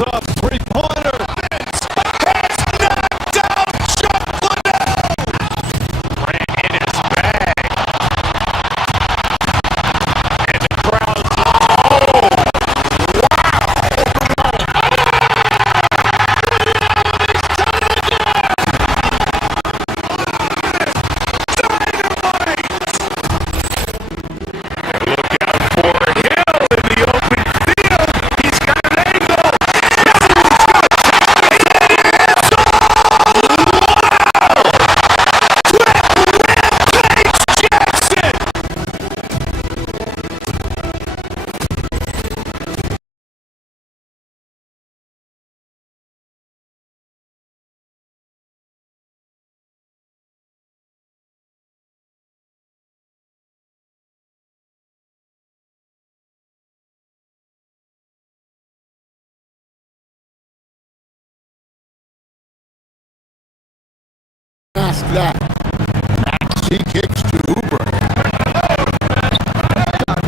up, three-pointer. Vince has knocked out Chuck Liddell. Ran in his bag. And the crowd, Past that, Maxey kicks to Uber.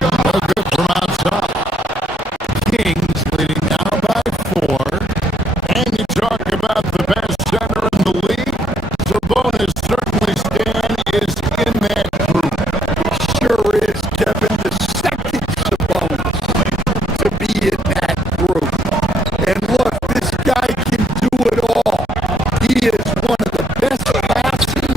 No good from outside. Kings leading now by 4. And you talk about the best center in the league. Sabonis certainly is in that group. He sure is, Kevin, the second Sabonis to be in that group. And look, this guy can do it all. He is one of the best passing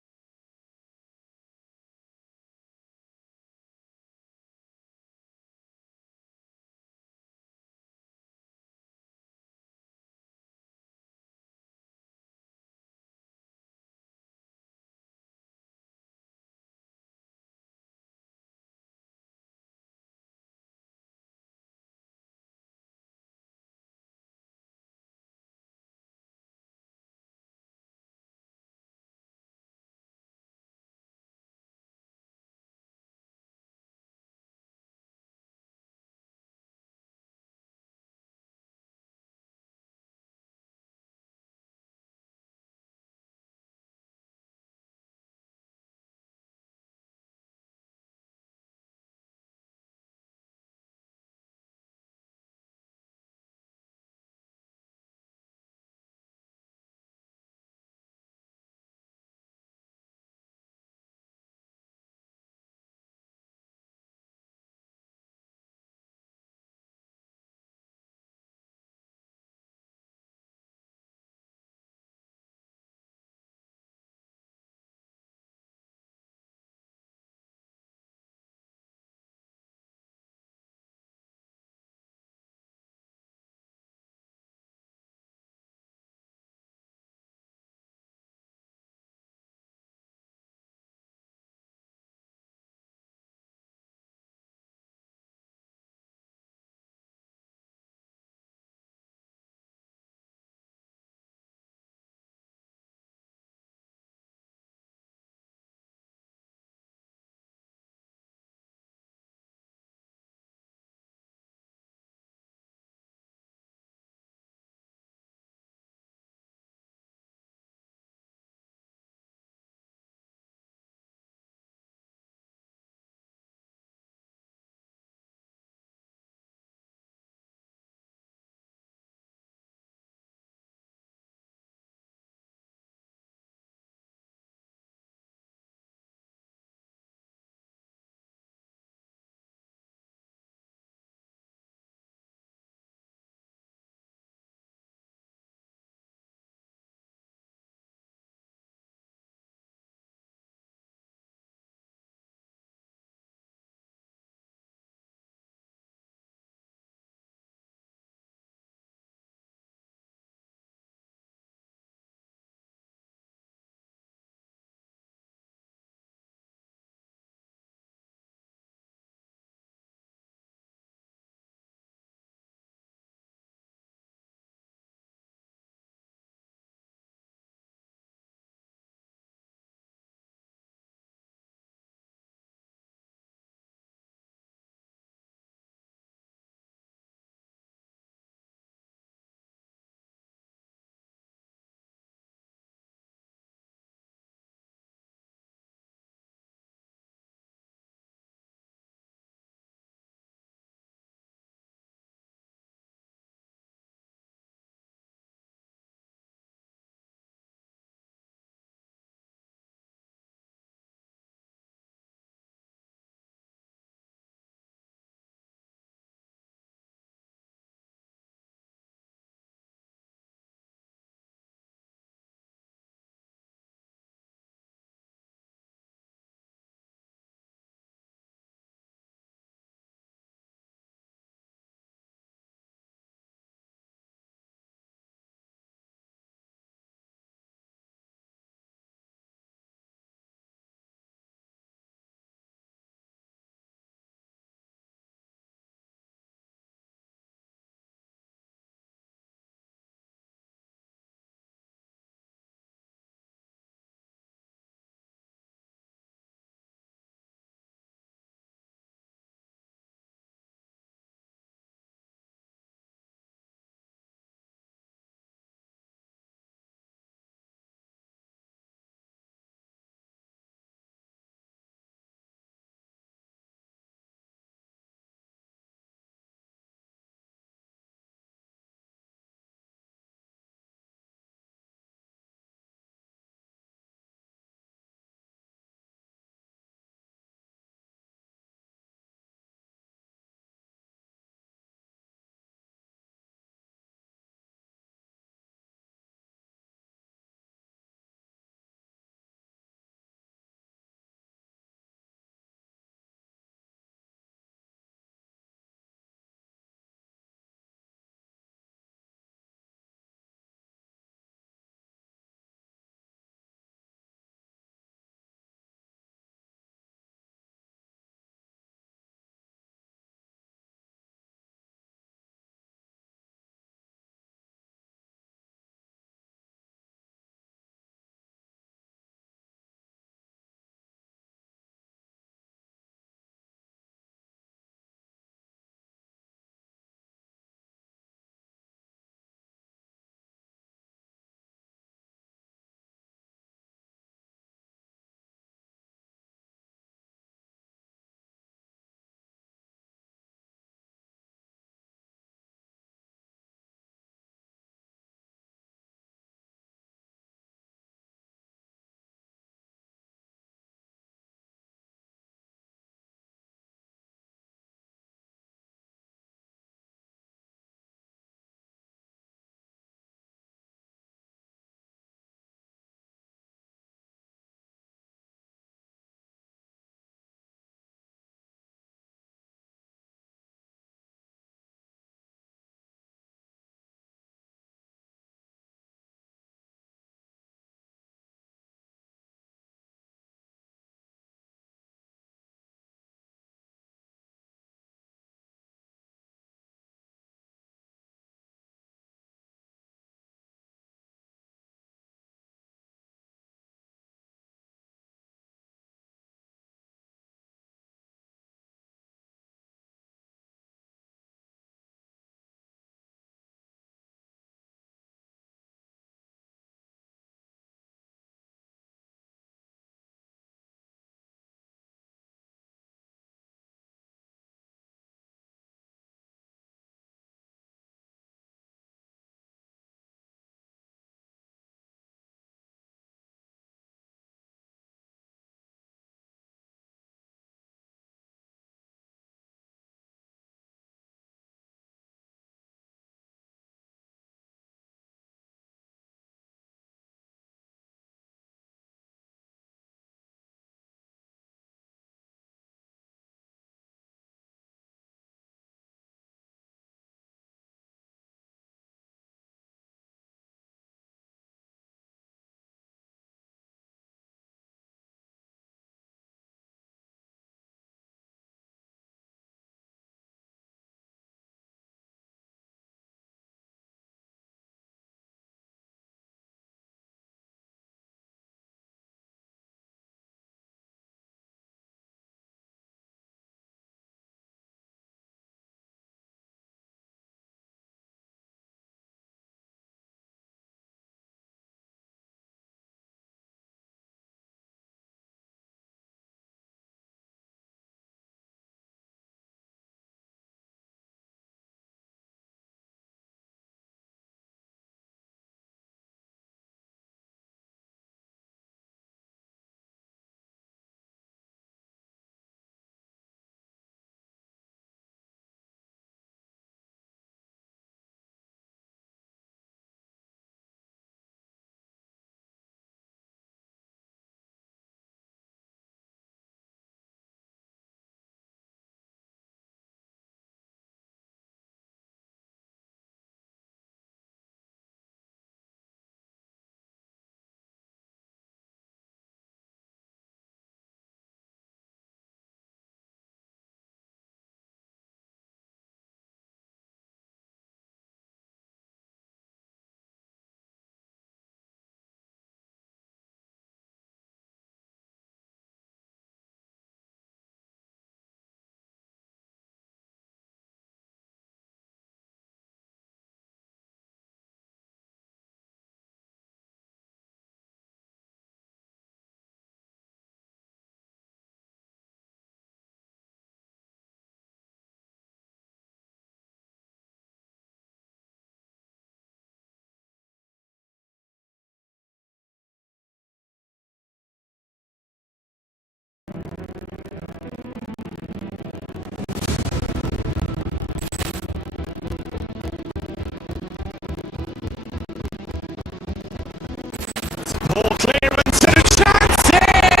Ball clearance and a chance here!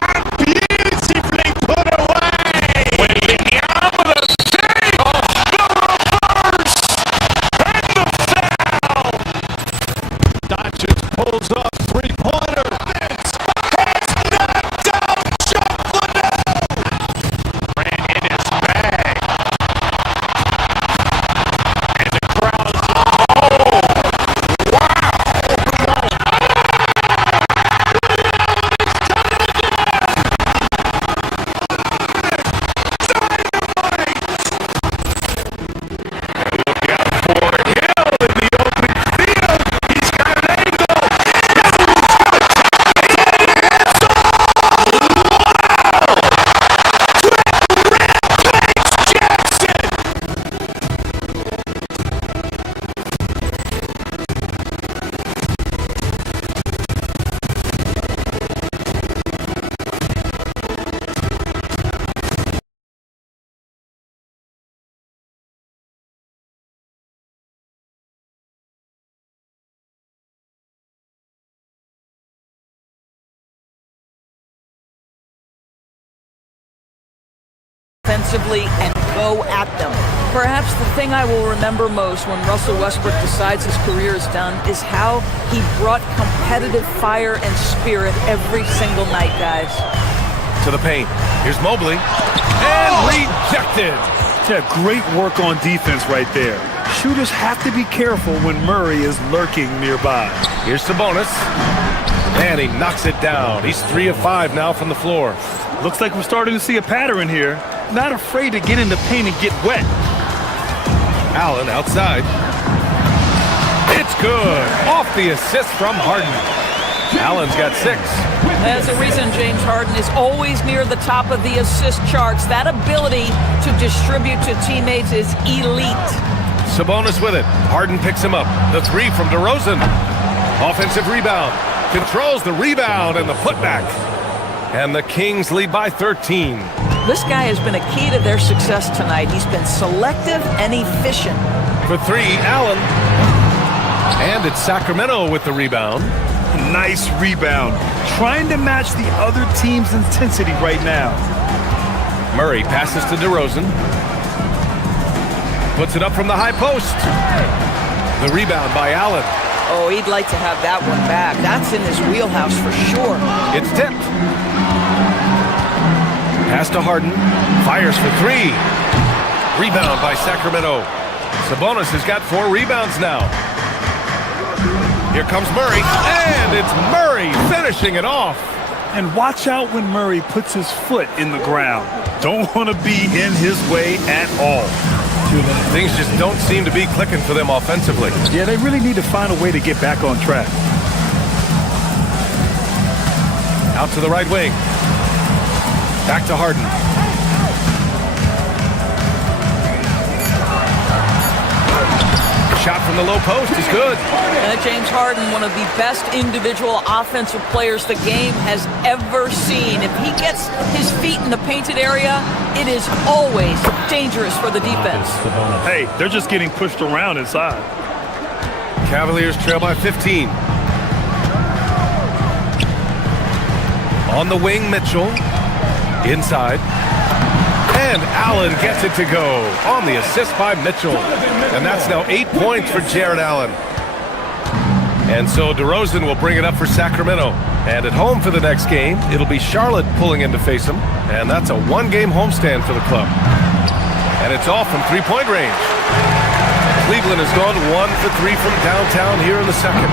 And beautifully put away! William with a save off the reverse! And the foul! Dodgers pulls off three-pointer. It's knocked out Chocolate! Ran in his bag. And the crowd is offensively and go at them. Perhaps the thing I will remember most when Russell Westbrook decides his career is done is how he brought competitive fire and spirit every single night, guys. to the paint. Here's Mobley. And rejected. Yeah, great work on defense right there. Shooters have to be careful when Murray is lurking nearby. Here's Sabonis. And he knocks it down. He's 3 of 5 now from the floor. Looks like we're starting to see a pattern here. Not afraid to get in the paint and get wet. Allen outside. It's good. Off the assist from Harden. Allen's got 6. There's a reason James Harden is always near the top of the assist charts. That ability to distribute to teammates is elite. Sabonis with it. Harden picks him up. The 3 from DeRozan. Offensive rebound. Controls the rebound and the putback. And the Kings lead by 13. This guy has been a key to their success tonight. He's been selective and efficient. For 3, Allen. And it's Sacramento with the rebound. Nice rebound. Trying to match the other team's intensity right now. Murray passes to DeRozan. Puts it up from the high post. The rebound by Allen. Oh, he'd like to have that one back. That's in his wheelhouse for sure. It's tipped. Pass to Harden. Fires for 3. Rebound by Sacramento. Sabonis has got 4 rebounds now. Here comes Murray. And it's Murray finishing it off. And watch out when Murray puts his foot in the ground. Don't want to be in his way at all. Things just don't seem to be clicking for them offensively. Yeah, they really need to find a way to get back on track. Out to the right wing. Back to Harden. Shot from the low post is good. James Harden, one of the best individual offensive players the game has ever seen. If he gets his feet in the painted area, it is always dangerous for the defense. Hey, they're just getting pushed around inside. Cavaliers trail by 15. On the wing, Mitchell. Inside. And Allen gets it to go on the assist by Mitchell. And that's now 8 points for Jared Allen. And so DeRozan will bring it up for Sacramento. And at home for the next game, it'll be Charlotte pulling in to face him. And that's a 1-game homestand for the club. And it's off from 3-point range. Cleveland has gone 1 for 3 from downtown here in the second.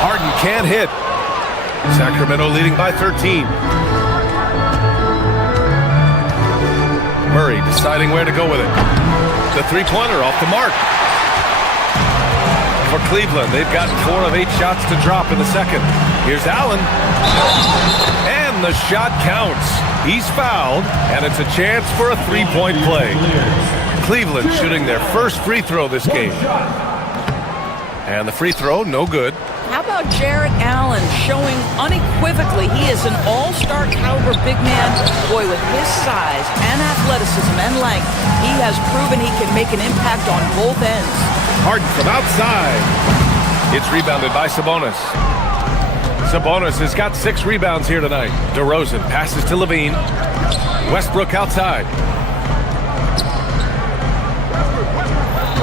Harden can't hit. Sacramento leading by 13. Murray deciding where to go with it. The 3-pointer off the mark. For Cleveland, they've got 4 of 8 shots to drop in the second. Here's Allen. And the shot counts. He's fouled, and it's a chance for a 3-point play. Cleveland shooting their first free throw this game. And the free throw, no good. How How about Jarrett Allen showing unequivocally he is an all-star caliber big man? Boy, with his size and athleticism and length, he has proven he can make an impact on both ends. Harden from outside. It's rebounded by Sabonis. Sabonis has got 6 rebounds here tonight. DeRozan passes to Levine. Westbrook outside.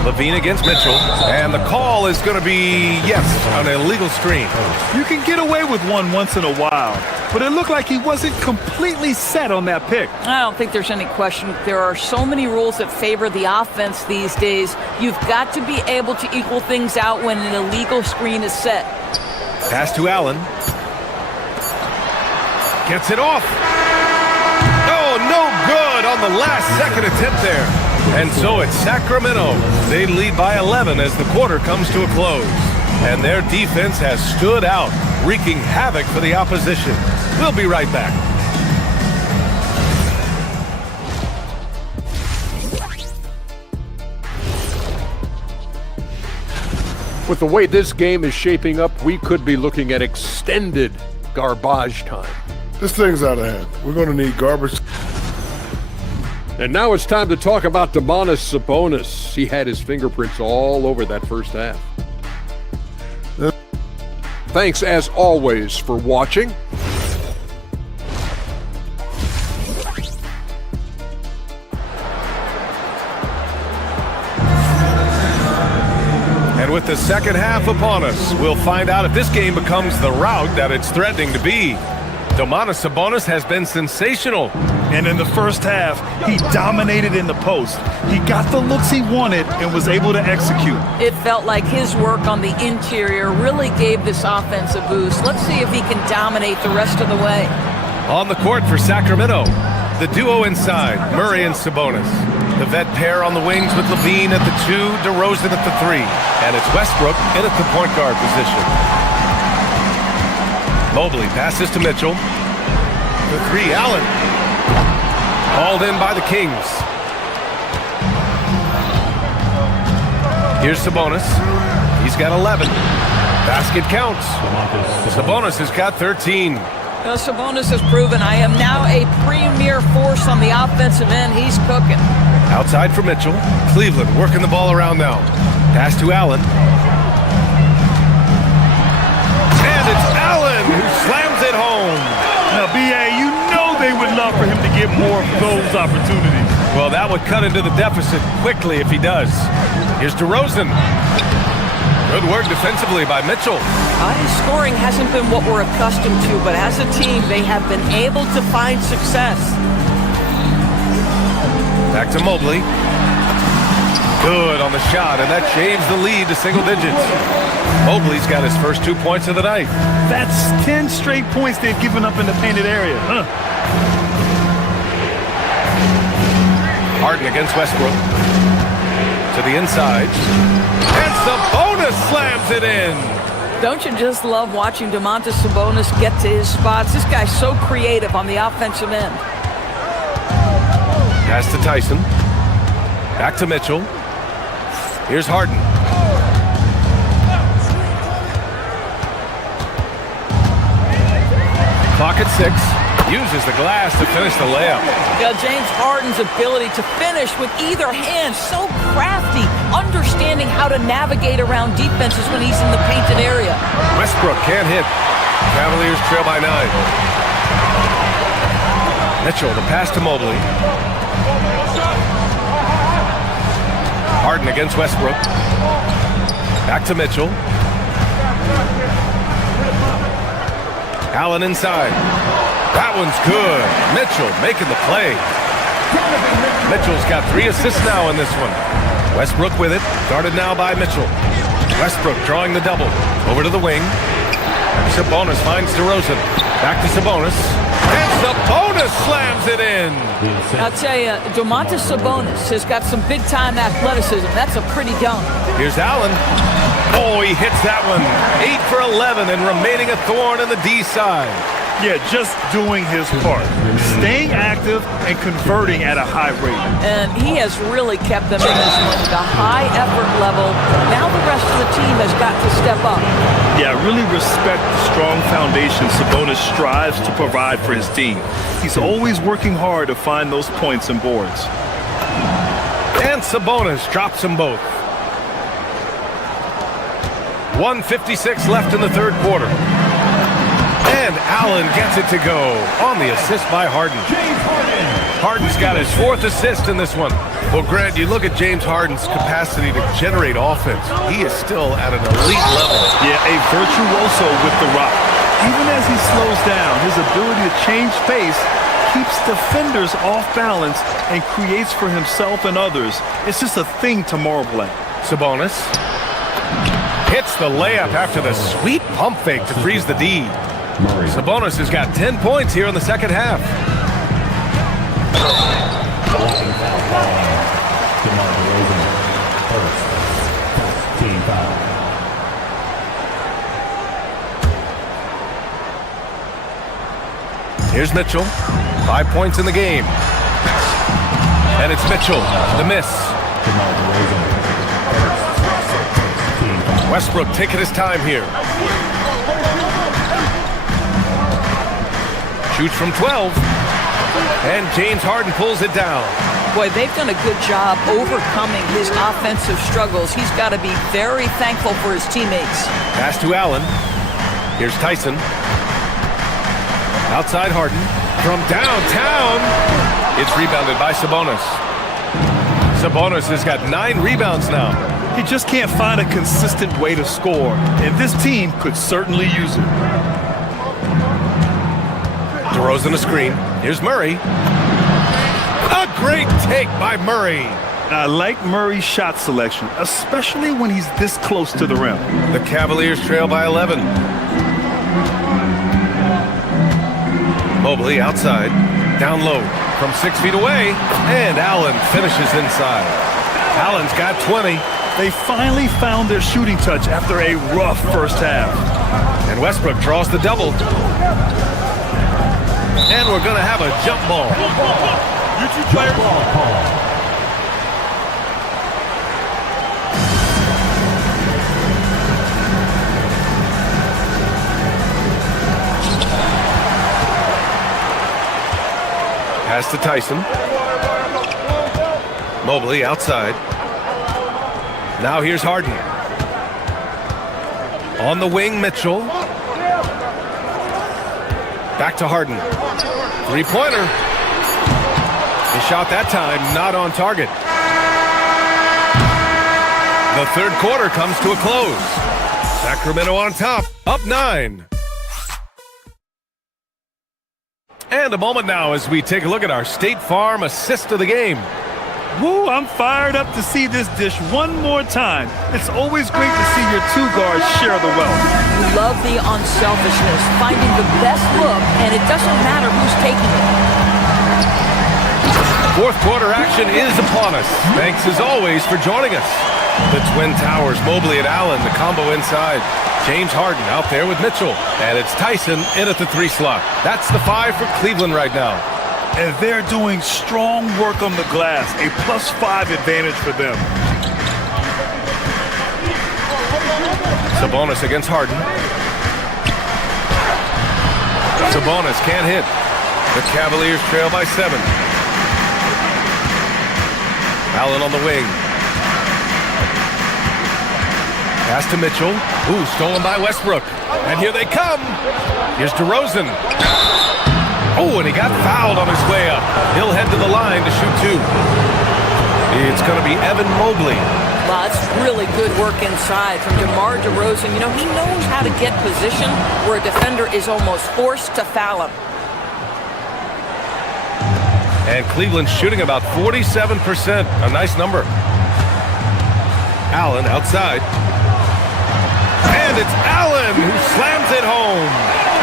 Levine against Mitchell. And the call is going to be, yes, an illegal screen. You can get away with one once in a while, but it looked like he wasn't completely set on that pick. I don't think there's any question. There are so many rules that favor the offense these days. You've got to be able to equal things out when an illegal screen is set. Pass to Allen. Gets it off. Oh, no good on the last second attempt there. And so it's Sacramento. They lead by 11 as the quarter comes to a close. And their defense has stood out, wreaking havoc for the opposition. We'll be right back. With the way this game is shaping up, we could be looking at extended garbage time. This thing's out of hand. We're going to need garbage. And now it's time to talk about Domantas Sabonis. He had his fingerprints all over that first half. Thanks, as always, for watching. And with the second half upon us, we'll find out if this game becomes the rout that it's threatening to be. Domantas Sabonis has been sensational. And in the first half, he dominated in the post. He got the looks he wanted and was able to execute. It felt like his work on the interior really gave this offense a boost. Let's see if he can dominate the rest of the way. On the court for Sacramento, the duo inside, Murray and Sabonis. The vet pair on the wings with Levine at the 2, DeRozan at the 3. And it's Westbrook in at the point guard position. Mobley passes to Mitchell. The 3, Allen. Called in by the Kings. Here's Sabonis. He's got 11. Basket counts. Sabonis has got 13. Sabonis has proven I am now a premier force on the offensive end. He's cooking. Outside for Mitchell. Cleveland working the ball around now. Pass to Allen. And it's Allen who slams it home. Now, B.A., you know they would love for him to get more of those opportunities. Well, that would cut into the deficit quickly if he does. Here's DeRozan. Good work defensively by Mitchell. His scoring hasn't been what we're accustomed to, but as a team, they have been able to find success. Back to Mobley. Good on the shot, and that changed the lead to single digits. Mobley's got his first 2 points of the night. That's 10 straight points they've given up in the painted area. Harden against Westbrook. To the inside. And Sabonis slams it in. Don't you just love watching Domantas Sabonis get to his spots? This guy's so creative on the offensive end. Pass to Tyson. Back to Mitchell. Here's Harden. Clock at 6. Uses the glass to finish the layup. James Harden's ability to finish with either hand, so crafty, understanding how to navigate around defenses when he's in the painted area. Westbrook can't hit. Cavaliers trail by 9. Mitchell, the pass to Mobley. Harden against Westbrook. Back to Mitchell. Allen inside. That one's good. Mitchell making the play. Mitchell's got 3 assists now in this one. Westbrook with it. Guarded now by Mitchell. Westbrook drawing the double. Over to the wing. Sabonis finds DeRozan. Back to Sabonis. And Sabonis slams it in. I'll tell you, Domantas Sabonis has got some big-time athleticism. That's a pretty dunk. Here's Allen. Oh, he hits that one. 8 for 11 and remaining a thorn in the D side. Yeah, just doing his part. Staying active and converting at a high rate. And he has really kept them in this one. The high effort level. Now the rest of the team has got to step up. Yeah, really respect the strong foundation Sabonis strives to provide for his team. He's always working hard to find those points and boards. And Sabonis drops them both. 1:56 left in the third quarter. And Allen gets it to go on the assist by Harden. Harden's got his 4th assist in this one. Well, Grant, you look at James Harden's capacity to generate offense. He is still at an elite level. Yeah, a virtuoso with the rock. Even as he slows down, his ability to change pace keeps defenders off balance and creates for himself and others. It's just a thing to marvel at. Sabonis hits the layup after the sweet pump fake to freeze the D. Sabonis has got 10 points here in the second half. Here's Mitchell. 5 points in the game. And it's Mitchell, the miss. Westbrook taking his time here. Shoots from 12. And James Harden pulls it down. Boy, they've done a good job overcoming his offensive struggles. He's got to be very thankful for his teammates. Pass to Allen. Here's Tyson. Outside Harden. From downtown. It's rebounded by Sabonis. Sabonis has got 9 rebounds now. He just can't find a consistent way to score, and this team could certainly use it. DeRozan a screen. Here's Murray. A great take by Murray. I like Murray's shot selection, especially when he's this close to the rim. The Cavaliers trail by 11. Mobley outside. Down low from 6 feet away. And Allen finishes inside. Allen's got 20. They finally found their shooting touch after a rough first half. And Westbrook draws the double. And we're going to have a jump ball. Pass to Tyson. Mobley outside. Now here's Harden. On the wing, Mitchell. Back to Harden. Three-pointer. He shot that time, not on target. The third quarter comes to a close. Sacramento on top, up 9. And a moment now as we take a look at our State Farm assist of the game. Woo, I'm fired up to see this dish one more time. It's always great to see your two guards share the wealth. You love the unselfishness, finding the best look, and it doesn't matter who's taking it. Fourth quarter action is upon us. Thanks as always for joining us. The Twin Towers, Mobley and Allen, the combo inside. James Harden out there with Mitchell. And it's Tyson in at the 3 slot. That's the 5 for Cleveland right now. And they're doing strong work on the glass, a +5 advantage for them. Sabonis against Harden. Sabonis can't hit. The Cavaliers trail by 7. Allen on the wing. Pass to Mitchell. Ooh, stolen by Westbrook. And here they come. Here's DeRozan. Oh, and he got fouled on his way up. He'll head to the line to shoot 2. It's going to be Evan Mobley. Well, that's really good work inside from DeMar DeRozan. You know, he knows how to get position where a defender is almost forced to foul him. And Cleveland's shooting about 47%. A nice number. Allen outside. And it's Allen who slams it home.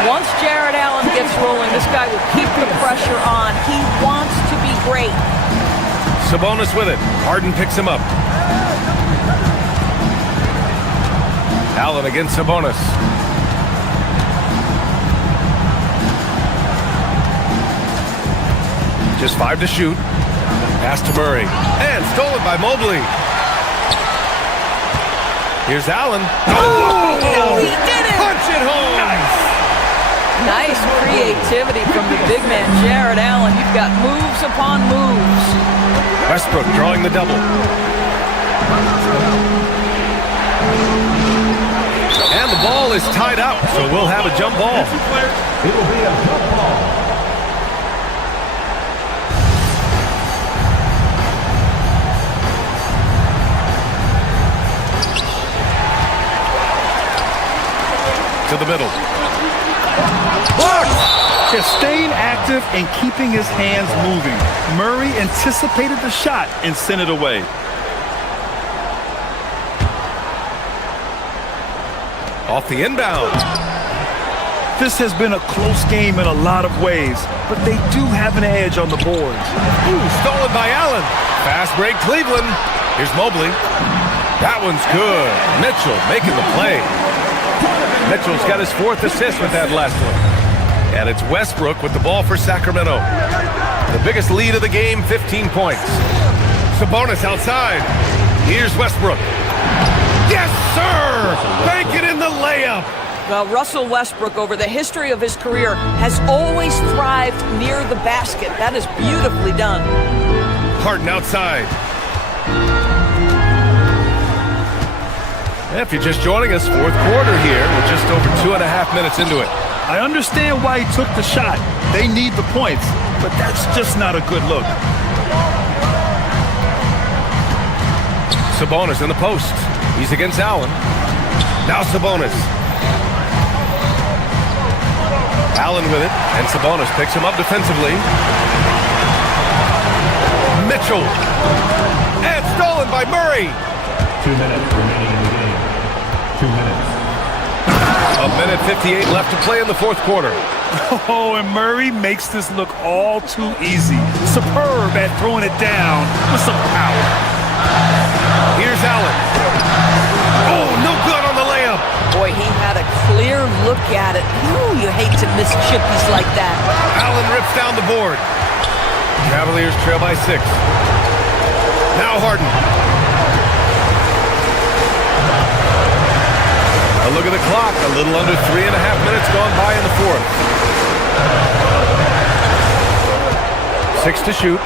Once Jared Allen gets rolling, this guy will keep the pressure on. He wants to be great. Sabonis with it. Harden picks him up. Allen against Sabonis. Just 5 to shoot. Pass to Murray. And stolen by Mobley. Here's Allen. Oh, he did it! Hits it home. Nice creativity from the big man, Jared Allen. You've got moves upon moves. Westbrook drawing the double. And the ball is tied up, so we'll have a jump ball. It will be a jump ball. To the middle. Blocked! Just staying active and keeping his hands moving. Murray anticipated the shot and sent it away. Off the inbound. This has been a close game in a lot of ways, but they do have an edge on the boards. Ooh, stolen by Allen. Fast break, Cleveland. Here's Mobley. That one's good. Mitchell making the play. Mitchell's got his 4th assist with that last one. And it's Westbrook with the ball for Sacramento. The biggest lead of the game, 15 points. Sabonis outside. Here's Westbrook. Yes, sir! Bank it in the layup. Well, Russell Westbrook, over the history of his career, has always thrived near the basket. That is beautifully done. Harden outside. If you're just joining us, 4th quarter here. We're just over 2.5 minutes into it. I understand why he took the shot. They need the points, but that's just not a good look. Sabonis in the post. He's against Allen. Now Sabonis. Allen with it, and Sabonis picks him up defensively. Mitchell. And stolen by Murray. 2 minutes remaining in the game. 2 minutes. A minute 58 left to play in the 4th quarter. Oh, and Murray makes this look all too easy. Superb at throwing it down with some power. Here's Allen. Oh, no good on the layup. Boy, he had a clear look at it. Ooh, you hate to miss chippies like that. Allen rips down the board. Cavaliers trail by 6. Now Harden. A look at the clock. A little under 3.5 minutes gone by in the 4th. 6 to shoot.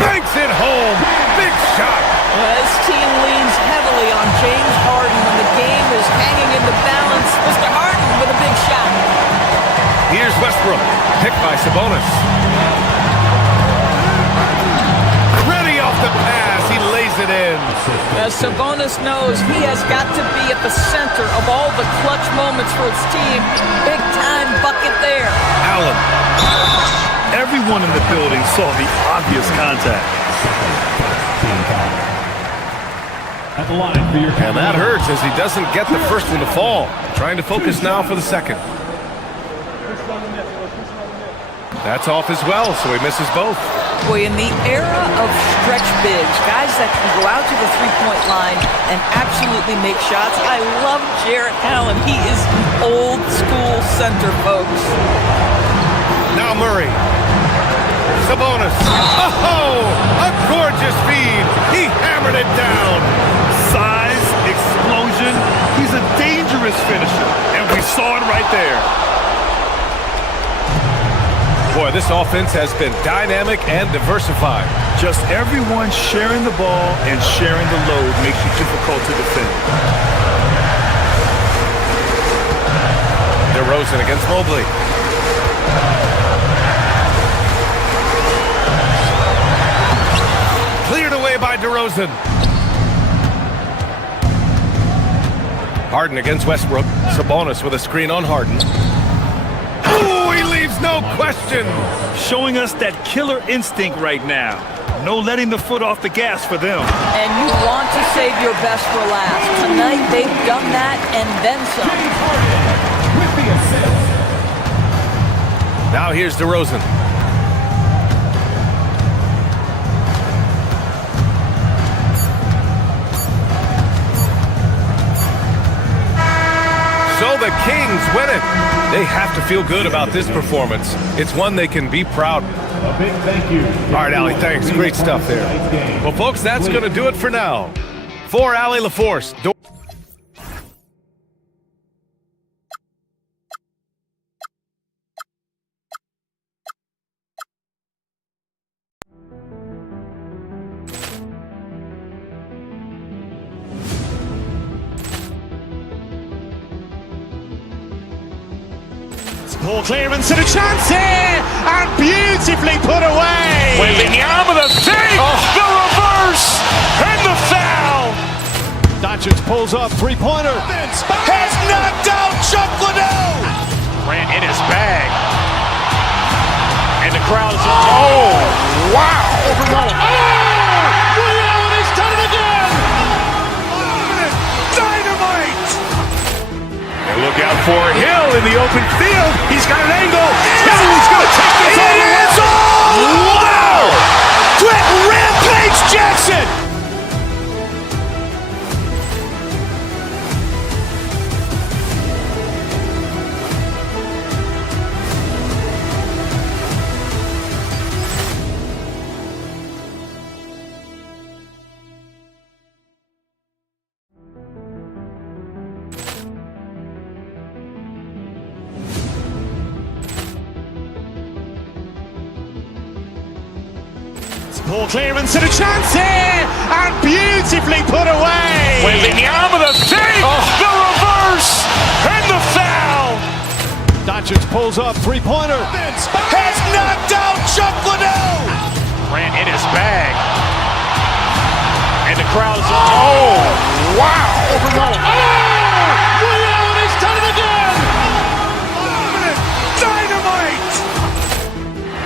Banks it home. Big shot. Well, this team leans heavily on James Harden when the game is hanging in the balance. Mr. Harden with a big shot. Here's Westbrook. Picked by Sabonis. Ready off the pass. He lays it in. As Sabonis knows, he has got to be at the center of all the clutch moments for his team. Big time bucket there. Allen. Everyone in the building saw the obvious contact. At the line for your And that hurts as he doesn't get the first one to fall. Trying to focus now for the second. That's off as well, so he misses both. Boy, in the era of stretch bigs, guys that can go out to the three-point line and absolutely make shots, I love Jarrett Allen. He is old school center, folks. Now Murray. Sabonis. Oh, a gorgeous feed. He hammered it down. Size, explosion. He's a dangerous finisher, and we saw it right there. Boy, this offense has been dynamic and diversified. Just everyone sharing the ball and sharing the load makes you difficult to defend. DeRozan against Mobley. Cleared away by DeRozan. Harden against Westbrook. Sabonis with a screen on Harden. Ooh, he leaves no question. Showing us that killer instinct right now. No letting the foot off the gas for them. And you want to save your best for last. Tonight, they've done that and then some. with the assist. Now here's DeRozan. So the Kings win it. They have to feel good about this performance. It's one they can be proud of. A big thank you. All right, Allie, thanks. Great stuff there. Well, folks, that's going to do it for now. For Allie LaForce. Poor clearance and a chance here, and beautifully put away. Wembanyama the fake, the reverse, and the foul. Doncic pulls up, three-pointer. Has knocked out Chuck Liddell. Grant in his bag. And the crowd is... Oh, wow. Ray Allen has done it again. Dynamite! And look out for Hill in the open field. He's got an angle. He's going to take this all the way. Wow! Brett Rampage Jackson. Poor clearance and a chance here, and beautifully put away. Wembanyama the fake, the reverse, and the foul. Doncic pulls up, three-pointer. Has knocked out Chuck Liddell. Grant in his bag. And the crowd is... Wow. Ray Allen has done it again. Dynamite!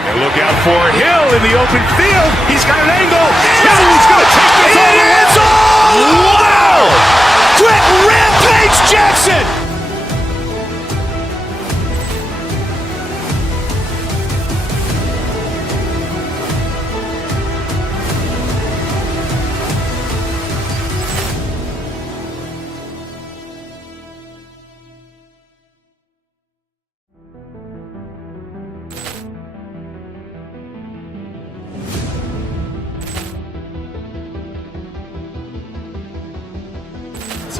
And look out for Hill in the open field. He's got an angle. He's going to take this all the way. Wow! Brett Rampage Jackson.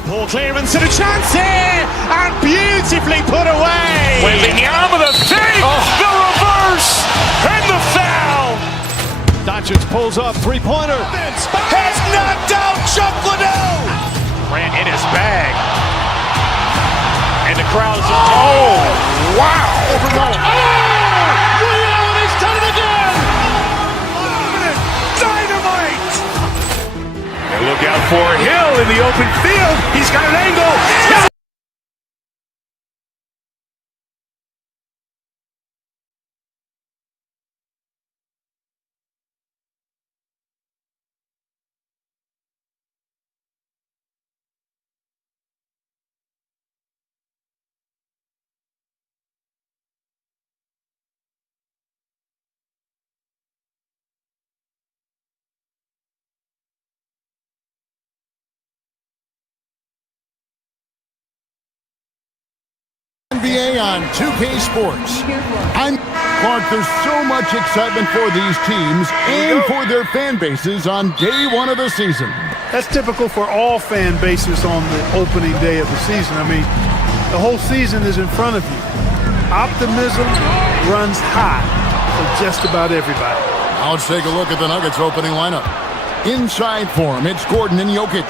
Poor clearance and a chance here, and beautifully put away. Wembanyama the fake, the reverse, and the foul. Doncic pulls up, three-pointer. Has knocked out Chuck Liddell. Grant in his bag. And the crowd is... Wow. Ray Allen has done it again. Dynamite! And look out for Hill in the open field. He's got an angle. NBA on 2K Sports. I'm Clark. There's so much excitement for these teams and for their fan bases on day one of the season. That's typical for all fan bases on the opening day of the season. I mean, the whole season is in front of you. Optimism runs high for just about everybody. Now let's take a look at the Nuggets opening lineup. Inside for him, it's Gordon and Jokic.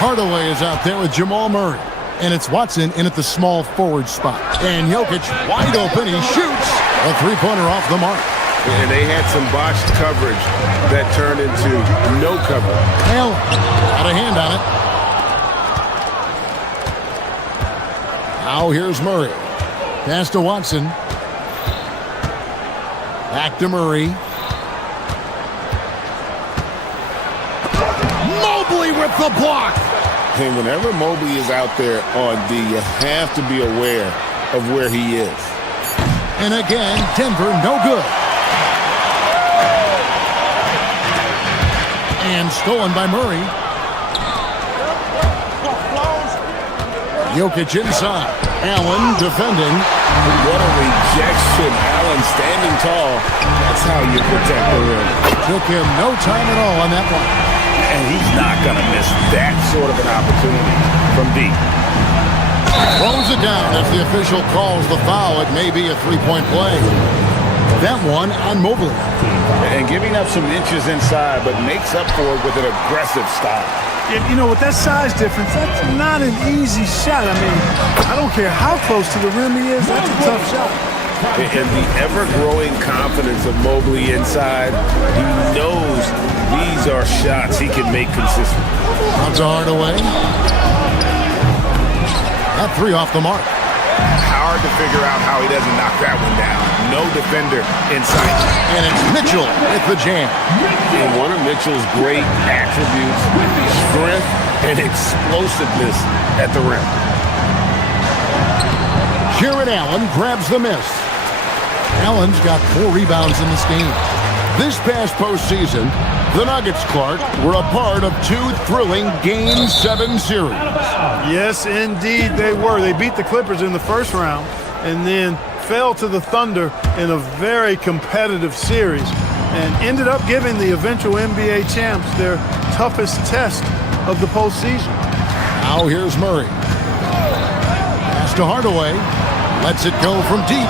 Hardaway is out there with Jamal Murray. And it's Watson in at the small forward spot. And Jokic wide open. He shoots a three-pointer off the mark. And they had some botched coverage that turned into no cover. Allen got a hand on it. Now here's Murray. Pass to Watson. Back to Murray. Mobley with the block. And whenever Mobley is out there on D, you have to be aware of where he is. And again, Denver no good. And stolen by Murray. Jokic inside. Allen defending. What a rejection. Allen standing tall. That's how you protect the rim. Took him no time at all on that one. And he's not going to miss that sort of an opportunity from deep. Throws it down as the official calls the foul. It may be a three-point play. That one on Mobley. And giving up some inches inside, but makes up for it with an aggressive stop. You know, with that size difference, that's not an easy shot. I mean, I don't care how close to the rim he is, that's a tough shot. And the ever-growing confidence of Mobley inside, he knows these are shots he can make consistent. That's a Hardaway. That three off the mark. Hard to figure out how he doesn't knock that one down. No defender in sight. And it's Mitchell with the jam. And one of Mitchell's great attributes, strength and explosiveness at the rim. Jared Allen grabs the miss. Allen's got 4 rebounds in this game. This past postseason, the Nuggets, Clark, were a part of 2 thrilling Game 7 series. Yes, indeed they were. They beat the Clippers in the first round and then fell to the Thunder in a very competitive series and ended up giving the eventual NBA champs their toughest test of the postseason. Now here's Murray. Pass to Hardaway. Lets it go from deep.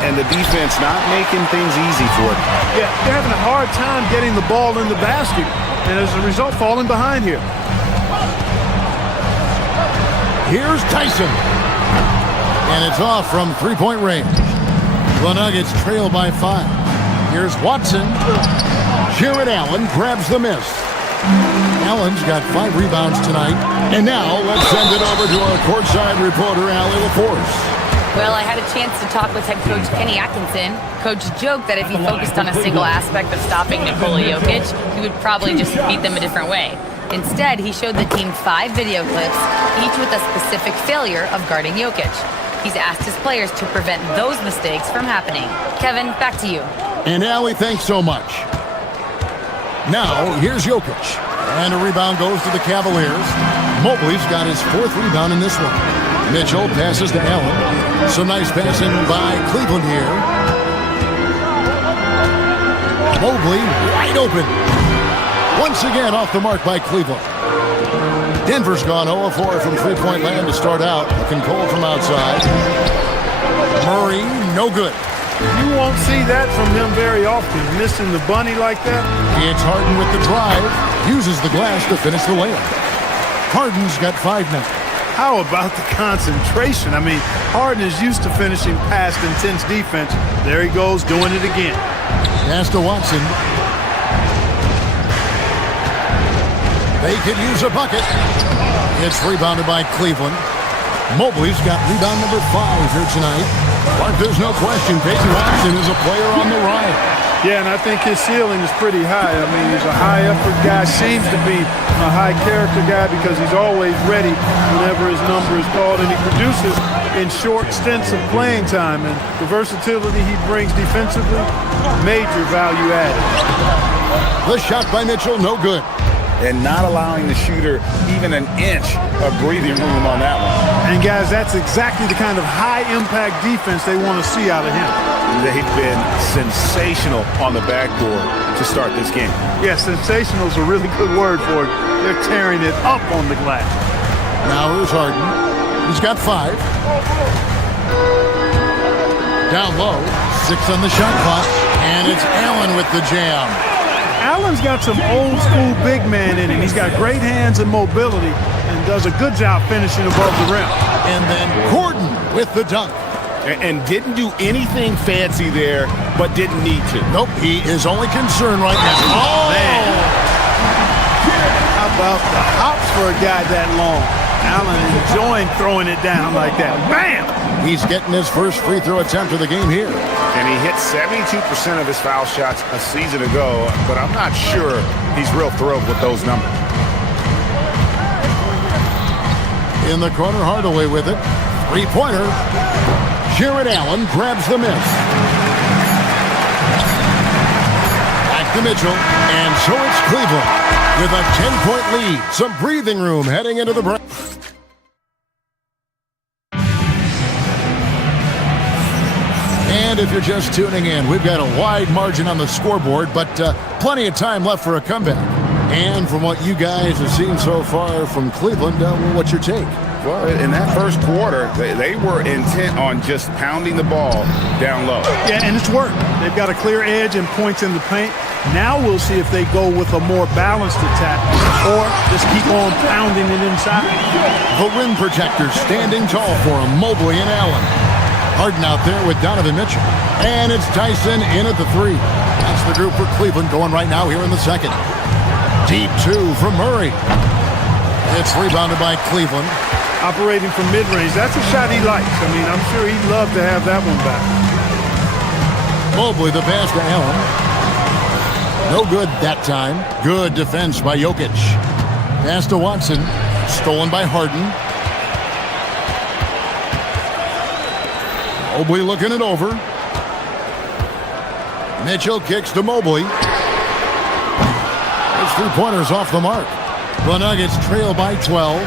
And the defense not making things easy for them. Yeah, they're having a hard time getting the ball in the basket, and as a result, falling behind here. Here's Tyson. And it's off from three-point range. The Nuggets trail by 5. Here's Watson. Jared Allen grabs the miss. Allen's got 5 rebounds tonight. And now let's send it over to our courtside reporter, Allie LaForce. Well, I had a chance to talk with head coach Kenny Atkinson. Coach joked that if he focused on a single aspect of stopping Nikola Jokic, he would probably just beat them a different way. Instead, he showed the team 5 video clips, each with a specific failure of guarding Jokic. He's asked his players to prevent those mistakes from happening. Kevin, back to you. And Allie, thanks so much. Now, here's Jokic. And a rebound goes to the Cavaliers. Mobley's got his 4th rebound in this one. Mitchell passes to Allen. Some nice passing by Cleveland here. Mobley wide open. Once again off the mark by Cleveland. Denver's gone 0-4 from three-point land to start out. Looking cold from outside. Murray, no good. You won't see that from him very often, missing the bunny like that. It's Harden with the drive. Uses the glass to finish the layup. Harden's got 5 now. How about the concentration? I mean, Harden is used to finishing past intense defense. There he goes, doing it again. Pass to Watson. They could use a bucket. It's rebounded by Cleveland. Mobley's got rebound number 5 here tonight. But there's no question Peyton Watson is a player on the rise. Yeah, and I think his ceiling is pretty high. I mean, he's a high-effort guy, seems to be a high-character guy because he's always ready whenever his number is called, and he produces in short stints of playing time. And the versatility he brings defensively, major value added. The shot by Mitchell, no good. And not allowing the shooter even an inch of breathing room on that one. And guys, that's exactly the kind of high-impact defense they want to see out of him. They've been sensational on the backboard to start this game. Yeah, sensational is a really good word for it. They're tearing it up on the glass. Now here's Harden. He's got 5. Down low, 6 on the shot clock, and it's Allen with the jam. Allen's got some old-school big man in him. He's got great hands and mobility and does a good job finishing above the rim. And then Gordon with the dunk. And didn't do anything fancy there, but didn't need to. Nope, he is only concerned right now. Oh, man. How about the hops for a guy that long? Allen enjoying throwing it down like that. Bam! He's getting his first free throw attempt of the game here. And he hit 72% of his foul shots a season ago, but I'm not sure he's real thrilled with those numbers. In the corner, Hardaway with it. 3-pointer. Jared Allen grabs the miss. Back to Mitchell, and so it's Cleveland with a 10-point lead. Some breathing room heading into the break. And if you're just tuning in, we've got a wide margin on the scoreboard, but plenty of time left for a comeback. And from what you guys have seen so far from Cleveland, what's your take? Well, in that first quarter, they were intent on just pounding the ball down low. Yeah, and it's worked. They've got a clear edge and points in the paint. Now we'll see if they go with a more balanced attack or just keep on pounding it inside. The rim protectors standing tall for him, Mobley and Allen. Harden out there with Donovan Mitchell. And it's Tyson in at the three. That's the group for Cleveland going right now here in the second. Deep two from Murray. It's rebounded by Cleveland. Operating from mid-range, that's a shot he likes. I mean, I'm sure he'd love to have that one back. Mobley the pass to Allen. No good that time. Good defense by Jokic. Pass to Watson. Stolen by Harden. Mobley looking it over. Mitchell kicks to Mobley. His three-pointers off the mark. The Nuggets trail by 12.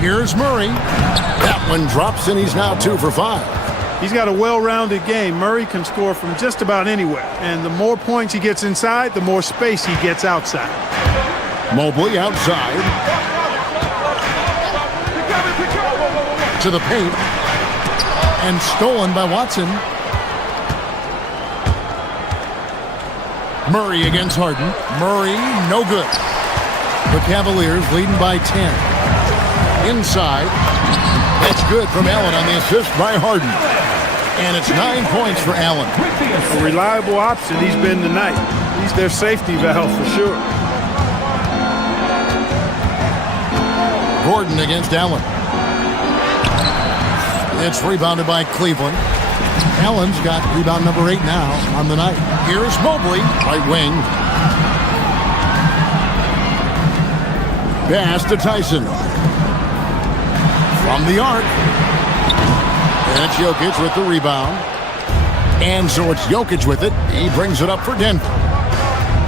Here's Murray. That one drops, and he's now 2 for 5. He's got a well-rounded game. Murray can score from just about anywhere. And the more points he gets inside, the more space he gets outside. Mobley outside. To the paint. And stolen by Watson. Murray against Harden. Murray, no good. The Cavaliers leading by 10. Inside. That's good from Allen on the assist by Harden. And it's 9 points for Allen. A reliable option he's been tonight. He's their safety valve for sure. Gordon against Allen. It's rebounded by Cleveland. Allen's got rebound number 8 now on the night. Here's Mobley, right wing. Pass to Tyson. From the arc. And it's Jokic with the rebound. And so it's Jokic with it. He brings it up for Denver.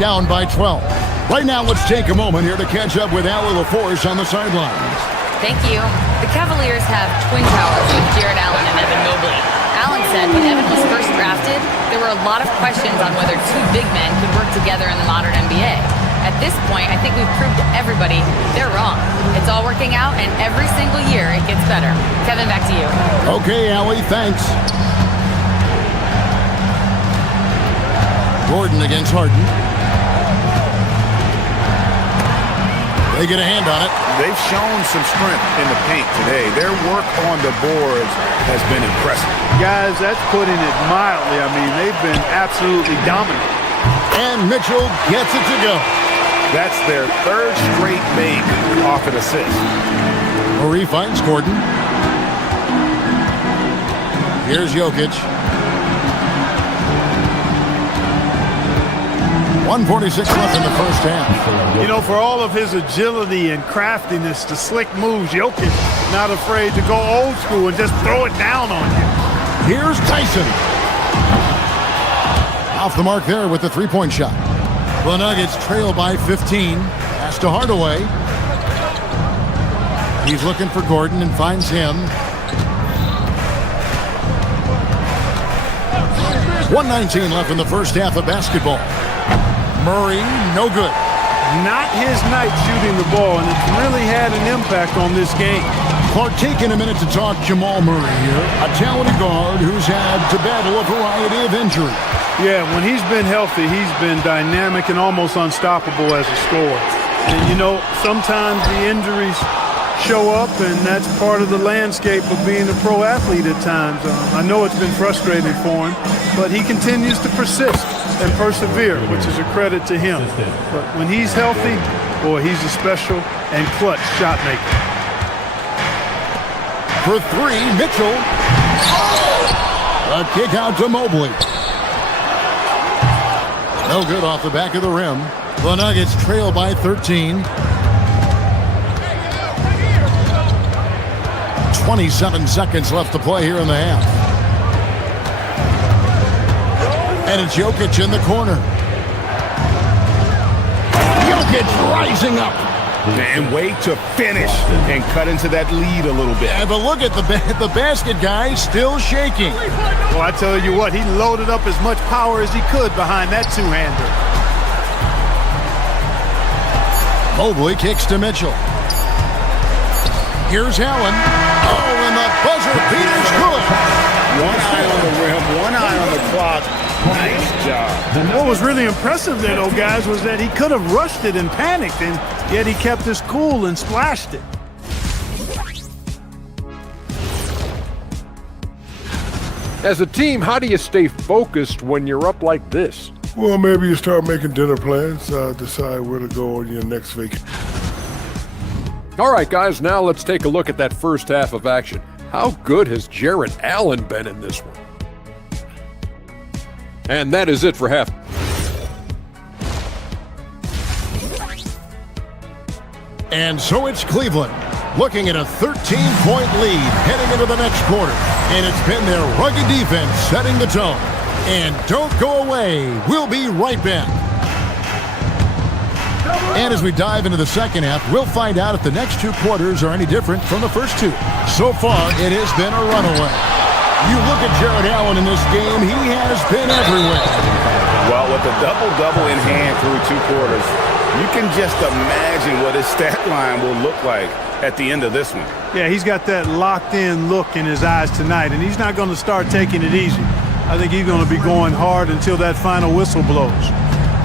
Down by 12. Right now, let's take a moment here to catch up with Allie LaForce on the sidelines. Thank you. The Cavaliers have twin towers with Jared Allen and Evan Mobley. Allen said when Evan was first drafted, there were a lot of questions on whether two big men could work together in the modern NBA. At this point, I think we've proved to everybody they're wrong. It's all working out, and every single year it gets better. Kevin, back to you. Okay, Allie, thanks. Gordon against Harden. They get a hand on it. They've shown some strength in the paint today. Their work on the boards has been impressive. Guys, that's putting it mildly. I mean, they've been absolutely dominant. And Mitchell gets it to go. That's their third straight make off an assist. Murray finds Gordon. Here's Jokic. 1:46 left in the first half. You know, for all of his agility and craftiness, the slick moves, Jokic not afraid to go old school and just throw it down on you. Here's Tyson. Off the mark there with the three-point shot. The Nuggets trail by 15. Pass to Hardaway. He's looking for Gordon and finds him. 1:19 left in the first half of basketball. Murray, no good. Not his night shooting the ball, and it's really had an impact on this game. Clark, taking a minute to talk Jamal Murray here, a talented guard who's had to battle a variety of injuries. Yeah, when he's been healthy, he's been dynamic and almost unstoppable as a scorer. And, you know, sometimes the injuries show up, and that's part of the landscape of being a pro athlete at times. I know it's been frustrating for him, but he continues to persist and persevere, which is a credit to him. But when he's healthy, boy, he's a special and clutch shot maker. For three, Mitchell. A kick out to Mobley. No good off the back of the rim. The Nuggets trail by 13. 27 seconds left to play here in the half. And it's Jokic in the corner. Jokic rising up. And wait to finish and cut into that lead a little bit. Yeah, but look at the basket guy still shaking. Well, I tell you what, he loaded up as much power as he could behind that two-hander. Mobley kicks to Mitchell. Here's Allen. Oh, and the buzzer beater's good. One eye on the rim, one eye on the clock. Nice job. What was really impressive there, though, guys, was that he could have rushed it and panicked, and yet he kept his cool and splashed it. As a team, how do you stay focused when you're up like this? Well, maybe you start making dinner plans, decide where to go on your next vacation. All right, guys, now let's take a look at that first half of action. How good has Jarrett Allen been in this one? And that is it for half. And so it's Cleveland looking at a 13-point lead heading into the next quarter. And it's been their rugged defense setting the tone. And don't go away. We'll be right back. And as we dive into the second half, we'll find out if the next two quarters are any different from the first two. So far, it has been a runaway. You look at Jarrett Allen in this game, he has been everywhere. Well, with the double-double in hand through two quarters, you can just imagine what his stat line will look like at the end of this one. Yeah, he's got that locked-in look in his eyes tonight, and he's not going to start taking it easy. I think he's going to be going hard until that final whistle blows.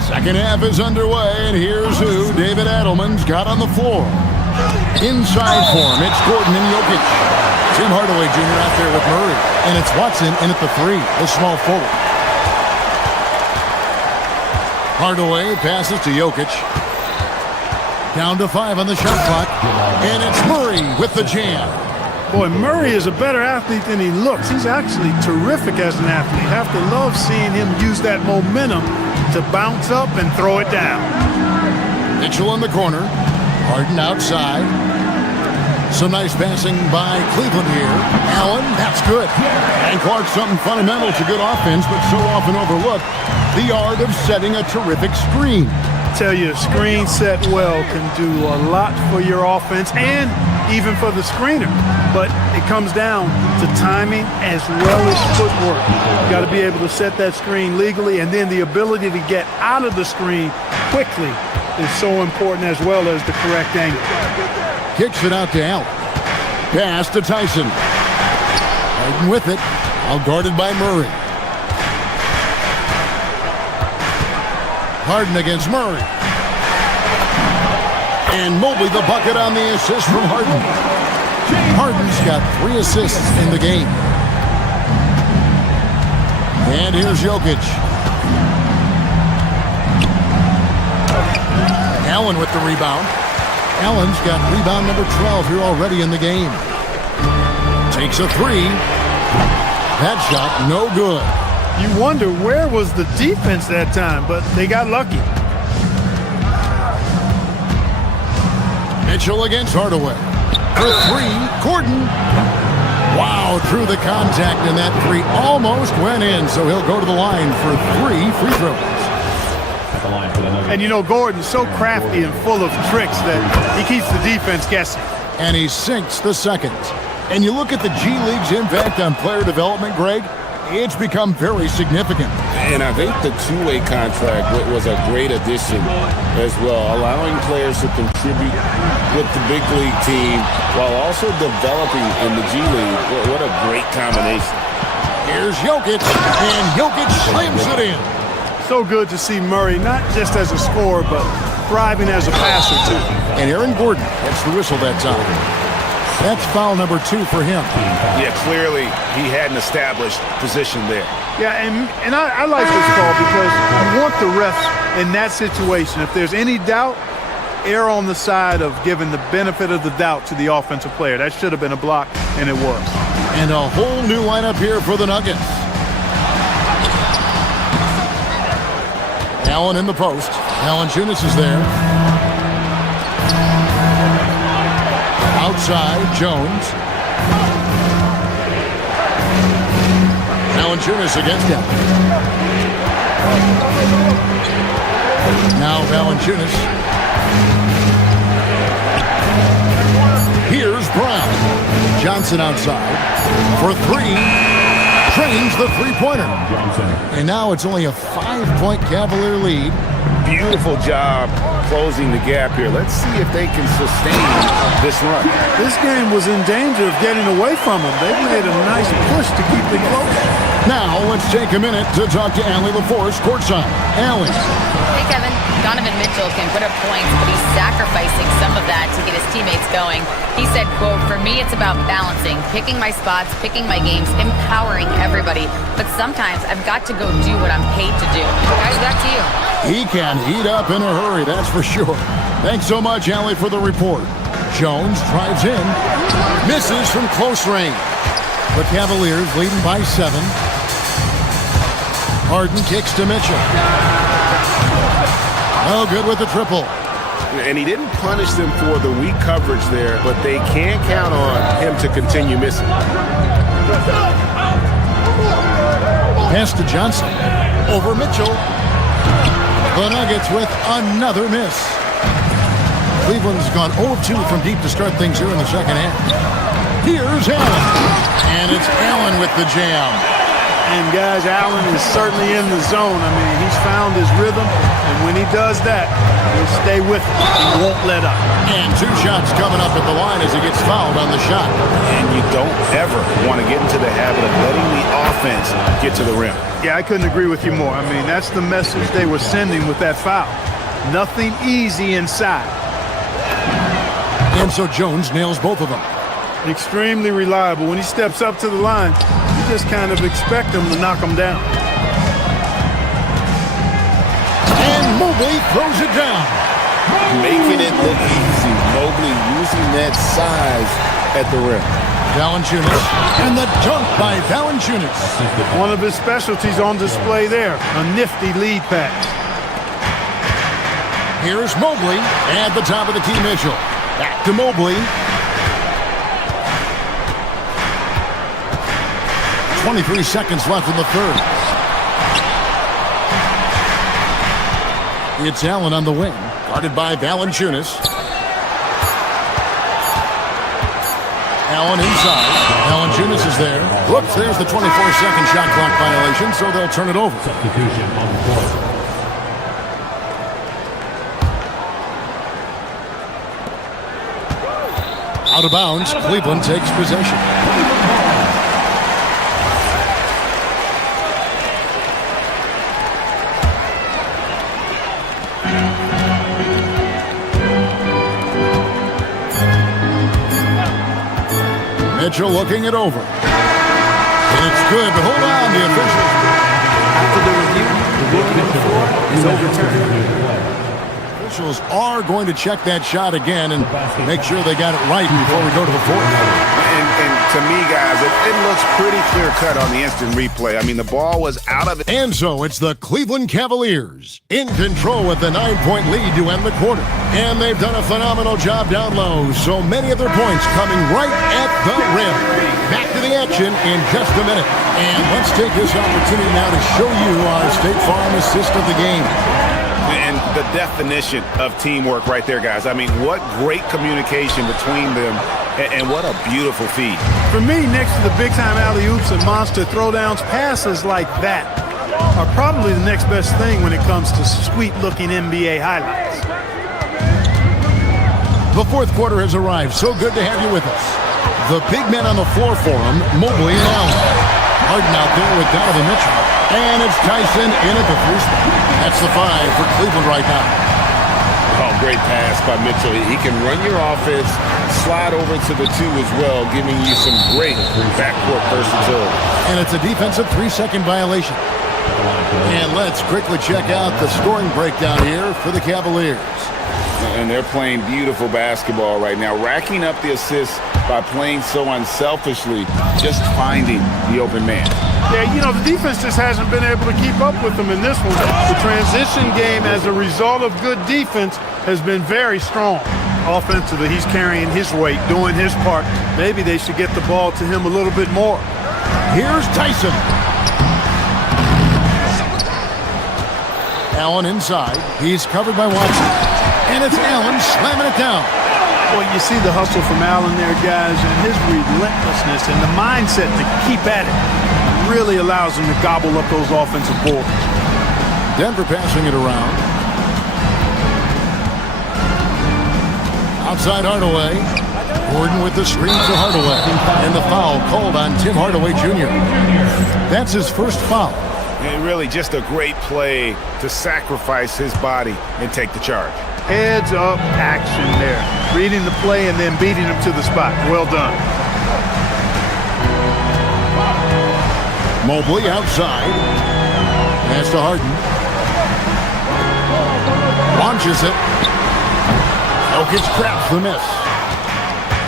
Second half is underway, and here's who David Adelman's got on the floor. Inside for him, it's Gordon and Jokic. Tim Hardaway Jr. out there with Murray, and it's Watson in at the three, the small forward. Hardaway passes to Jokic. Down to 5 on the shot clock, and it's Murray with the jam. Boy, Murray is a better athlete than he looks. He's actually terrific as an athlete. You have to love seeing him use that momentum to bounce up and throw it down. Mitchell in the corner. Harden outside. Some nice passing by Cleveland here. Allen, that's good. And Clark, something fundamental to good offense, but so often overlooked. The art of setting a terrific screen. Tell you, a screen set well can do a lot for your offense and even for the screener. But it comes down to timing as well as footwork. You got to be able to set that screen legally, and then the ability to get out of the screen quickly is so important, as well as the correct angle. Kicks it out to Allen. Pass to Tyson. Harden with it. All guarded by Murray. Harden against Murray. And Mobley the bucket on the assist from Harden. Harden's got 3 assists in the game. And here's Jokic. Allen with the rebound. Allen's got rebound number 12 here already in the game. Takes a 3. That shot no good. You wonder where was the defense that time, but they got lucky. Mitchell against Hardaway. For 3, Gordon. Wow, through the contact, and that 3 almost went in, so he'll go to the line for 3 free throws. And you know, Gordon's so crafty and full of tricks that he keeps the defense guessing. And he sinks the second. And you look at the G League's impact on player development, Greg, it's become very significant. And I think the two-way contract was a great addition as well, allowing players to contribute with the big league team while also developing in the G League. What a great combination. Here's Jokic, and Jokic slams it in. So good to see Murray, not just as a scorer, but thriving as a passer, too. And Aaron Gordon gets the whistle that time. That's foul number 2 for him. Yeah, clearly he had an established position there. Yeah, and I like this call because you want the refs in that situation. If there's any doubt, err on the side of giving the benefit of the doubt to the offensive player. That should have been a block, and it was. And a whole new lineup here for the Nuggets. Allen in the post. Valanciunas is there. Outside, Jones. Valanciunas against him. Now Valanciunas. Here's Brown. Johnson outside for 3. Trains the three-pointer. And now it's only a 5-point Cavalier lead beautiful job closing the gap here. Let's see if they can sustain this run. This game was in danger of getting away from them. They made a nice push to keep it close. Now, let's take a minute to talk to Allie LaForce courtside. Allie. Hey, Kevin. Donovan Mitchell can put up points, but he's sacrificing some of that to get his teammates going. He said, quote, "For me, it's about balancing, picking my spots, picking my games, empowering everybody. But sometimes I've got to go do what I'm paid to do." Guys, back to you. He can heat up in a hurry, that's for sure. Thanks so much, Allie, for the report. Jones drives in, misses from close range. The Cavaliers leading by 7. Harden kicks to Mitchell. Oh, good with the triple. And he didn't punish them for the weak coverage there, but they can't count on him to continue missing. Pass to Johnson. Over Mitchell. The Nuggets with another miss. Cleveland's gone 0-2 from deep to start things here in the second half. Here's Allen. And it's Allen with the jam. And guys, Allen is certainly in the zone. I mean, he's found his rhythm, and when he does that, he'll stay with it. He won't let up. And 2 shots coming up at the line as he gets fouled on the shot. And you don't ever want to get into the habit of letting the offense get to the rim. Yeah, I couldn't agree with you more. I mean, that's the message they were sending with that foul. Nothing easy inside. And so Jones nails both of them. Extremely reliable. When he steps up to the line, you just kind of expect him to knock him down. And Mobley throws it down. Making it look easy. Mobley using that size at the rim. Valanciunas. And the dunk by Valanciunas. One of his specialties on display there. A nifty lead pass. Here's Mobley at the top of the key. Mitchell. Back to Mobley. 23 seconds left in the third. It's Allen on the wing, guarded by Valanciunas. Allen inside. Valanciunas is there. Whoops, there's the 24-second shot clock violation, so they'll turn it over. Substitution on the court. Out of bounds, Cleveland takes possession. Mitchell looking it over. And it's good, but hold on, the officials. After the review, the ruling on the floor is overturned. Officials are going to check that shot again and make sure they got it right before we go to the fourth. And to me, guys, it looks pretty clear-cut on the instant replay. I mean, the ball was out of it. And so it's the Cleveland Cavaliers in control with the 9-point lead to end the quarter. And they've done a phenomenal job down low, so many of their points coming right at the rim. Back to the action in just a minute. And let's take this opportunity now to show you our State Farm assist of the game. And the definition of teamwork right there, guys. I mean, what great communication between them, and what a beautiful feed. For me, next to the big-time alley-oops and monster throwdowns, passes like that are probably the next best thing when it comes to sweet-looking NBA highlights. The fourth quarter has arrived. So good to have you with us. The big men on the floor for him, Mobley and Allen. Harden out there with Donovan Mitchell. And it's Tyson in at the 3 spot. That's the 5 for Cleveland right now. Oh, great pass by Mitchell. He can run your offense, slide over to the 2 as well, giving you some great backcourt versatility. And it's a defensive 3-second violation. And let's quickly check out the scoring breakdown here for the Cavaliers. And they're playing beautiful basketball right now, racking up the assists by playing so unselfishly, just finding the open man. Yeah, you know, the defense just hasn't been able to keep up with them in this one. The transition game, as a result of good defense, has been very strong. Offensively, he's carrying his weight, doing his part. Maybe they should get the ball to him a little bit more. Here's Tyson. Allen inside. He's covered by Watson. And it's Allen slamming it down. Well, you see the hustle from Allen there, guys, and his relentlessness and the mindset to keep at it really allows him to gobble up those offensive boards. Denver passing it around. Outside Hardaway. Gordon with the screen to Hardaway. And the foul called on Tim Hardaway Jr. That's his first foul. And really just a great play to sacrifice his body and take the charge. Heads up action there. Reading the play and then beating him to the spot. Well done. Mobley outside. Pass to Harden. Launches it. Jokic traps the miss.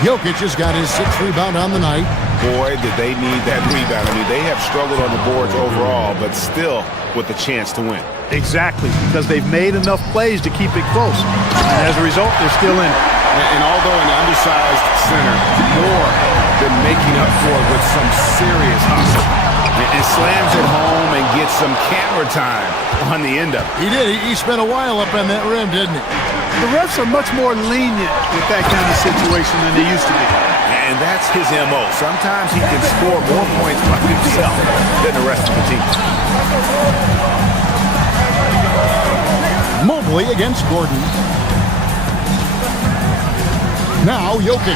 Jokic has got his 6th rebound on the night. Boy, did they need that rebound. I mean, they have struggled on the boards overall, but still with a chance to win. Exactly, because they've made enough plays to keep it close. And as a result, they're still in it. And although an undersized center, Moore been making up for it with some serious hustle. And slams it home and gets some camera time on the end of it. He did. He spent a while up on that rim, didn't he? The refs are much more lenient with that kind of situation than they used to be. And that's his M.O. Sometimes he can score more points by himself than the rest of the team. Mobley against Gordon. Now Jokic.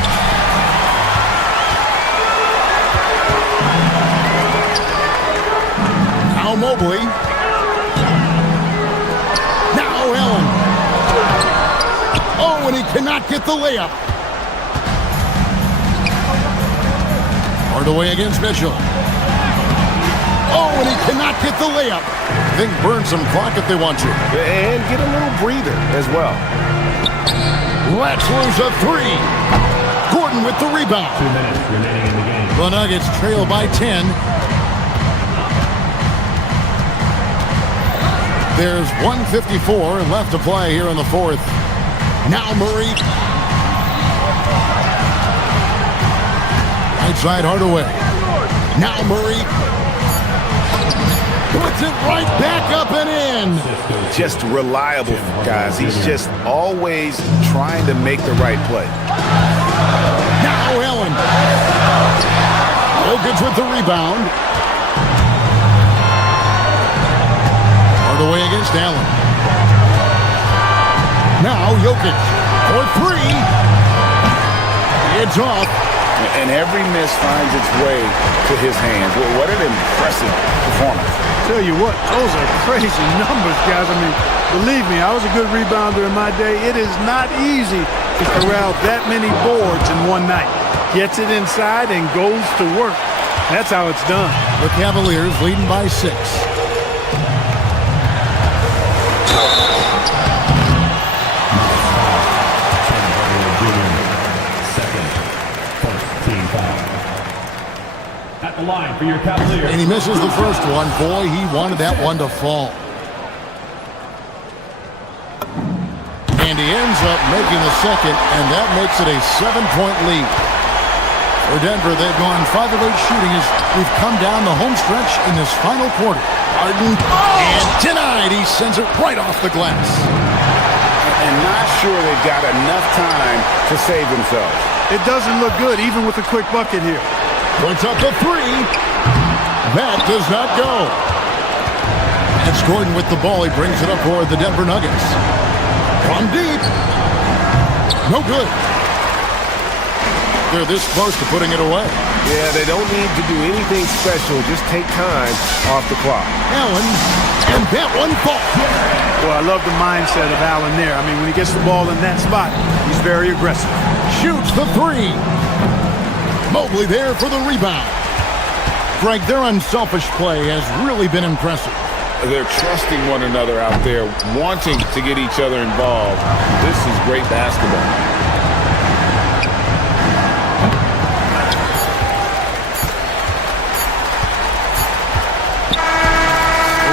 Now Mobley. Now Allen. Oh, and he cannot get the layup. Hardaway against Mitchell. Oh, and he cannot get the layup. They can burn some clock if they want to. And get a little breather as well. Let's lose a 3. Gordon with the rebound. 2 minutes remaining in the game. The Nuggets trail by 10. There's 1:54 left to play here in the 4th. Now Murray. Right side Hardaway. Now Murray. Puts it right back up and in. Just reliable, guys. He's just always trying to make the right play. Now Allen. Jokic with the rebound. Hardaway against Allen. Now Jokic for 3. It's off. And every miss finds its way to his hands. What an impressive performance. Tell you what, those are crazy numbers, guys. I mean, believe me, I was a good rebounder in my day. It is not easy to corral that many boards in one night. Gets it inside and goes to work. That's how it's done. The Cavaliers leading by 6. At the line for your Cavaliers. And he misses the first one. Boy, he wanted that one to fall. And he ends up making the second, and that makes it a 7-point lead. For Denver, they've gone 5 of 8 shooting as we've come down the home stretch in this final quarter. Harden, and denied. He sends it right off the glass. And not sure they've got enough time to save themselves. It doesn't look good, even with a quick bucket here. Puts up the 3. That does not go. It's Gordon with the ball. He brings it up for the Denver Nuggets. From deep. No good. They're this close to putting it away. Yeah, they don't need to do anything special. Just take time off the clock. Allen, and that one falls. Well, I love the mindset of Allen there. I mean, when he gets the ball in that spot, he's very aggressive. Shoots the 3. Mobley there for the rebound. Frank, their unselfish play has really been impressive. They're trusting one another out there, wanting to get each other involved. This is great basketball.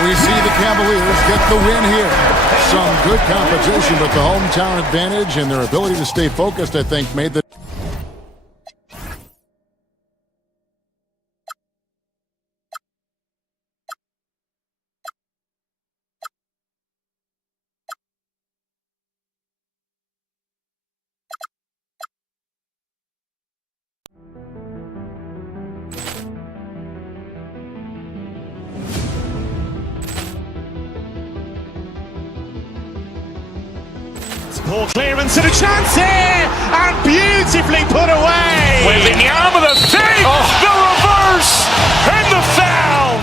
We see the Cavaliers get the win here. Some good competition, but the hometown advantage and their ability to stay focused, I think, made the... Ball clearance and a chance here, and beautifully put away. Waving the arm of the feet, the reverse, and the foul.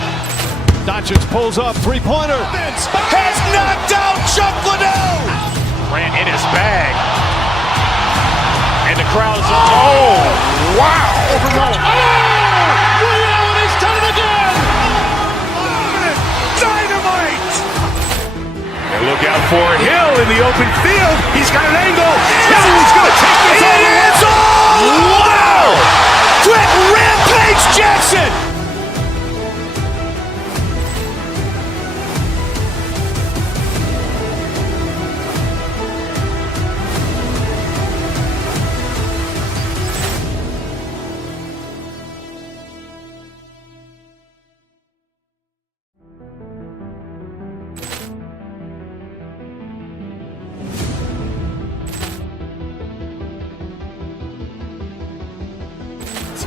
Doncic pulls up, three-pointer. Has knocked out Chuck Liddell. Ran in his bag. And the crowd is, Wow! Ray Allen has done it again. Dynamite. And look out for Hill in the open field. He's got an angle. He's going to take this all the way. Wow! Quick Rampage Jackson.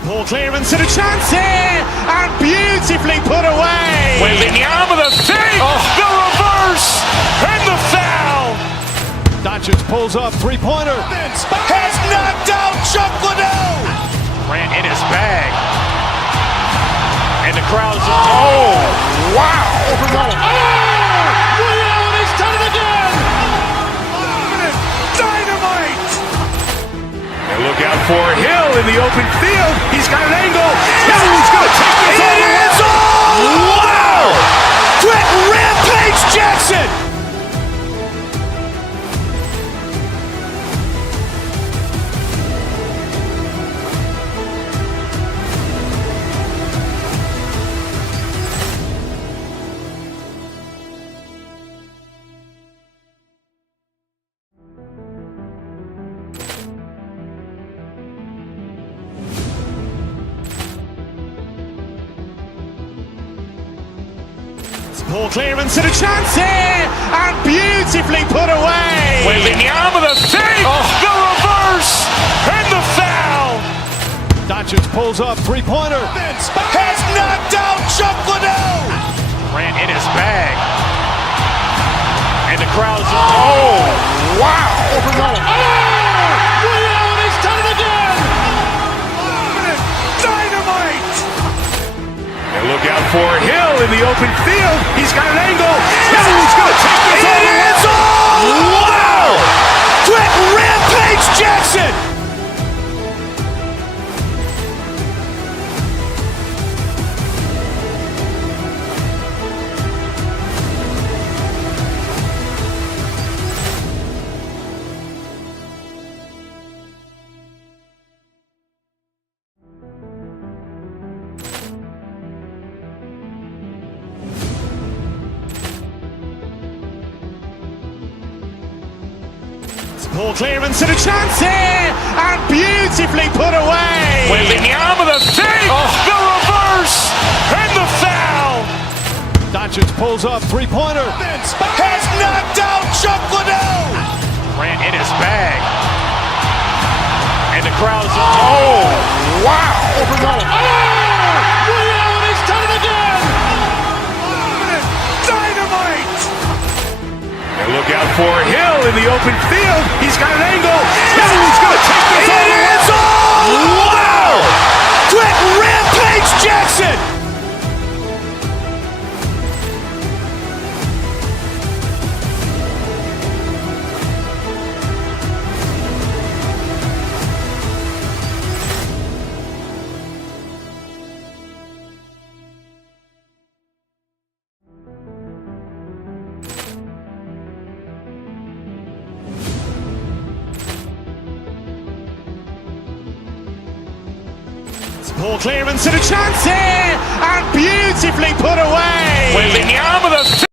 Ball clearance and a chance here, and beautifully put away. Waving the arm of the feet, the reverse, and the foul. Doncic pulls up, three-pointer. Has knocked out Chuck Liddell. Ran in his bag. And the crowd is, Wow! Ray Allen has done it again. Dynamite. And look out for Hill in the open field. He's got an angle. He's going to take this all the way. Wow! Quick Rampage Jackson. Ball clearance and a chance here, and beautifully put away. Waving the arm of the feet, the reverse, and the foul. Doncic pulls up, three-pointer. Has knocked out Chuck Liddell. Ran in his bag. And the crowd is, Wow! Ray Allen has done it again. Dynamite. And look out for Hill in the open field. He's got an angle. He's going to take this all the way. Wow! Quick Rampage Jackson. Ball clearance and a chance here, and beautifully put away. Waving the arm of the feet, the reverse, and the foul. Doncic pulls up, three-pointer. Has knocked out Chuck Liddell. Ran in his bag. And the crowd is, Wow! Ray Allen has done it again. Dynamite. And look out for Hill in the open field. He's got an angle. He's going to take this all the way. Wow! Quick Rampage Jackson. Ball clearance and a chance here, and beautifully put away. Waving the arm of the feet.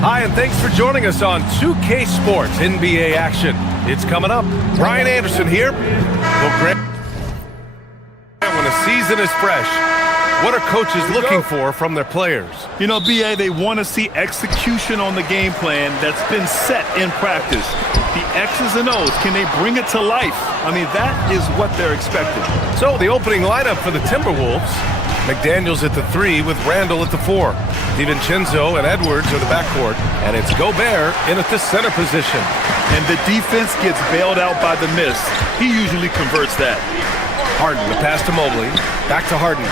Hi, and thanks for joining us on 2K Sports NBA action. It's coming up. Brian Anderson here. Well, great. When a season is fresh, what are coaches looking for from their players? You know, BA, they want to see execution on the game plan that's been set in practice. The X's and O's, can they bring it to life? I mean, that is what they're expecting. So the opening lineup for the Timberwolves: McDaniels at the 3 with Randall at the 4. DiVincenzo and Edwards are the backcourt, and it's Gobert in at the center position. And the defense gets bailed out by the miss. He usually converts that. Harden, the pass to Mobley. Back to Harden.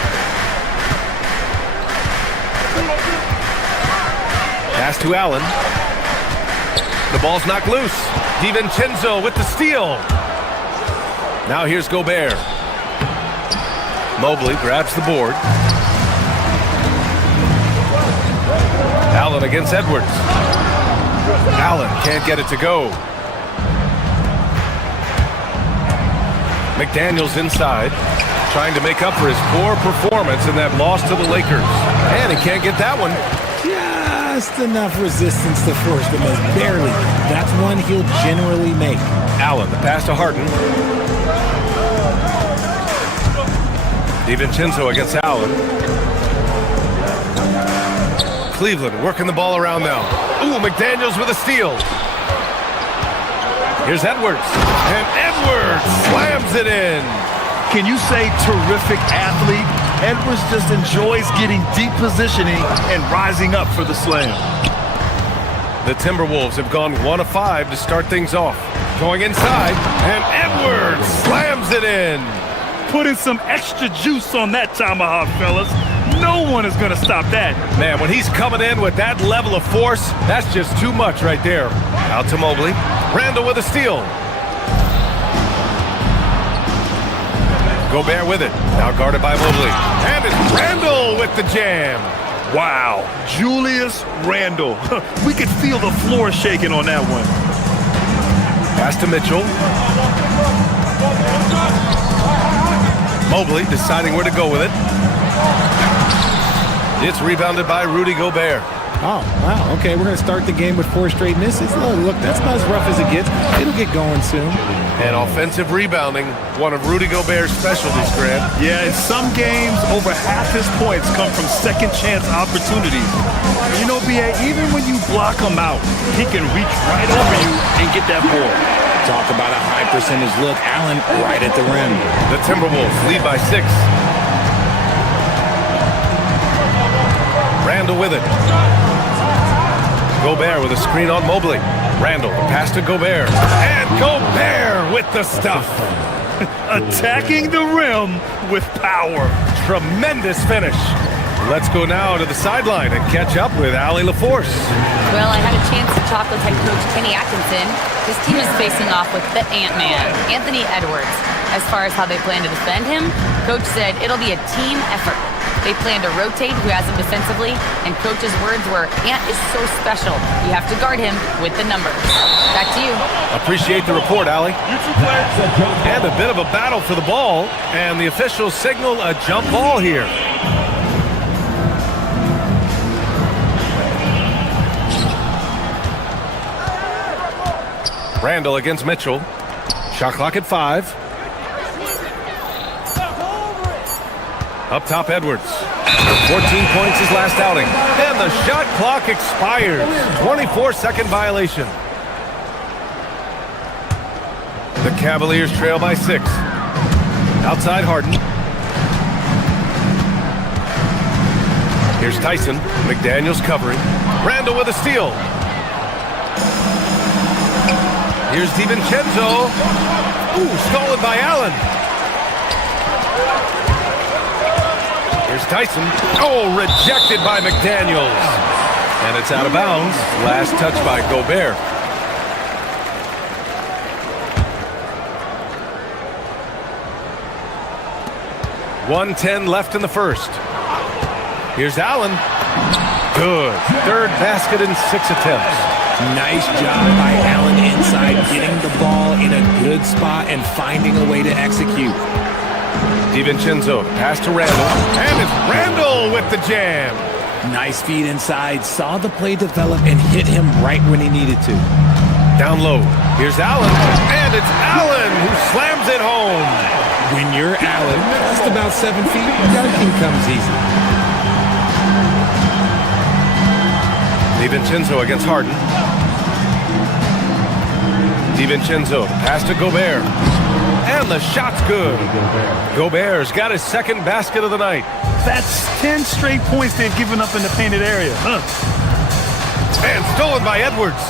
Pass to Allen. The ball's knocked loose. DiVincenzo with the steal. Now here's Gobert. Mobley grabs the board. Allen against Edwards. Allen can't get it to go. McDaniels inside, trying to make up for his poor performance in that loss to the Lakers. And he can't get that one. Just enough resistance to force the miss. Barely. That's one he'll generally make. Allen, the pass to Harden. DiVincenzo against Allen. Cleveland working the ball around now. Ooh, McDaniels with a steal. Here's Edwards. And Edwards slams it in. Can you say terrific athlete? Edwards just enjoys getting deep positioning and rising up for the slam. The Timberwolves have gone 1 of 5 to start things off. Going inside, and Edwards slams it in. Putting some extra juice on that tomahawk, fellas. No one is going to stop that. Man, when he's coming in with that level of force, that's just too much right there. Out to Mobley. Randall with a steal. Gobert with it. Now guarded by Mobley. And it's Randall with the jam. Wow. Julius Randle. We could feel the floor shaking on that one. Pass to Mitchell. Mobley deciding where to go with it. It's rebounded by Rudy Gobert. Oh, wow. Okay, we're going to start the game with 4 straight misses. Oh, look, that's not as rough as it gets. It'll get going soon. And offensive rebounding, one of Rudy Gobert's specialties, Grant. Yeah, in some games, over half his points come from second chance opportunities. You know, B.A., even when you block him out, he can reach right over you and get that ball. Talk about a high percentage look. Allen right at the rim. The Timberwolves lead by 6. Randall with it. Gobert with a screen on Mobley. Randall, the pass to Gobert. And Gobert with the stuff. Attacking the rim with power. Tremendous finish. Let's go now to the sideline and catch up with Allie LaForce. Well, I had a chance to talk with head coach Kenny Atkinson. His team is facing off with the Ant-Man, Anthony Edwards. As far as how they plan to defend him, coach said it'll be a team effort. They plan to rotate who has him defensively, and coach's words were, Ant is so special. You have to guard him with the numbers. Back to you. Appreciate the report, Allie. And a bit of a battle for the ball, and the officials signal a jump ball here. Randall against Mitchell. Shot clock at 5. Up top, Edwards. 14 points his last outing. And the shot clock expires. 24-second violation. The Cavaliers trail by 6. Outside Harden. Here's Tyson. McDaniels covering. Randall with a steal. Here's DiVincenzo. Ooh, stolen by Allen. Here's Tyson. Oh, rejected by McDaniels. And it's out of bounds. Last touch by Gobert. .110 left in the first. Here's Allen. Good. Third basket in 6 attempts. Nice job by Allen inside, getting the ball in a good spot and finding a way to execute. DiVincenzo, pass to Randall, and it's Randall with the jam. Nice feed inside, saw the play develop and hit him right when he needed to. Down low, here's Allen, and it's Allen who slams it home. When you're Allen, just about 7 feet, dunking comes easy. DiVincenzo against Harden. DiVincenzo, pass to Gobert. And the shot's good. Gobert's got his second basket of the night. That's 10 straight points they've given up in the painted area. And stolen by Edwards.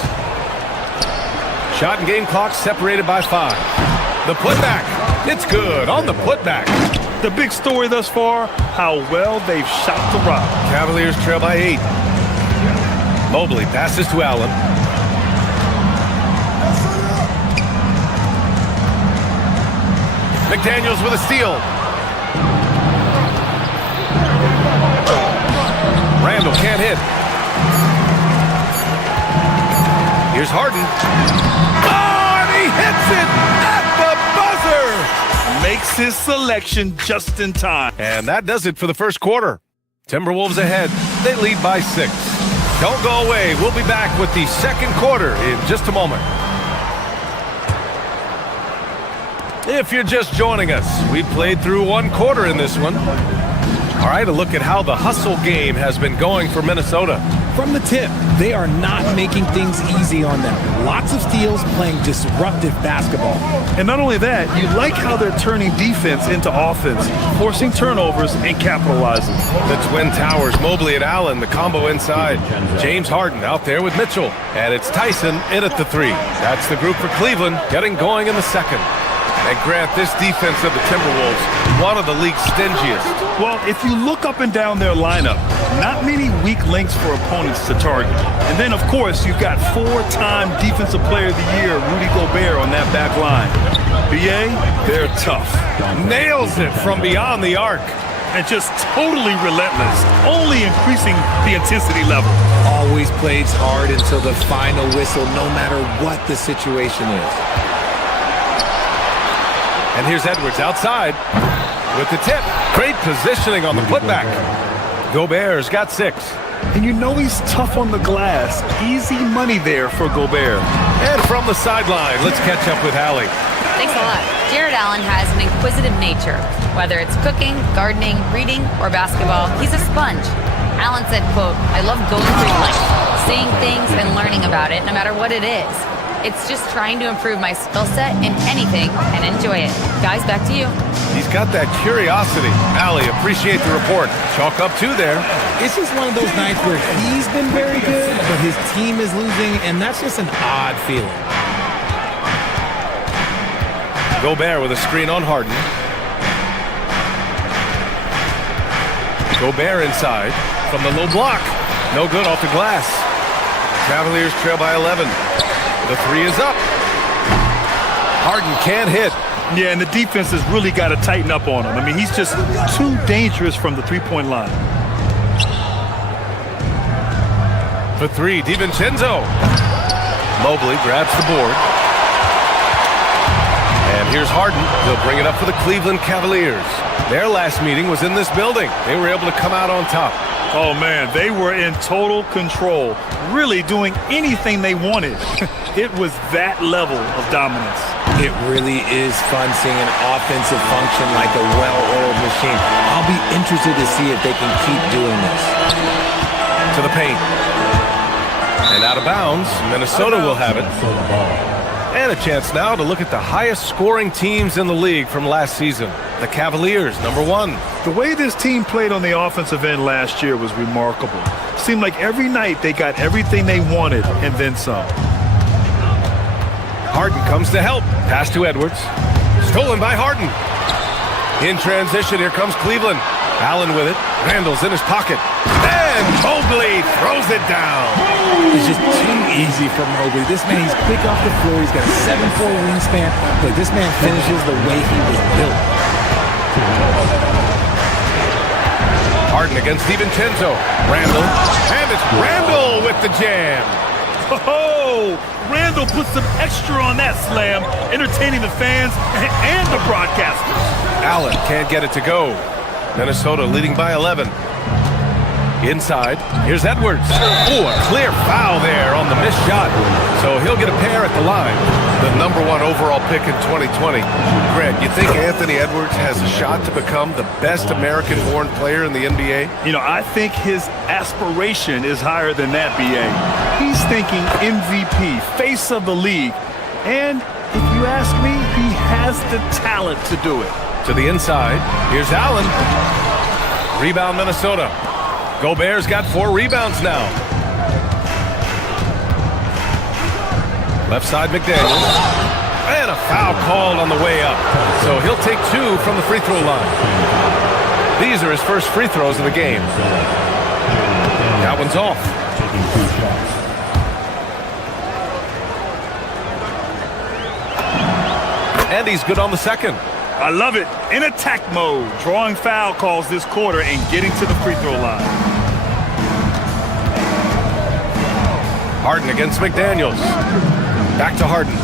Shot and game clock separated by 5. The putback. It's good on the putback. The big story thus far, how well they've shot the rock. Cavaliers trail by 8. Mobley passes to Allen. McDaniels with a steal. Randall can't hit. Here's Harden. Oh, and he hits it at the buzzer. Makes his selection just in time. And that does it for the first quarter. Timberwolves ahead. They lead by 6. Don't go away. We'll be back with the second quarter in just a moment. If you're just joining us, we played through one quarter in this one. All right, a look at how the hustle game has been going for Minnesota. From the tip, they are not making things easy on them. Lots of steals, playing disruptive basketball. And not only that, you like how they're turning defense into offense, forcing turnovers and capitalizing. The Twin Towers, Mobley and Allen, the combo inside. James Harden out there with Mitchell. And it's Tyson in at the 3. That's the group for Cleveland, getting going in the second. And Grant, this defense of the Timberwolves, one of the league's stingiest. Well, if you look up and down their lineup, not many weak links for opponents to target. And then, of course, you've got 4-time Defensive Player of the Year, Rudy Gobert, on that back line. BA, they're tough. Nails it from beyond the arc. And just totally relentless, only increasing the intensity level. Always plays hard until the final whistle, no matter what the situation is. And here's Edwards outside with the tip. Great positioning on the putback. Gobert's got 6. And you know he's tough on the glass. Easy money there for Gobert. And from the sideline, let's catch up with Hallie. Thanks a lot. Jared Allen has an inquisitive nature. Whether it's cooking, gardening, reading, or basketball, he's a sponge. Allen said, quote, "I love going through life, seeing things and learning about it, no matter what it is. It's just trying to improve my skill set in anything and enjoy it." Guys, back to you. He's got that curiosity. Allie, appreciate the report. Chalk up 2 there. It's just one of those nights where he's been very good, but his team is losing, and that's just an odd feeling. Gobert with a screen on Harden. Gobert inside from the low block. No good off the glass. Cavaliers trail by 11. The 3 is up. Harden can't hit. Yeah, and the defense has really got to tighten up on him. I mean, he's just too dangerous from the three-point line. For 3, DiVincenzo. Mobley grabs the board. And here's Harden. He'll bring it up for the Cleveland Cavaliers. Their last meeting was in this building. They were able to come out on top. Oh, man, they were in total control, really doing anything they wanted. It was that level of dominance. It really is fun seeing an offensive function like a well-oiled machine. I'll be interested to see if they can keep doing this. To the paint. And out of bounds, Minnesota will have it. And a chance now to look at the highest scoring teams in the league from last season. The Cavaliers, number 1. The way this team played on the offensive end last year was remarkable. Seemed like every night they got everything they wanted and then some. Harden comes to help. Pass to Edwards. Stolen by Harden. In transition, here comes Cleveland. Allen with it. Randall's in his pocket. And Mobley throws it down. It's just too easy for Mobley. This man, he's quick off the floor. He's got a 7'4" wingspan. But this man finishes the way he was built. Harden against DiVincenzo. Randall. And it's Randall with the jam. Oh, Randall put some extra on that slam, entertaining the fans and the broadcasters. Allen can't get it to go. Minnesota leading by 11. Inside, here's Edwards. Oh, a clear foul there on the missed shot. So he'll get a pair at the line. The number 1 overall pick in 2020. Greg, you think Anthony Edwards has a shot to become the best American-born player in the NBA? You know, I think his aspiration is higher than that, BA. He's thinking MVP, face of the league. And if you ask me, he has the talent to do it. To the inside. Here's Allen. Rebound, Minnesota. Gobert's got 4 rebounds now. Left side, McDaniels. And a foul called on the way up. So he'll take 2 from the free throw line. These are his first free throws of the game. That one's off. And he's good on the second. I love it. In attack mode, drawing foul calls this quarter and getting to the free throw line. Harden against McDaniels. Back to Harden.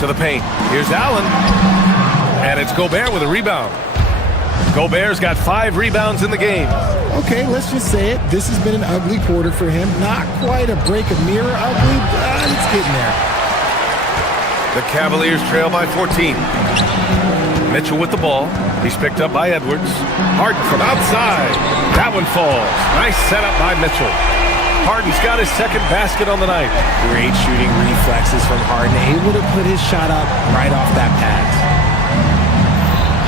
To the paint. Here's Allen. And it's Gobert with a rebound. Gobert's got 5 rebounds in the game. Okay, let's just say it. This has been an ugly quarter for him. Not quite a break of mirror ugly, but it's getting there. The Cavaliers trail by 14. Mitchell with the ball. He's picked up by Edwards. Harden from outside. That one falls. Nice setup by Mitchell. Harden's got his second basket on the night. Great shooting reflexes from Harden, able to put his shot up right off that pass.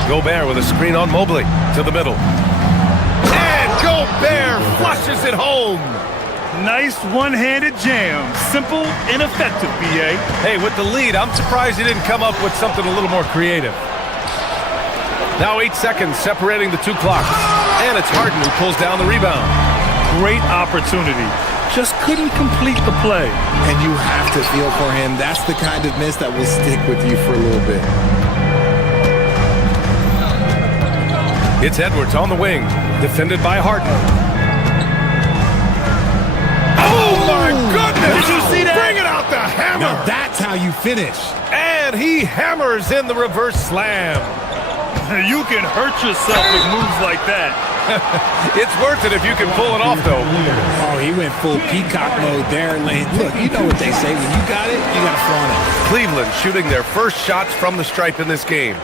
Gobert with a screen on Mobley to the middle. And Gobert flushes it home. Nice one-handed jam. Simple and effective, B.A. Hey, with the lead, I'm surprised he didn't come up with something a little more creative. Now 8 seconds separating the 2 clocks. And it's Harden who pulls down the rebound. Great opportunity. Just couldn't complete the play. And you have to feel for him. That's the kind of miss that will stick with you for a little bit. It's Edwards on the wing, defended by Harden. Oh my goodness! Did you see that? Bring it out the hammer! Now that's how you finish. And he hammers in the reverse slam. You can hurt yourself with moves like that. It's worth it if you can pull it off, though. Oh, he went full peacock mode there. Look, you know what they say. When you got it, you got to flaunt it. Cleveland shooting their first shots from the stripe in this game.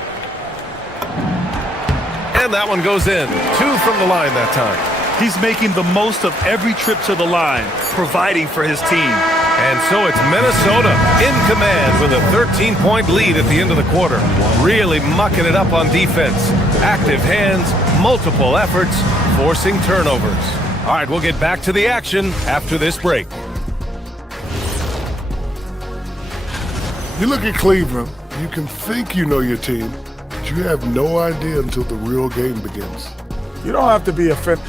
And that one goes in. 2 from the line that time. He's making the most of every trip to the line, providing for his team. And so it's Minnesota in command with a 13-point lead at the end of the quarter. Really mucking it up on defense. Active hands, multiple efforts, forcing turnovers. All right, we'll get back to the action after this break. You look at Cleveland, you can think you know your team, but you have no idea until the real game begins. You don't have to be offended.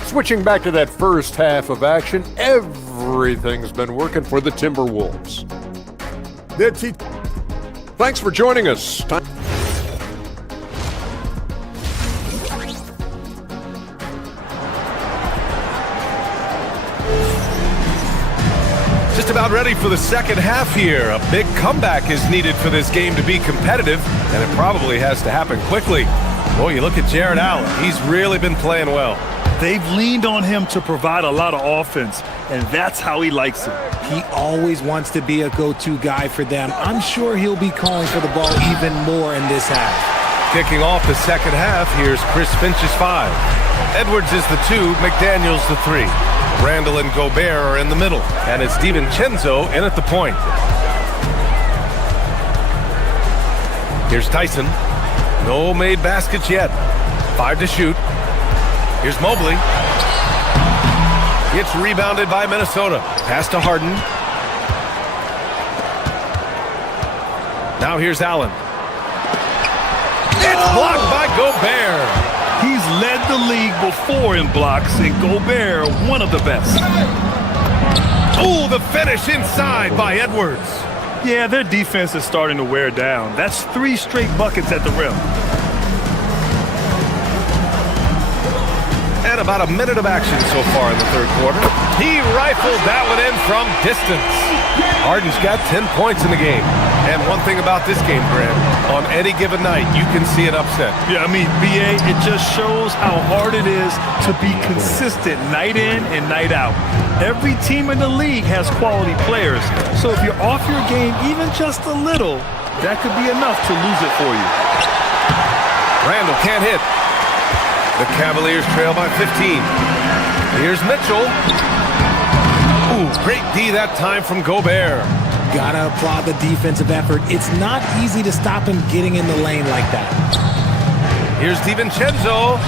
Switching back to that first half of action, everything's been working for the Timberwolves. Thanks for joining us. Just about ready for the second half here. A big comeback is needed for this game to be competitive, and it probably has to happen quickly. Boy, you look at Jared Allen. He's really been playing well. They've leaned on him to provide a lot of offense, and that's how he likes it. He always wants to be a go-to guy for them. I'm sure he'll be calling for the ball even more in this half. Kicking off the second half, here's Chris Finch's 5. Edwards is the 2, McDaniels the 3. Randall and Gobert are in the middle, and it's DiVincenzo in at the point. Here's Tyson. No made baskets yet. 5 to shoot. Here's Mobley. It's rebounded by Minnesota. Pass to Harden. Now here's Allen. It's blocked by Gobert. He's led the league before in blocks, and Gobert, one of the best. Oh, the finish inside by Edwards. Yeah, their defense is starting to wear down. That's 3 straight buckets at the rim. And about a minute of action so far in the third quarter. He rifled that one in from distance. Harden's got 10 points in the game. And one thing about this game, Grant, on any given night, you can see an upset. Yeah, I mean, BA, it just shows how hard it is to be consistent night in and night out. Every team in the league has quality players. So if you're off your game even just a little, that could be enough to lose it for you. Randall can't hit. The Cavaliers trail by 15. Here's Mitchell. Ooh, great D that time from Gobert. Gotta applaud the defensive effort. It's not easy to stop him getting in the lane like that. Here's DiVincenzo.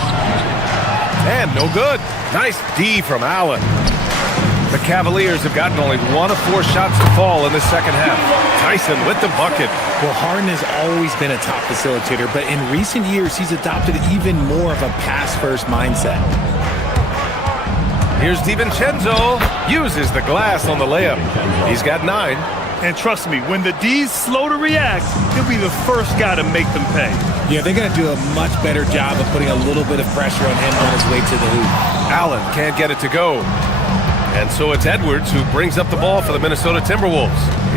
And no good. Nice D from Allen. The Cavaliers have gotten only 1 of 4 shots to fall in the second half. Tyson with the bucket. Well, Harden has always been a top facilitator, but in recent years, he's adopted even more of a pass-first mindset. Here's DiVincenzo. Uses the glass on the layup. He's got 9. And trust me, when the D's slow to react, he'll be the first guy to make them pay. Yeah, they're going to do a much better job of putting a little bit of pressure on him on his way to the hoop. Allen can't get it to go. And so it's Edwards who brings up the ball for the Minnesota Timberwolves.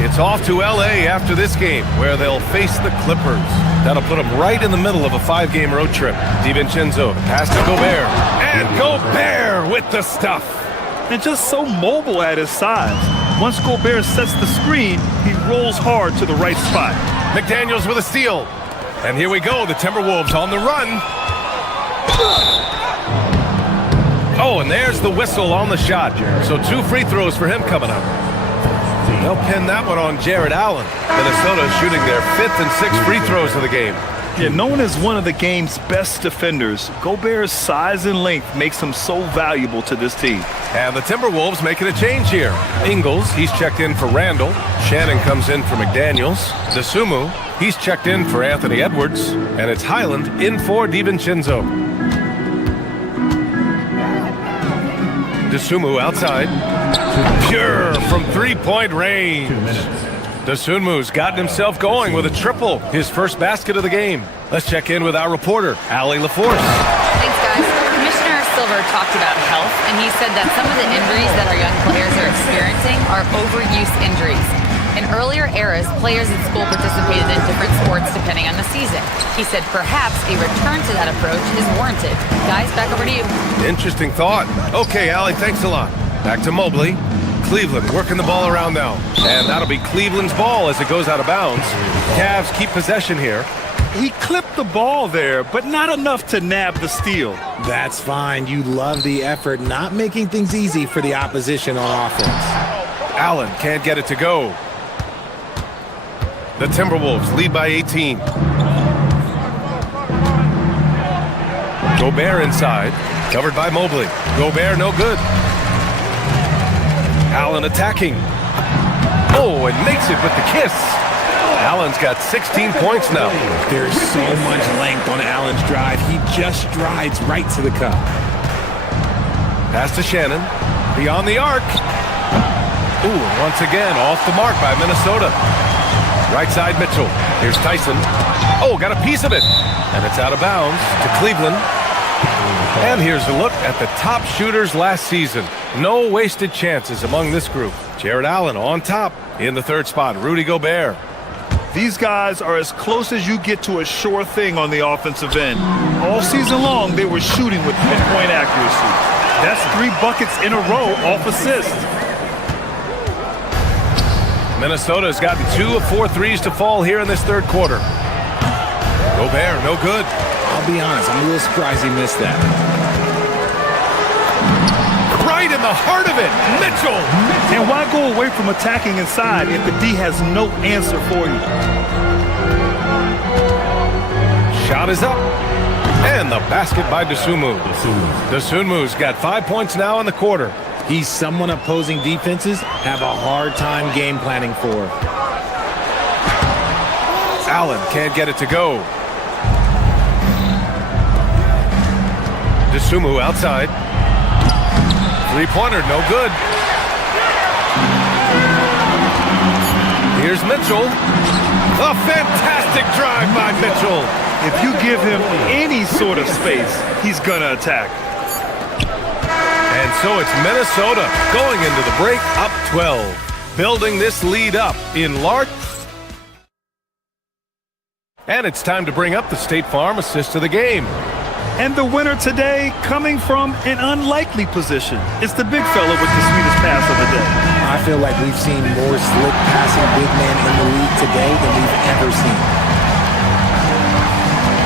It's off to L.A. after this game, where they'll face the Clippers. That'll put them right in the middle of a 5-game road trip. DiVincenzo, pass to Gobert. And Gobert with the stuff. And just so mobile at his size. Once Gobert sets the screen, he rolls hard to the right spot. McDaniels with a steal. And here we go, the Timberwolves on the run. Oh, and there's the whistle on the shot. So 2 free throws for him coming up. They'll pin that one on Jared Allen. Minnesota shooting their 5th and 6th free throws of the game. Yeah, known as one of the game's best defenders, Gobert's size and length makes him so valuable to this team. And the Timberwolves making a change here. Ingles, he's checked in for Randall. Shannon comes in for McDaniels. DeSumo, he's checked in for Anthony Edwards. And it's Highland in for DiVincenzo. DeSumo outside. Pure from 3-point range. DeSumo's gotten himself going with a triple, his first basket of the game. Let's check in with our reporter, Allie LaForce. Thanks, guys. Commissioner Silver talked about health, and he said that some of the injuries that our young players are experiencing are overuse injuries. In earlier eras, players at school participated in different sports depending on the season. He said perhaps a return to that approach is warranted. Guys, back over to you. Interesting thought. Okay, Allie, thanks a lot. Back to Mobley. Cleveland working the ball around now. And that'll be Cleveland's ball as it goes out of bounds. Cavs keep possession here. He clipped the ball there, but not enough to nab the steal. That's fine. You love the effort, not making things easy for the opposition on offense. Allen can't get it to go. The Timberwolves lead by 18. Gobert inside, covered by Mobley. Gobert no good. Allen attacking. Oh, and makes it with the kiss. Allen's got 16 points now. There's so much length on Allen's drive. He just strides right to the cup. Pass to Shannon. Beyond the arc. Ooh, once again, off the mark by Minnesota. Right side Mitchell. Here's Tyson. Oh, got a piece of it. And it's out of bounds to Cleveland. And here's a look at the top shooters last season. No wasted chances among this group. Jared Allen on top. In the 3rd spot, Rudy Gobert. These guys are as close as you get to a sure thing on the offensive end. All season long, they were shooting with pinpoint accuracy. That's 3 buckets in a row off assist. Minnesota's gotten 2 of 4 threes to fall here in this 3rd quarter. Gobert, no good. I'll be honest, I'm a little surprised he missed that. Right in the heart of it, Mitchell. And why go away from attacking inside if the D has no answer for you? Shot is up. And the basket by DeSumo. DeSumo's got 5 points now in the quarter. He's someone opposing defenses have a hard time game planning for. Allen can't get it to go. DeSumo outside. 3-pointer, no good. Here's Mitchell. A fantastic drive by Mitchell. If you give him any sort of space, he's gonna attack. And so it's Minnesota going into the break up 12. Building this lead up in large. And it's time to bring up the State Farm assist of the game. And the winner today coming from an unlikely position. It's the big fella with the sweetest pass of the day. I feel like we've seen more slick passing big men in the league today than we've ever seen.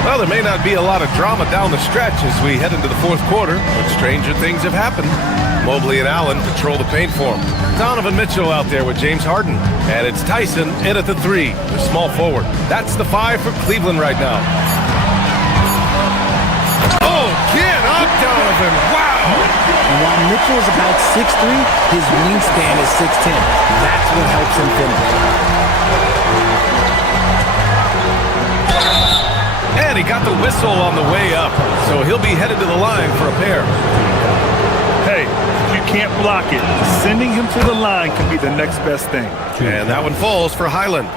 Well, there may not be a lot of drama down the stretch as we head into the 4th quarter, but stranger things have happened. Mobley and Allen patrol the paint for him. Donovan Mitchell out there with James Harden. And it's Tyson in at the 3, the small forward. That's the 5 for Cleveland right now. Oh, get up, Donovan. Wow. And while Mitchell is about 6'3", his wingspan is 6'10". That's what helps him finish. And he got the whistle on the way up, so he'll be headed to the line for a pair. Hey, you can't block it. Sending him to the line can be the next best thing. And that one falls for Highland.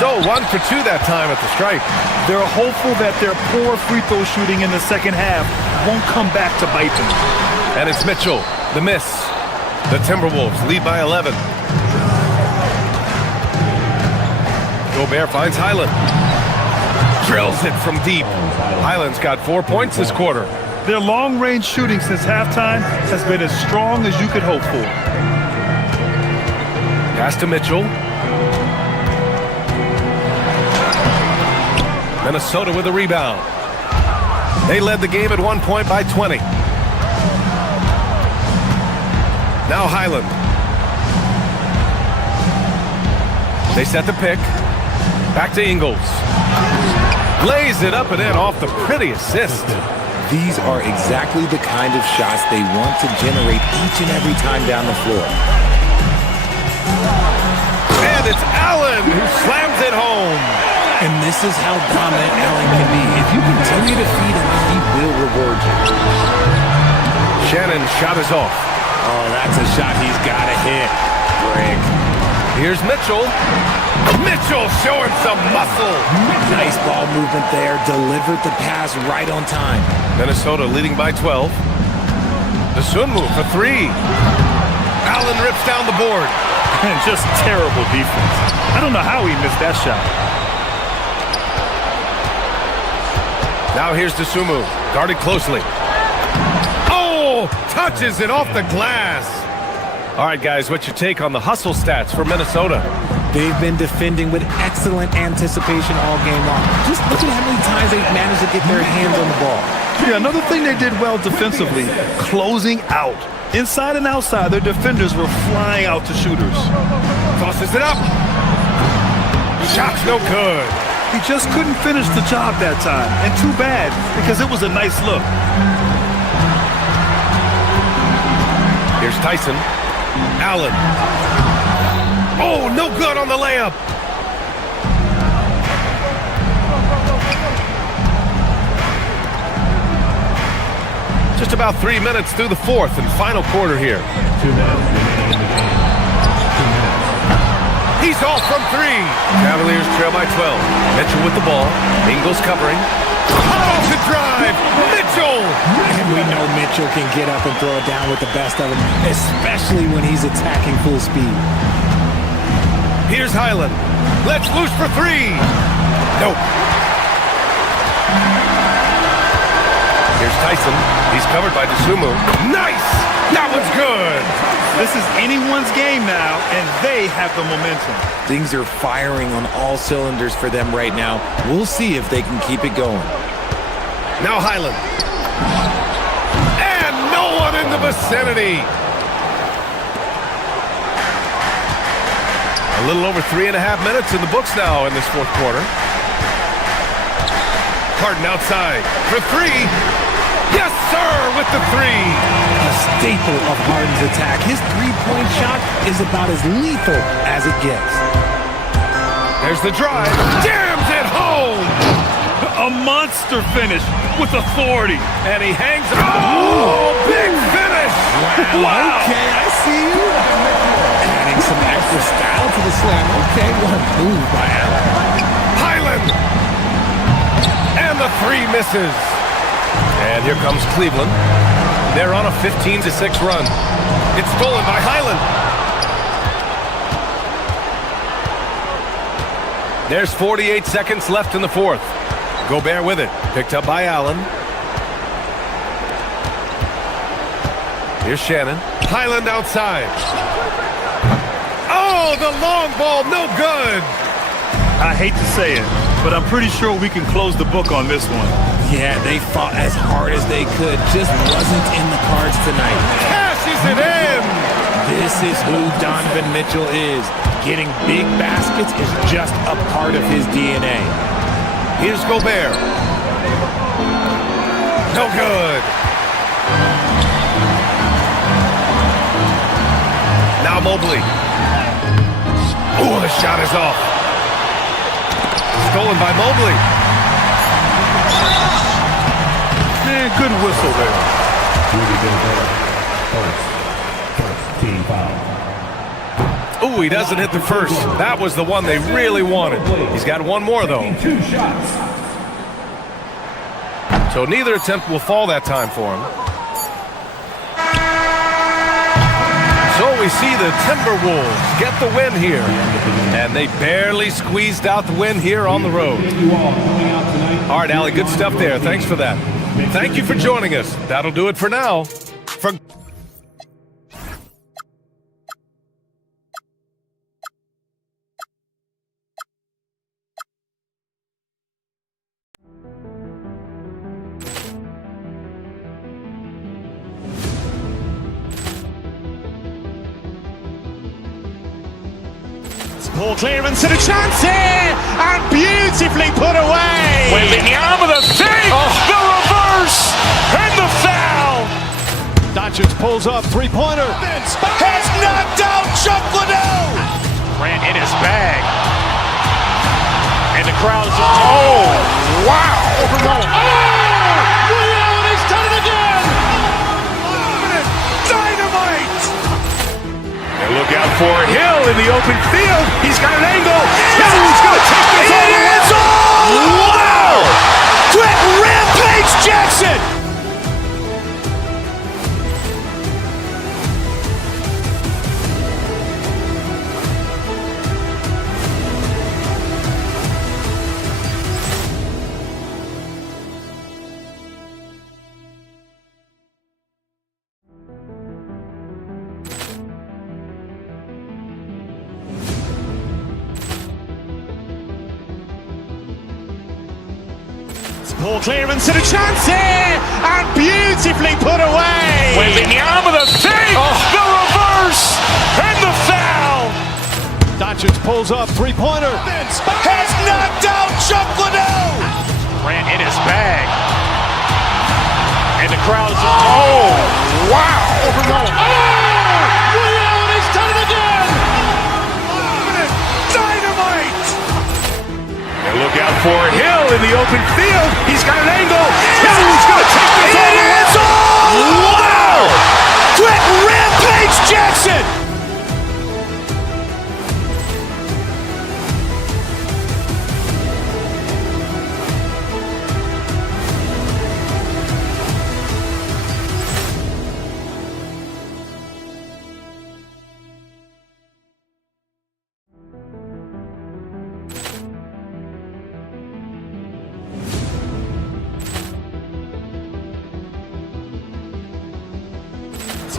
So 1 for 2 that time at the stripe. They're hopeful that their poor free throw shooting in the second half won't come back to bite them. And it's Mitchell, the miss. The Timberwolves lead by 11. Gobert finds Highland. Drills it from deep. Highland's got 4 points this quarter. Their long-range shooting since halftime has been as strong as you could hope for. Pass to Mitchell. Minnesota with a rebound. They led the game at 1 point by 20. Now Highland. They set the pick. Back to Ingles. Lays it up and in off the pretty assist. These are exactly the kind of shots they want to generate each and every time down the floor. And it's Allen who slams it home. And this is how dominant Allen can be. If you continue to feed him, he will reward you. Shannon's shot is off. Oh, that's a shot he's got to hit. Brick. Here's Mitchell. Mitchell showing some muscle. Nice ball movement there. Delivered the pass right on time. Minnesota leading by 12. The swim move for 3. Allen rips down the board. And just terrible defense. I don't know how he missed that shot. Now here's Dosunmu, guarded closely. Oh, touches it off the glass. All right, guys, what's your take on the hustle stats for Minnesota? They've been defending with excellent anticipation all game long. Just look at how many times they've managed to get their hands on the ball. Yeah, another thing they did well defensively, closing out. Inside and outside, their defenders were flying out to shooters. Tosses it up. Shot's no good. He just couldn't finish the job that time. And too bad, because it was a nice look. Here's Tyson. Allen. Oh, no good on the layup. Just about 3 minutes through the fourth and final quarter here. He's off from 3. Cavaliers trail by 12. Mitchell with the ball. Ingles covering. Off the drive. Mitchell. And we know Mitchell can get up and throw it down with the best of them, especially when he's attacking full speed. Here's Highland. Let's loose for 3. Nope. Here's Tyson. He's covered by Dosunmu. Nice! That one's good! This is anyone's game now, and they have the momentum. Things are firing on all cylinders for them right now. We'll see if they can keep it going. Now Highland. And no one in the vicinity. A little over 3.5 minutes in the books now in this fourth quarter. Harden outside for 3. Yes, sir, with the 3. A staple of Harden's attack. His three-point shot is about as lethal as it gets. There's the drive. Jams it home. A monster finish with authority. And he hangs. Oh, big finish. Wow. Okay, I see you. Adding some extra style to the slam. Okay, what a move by Allen. Highland. And the 3 misses. And here comes Cleveland. They're on a 15-6 run. It's stolen by Highland. There's 48 seconds left in the fourth. Gobert with it. Picked up by Allen. Here's Shannon. Highland outside. Oh, the long ball, no good. I hate to say it, but I'm pretty sure we can close the book on this one. Yeah, they fought as hard as they could. Just wasn't in the cards tonight. Cashes it in! This is who Donovan Mitchell is. Getting big baskets is just a part of his DNA. Here's Gobert. No good. Now Mobley. Ooh, the shot is off. Stolen by Mobley. Man, good whistle there. First team foul. Ooh, he doesn't hit the first. That was the one they really wanted. He's got one more, though. 2 shots. So neither attempt will fall that time for him. So we see the Timberwolves get the win here. And they barely squeezed out the win here on the road. All right, Allie, good stuff there. Thanks for that. Thank you for joining us. That'll do it for now. Ball clearance and a chance here, and beautifully put away. Wembanyama the save, the reverse, and the foul. Doncic pulls up, three-pointer. Has knocked out Chuck Liddell. Grant in his bag. And the crowd's wow. He's done it again. Dynamite. And look out for Hill in the open field. He's got an angle. He's going to take this all the way. Wow! Grant Rampage Jackson. Ball clearance and a chance here, and beautifully put away. Wembanyama the save, the reverse, and the foul. Doncic pulls up, three-pointer. Has knocked out Chuck Liddell. Grant in his bag. And the crowd's wow. He's done it again. Dynamite. And look out for Hill in the open field. He's got an angle. He's going to take this all the way. Wow! Grant Rampage Jackson.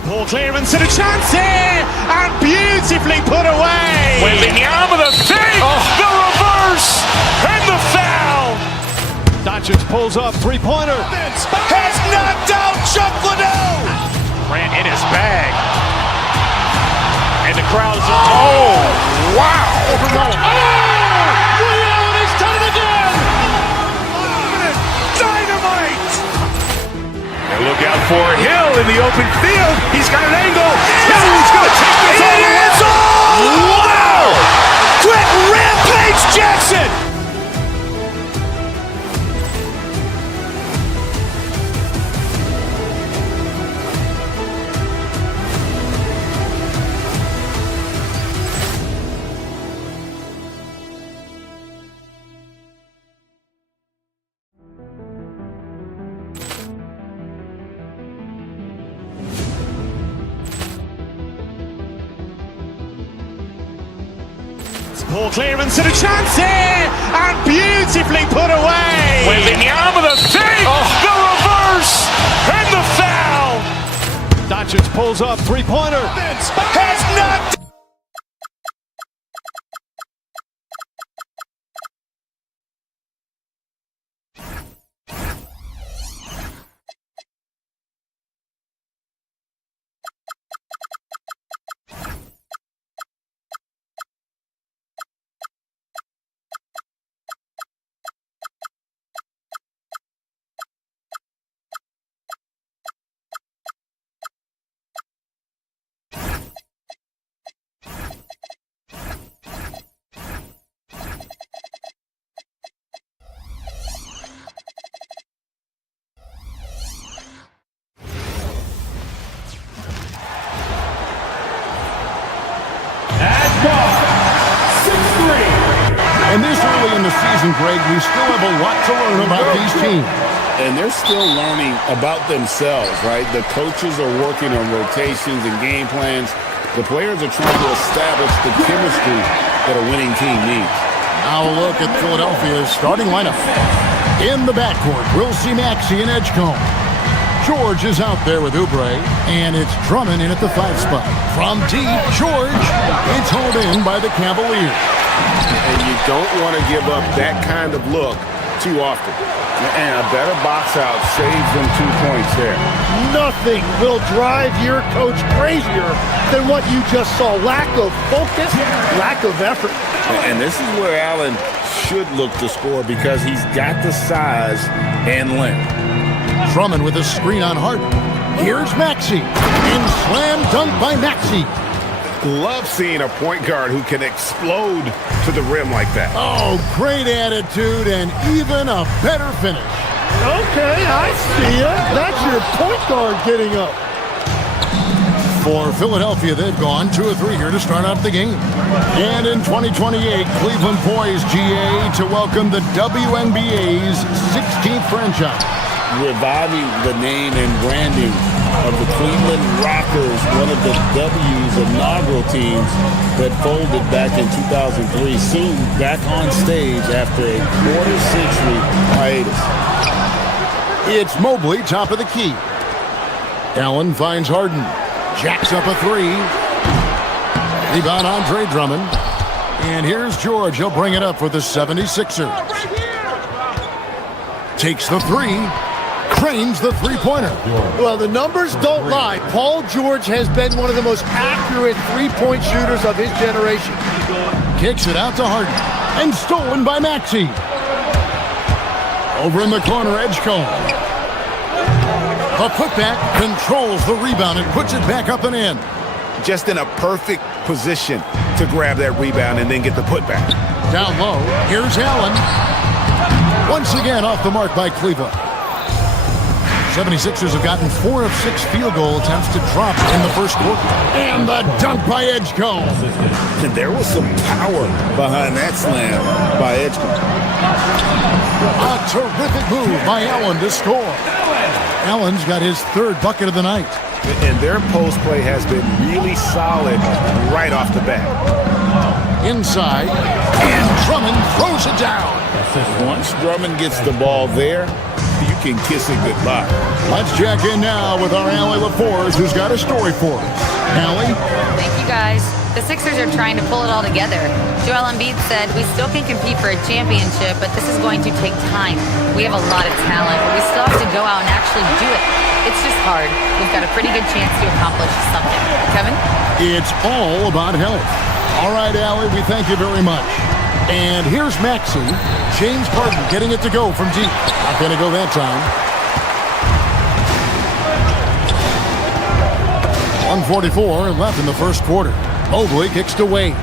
Ball clearance and a chance here, and beautifully put away. Wembanyama the save, the reverse, and the foul. Doncic pulls up, three-pointer. Has knocked out Chuck Liddell. Grant in his bag. And the crowd's wow. He's done it again. Dynamite. And look out for Hill in the open field. He's got an angle. He's going to take this all the way. Wow! Grant Rampage Jackson. Ball clearance and a chance here, and beautifully put away. Wembanyama the save, the reverse, and the foul. Doncic pulls up, three-pointer. Has knocked season, Greg, we still have a lot to learn about these teams. And they're still learning about themselves, right? The coaches are working on rotations and game plans. The players are trying to establish the chemistry that a winning team needs. Now a look at Philadelphia's starting lineup. In the backcourt, we'll see Maxey and Edgecombe. George is out there with Oubre, and it's Drummond in at the 5 spot. From deep, George. It's hauled in by the Cavaliers. And you don't want to give up that kind of look too often. And a better box out saves them 2 points there. Nothing will drive your coach crazier than what you just saw. Lack of focus, lack of effort. And this is where Allen should look to score because he's got the size and length. Drummond with a screen on Harden. Here's Maxey. And slam dunk by Maxey. Love seeing a point guard who can explode to the rim like that. Oh, great attitude and even a better finish. Okay, I see it. That's your point guard getting up. For Philadelphia, they've gone 2 of 3 here to start out the game. And in 2028, Cleveland poised, GA, to welcome the WNBA's 16th franchise. Reviving the name and branding of the Cleveland Rockers, one of the W's inaugural teams that folded back in 2003, soon back on stage after a quarter-century hiatus. It's Mobley, top of the key. Allen finds Harden. Jacks up a 3. Rebound, Andre Drummond. And here's George. He'll bring it up for the 76ers. Takes the 3. Cranes the three-pointer. Well, the numbers don't lie. Paul George has been one of the most accurate three-point shooters of his generation. Kicks it out to Harden. And stolen by Maxey. Over in the corner, Edgecombe. A putback, controls the rebound and puts it back up and in. Just in a perfect position to grab that rebound and then get the putback. Down low, here's Allen. Once again off the mark by Cleveland. 76ers have gotten 4 of 6 field goal attempts to drop in the first quarter. And the dunk by Edgecombe. And there was some power behind that slam by Edgecombe. A terrific move by Allen to score. Allen's got his 3rd bucket of the night. And their post play has been really solid right off the bat. Inside, and Drummond throws it down. Once Drummond gets the ball there, you can kiss it goodbye. Let's check in now with our Allie LaForge, who's got a story for us. Allie? Thank you, guys. The Sixers are trying to pull it all together. Joel Embiid said, "We still can compete for a championship, but this is going to take time. We have a lot of talent, but we still have to go out and actually do it. It's just hard. We've got a pretty good chance to accomplish something." Kevin? It's all about health. All right, Allie, we thank you very much. And here's Maxey. James Harden getting it to go from deep. Not going to go that time. 1:44 left in the first quarter. Mobley kicks to Wade.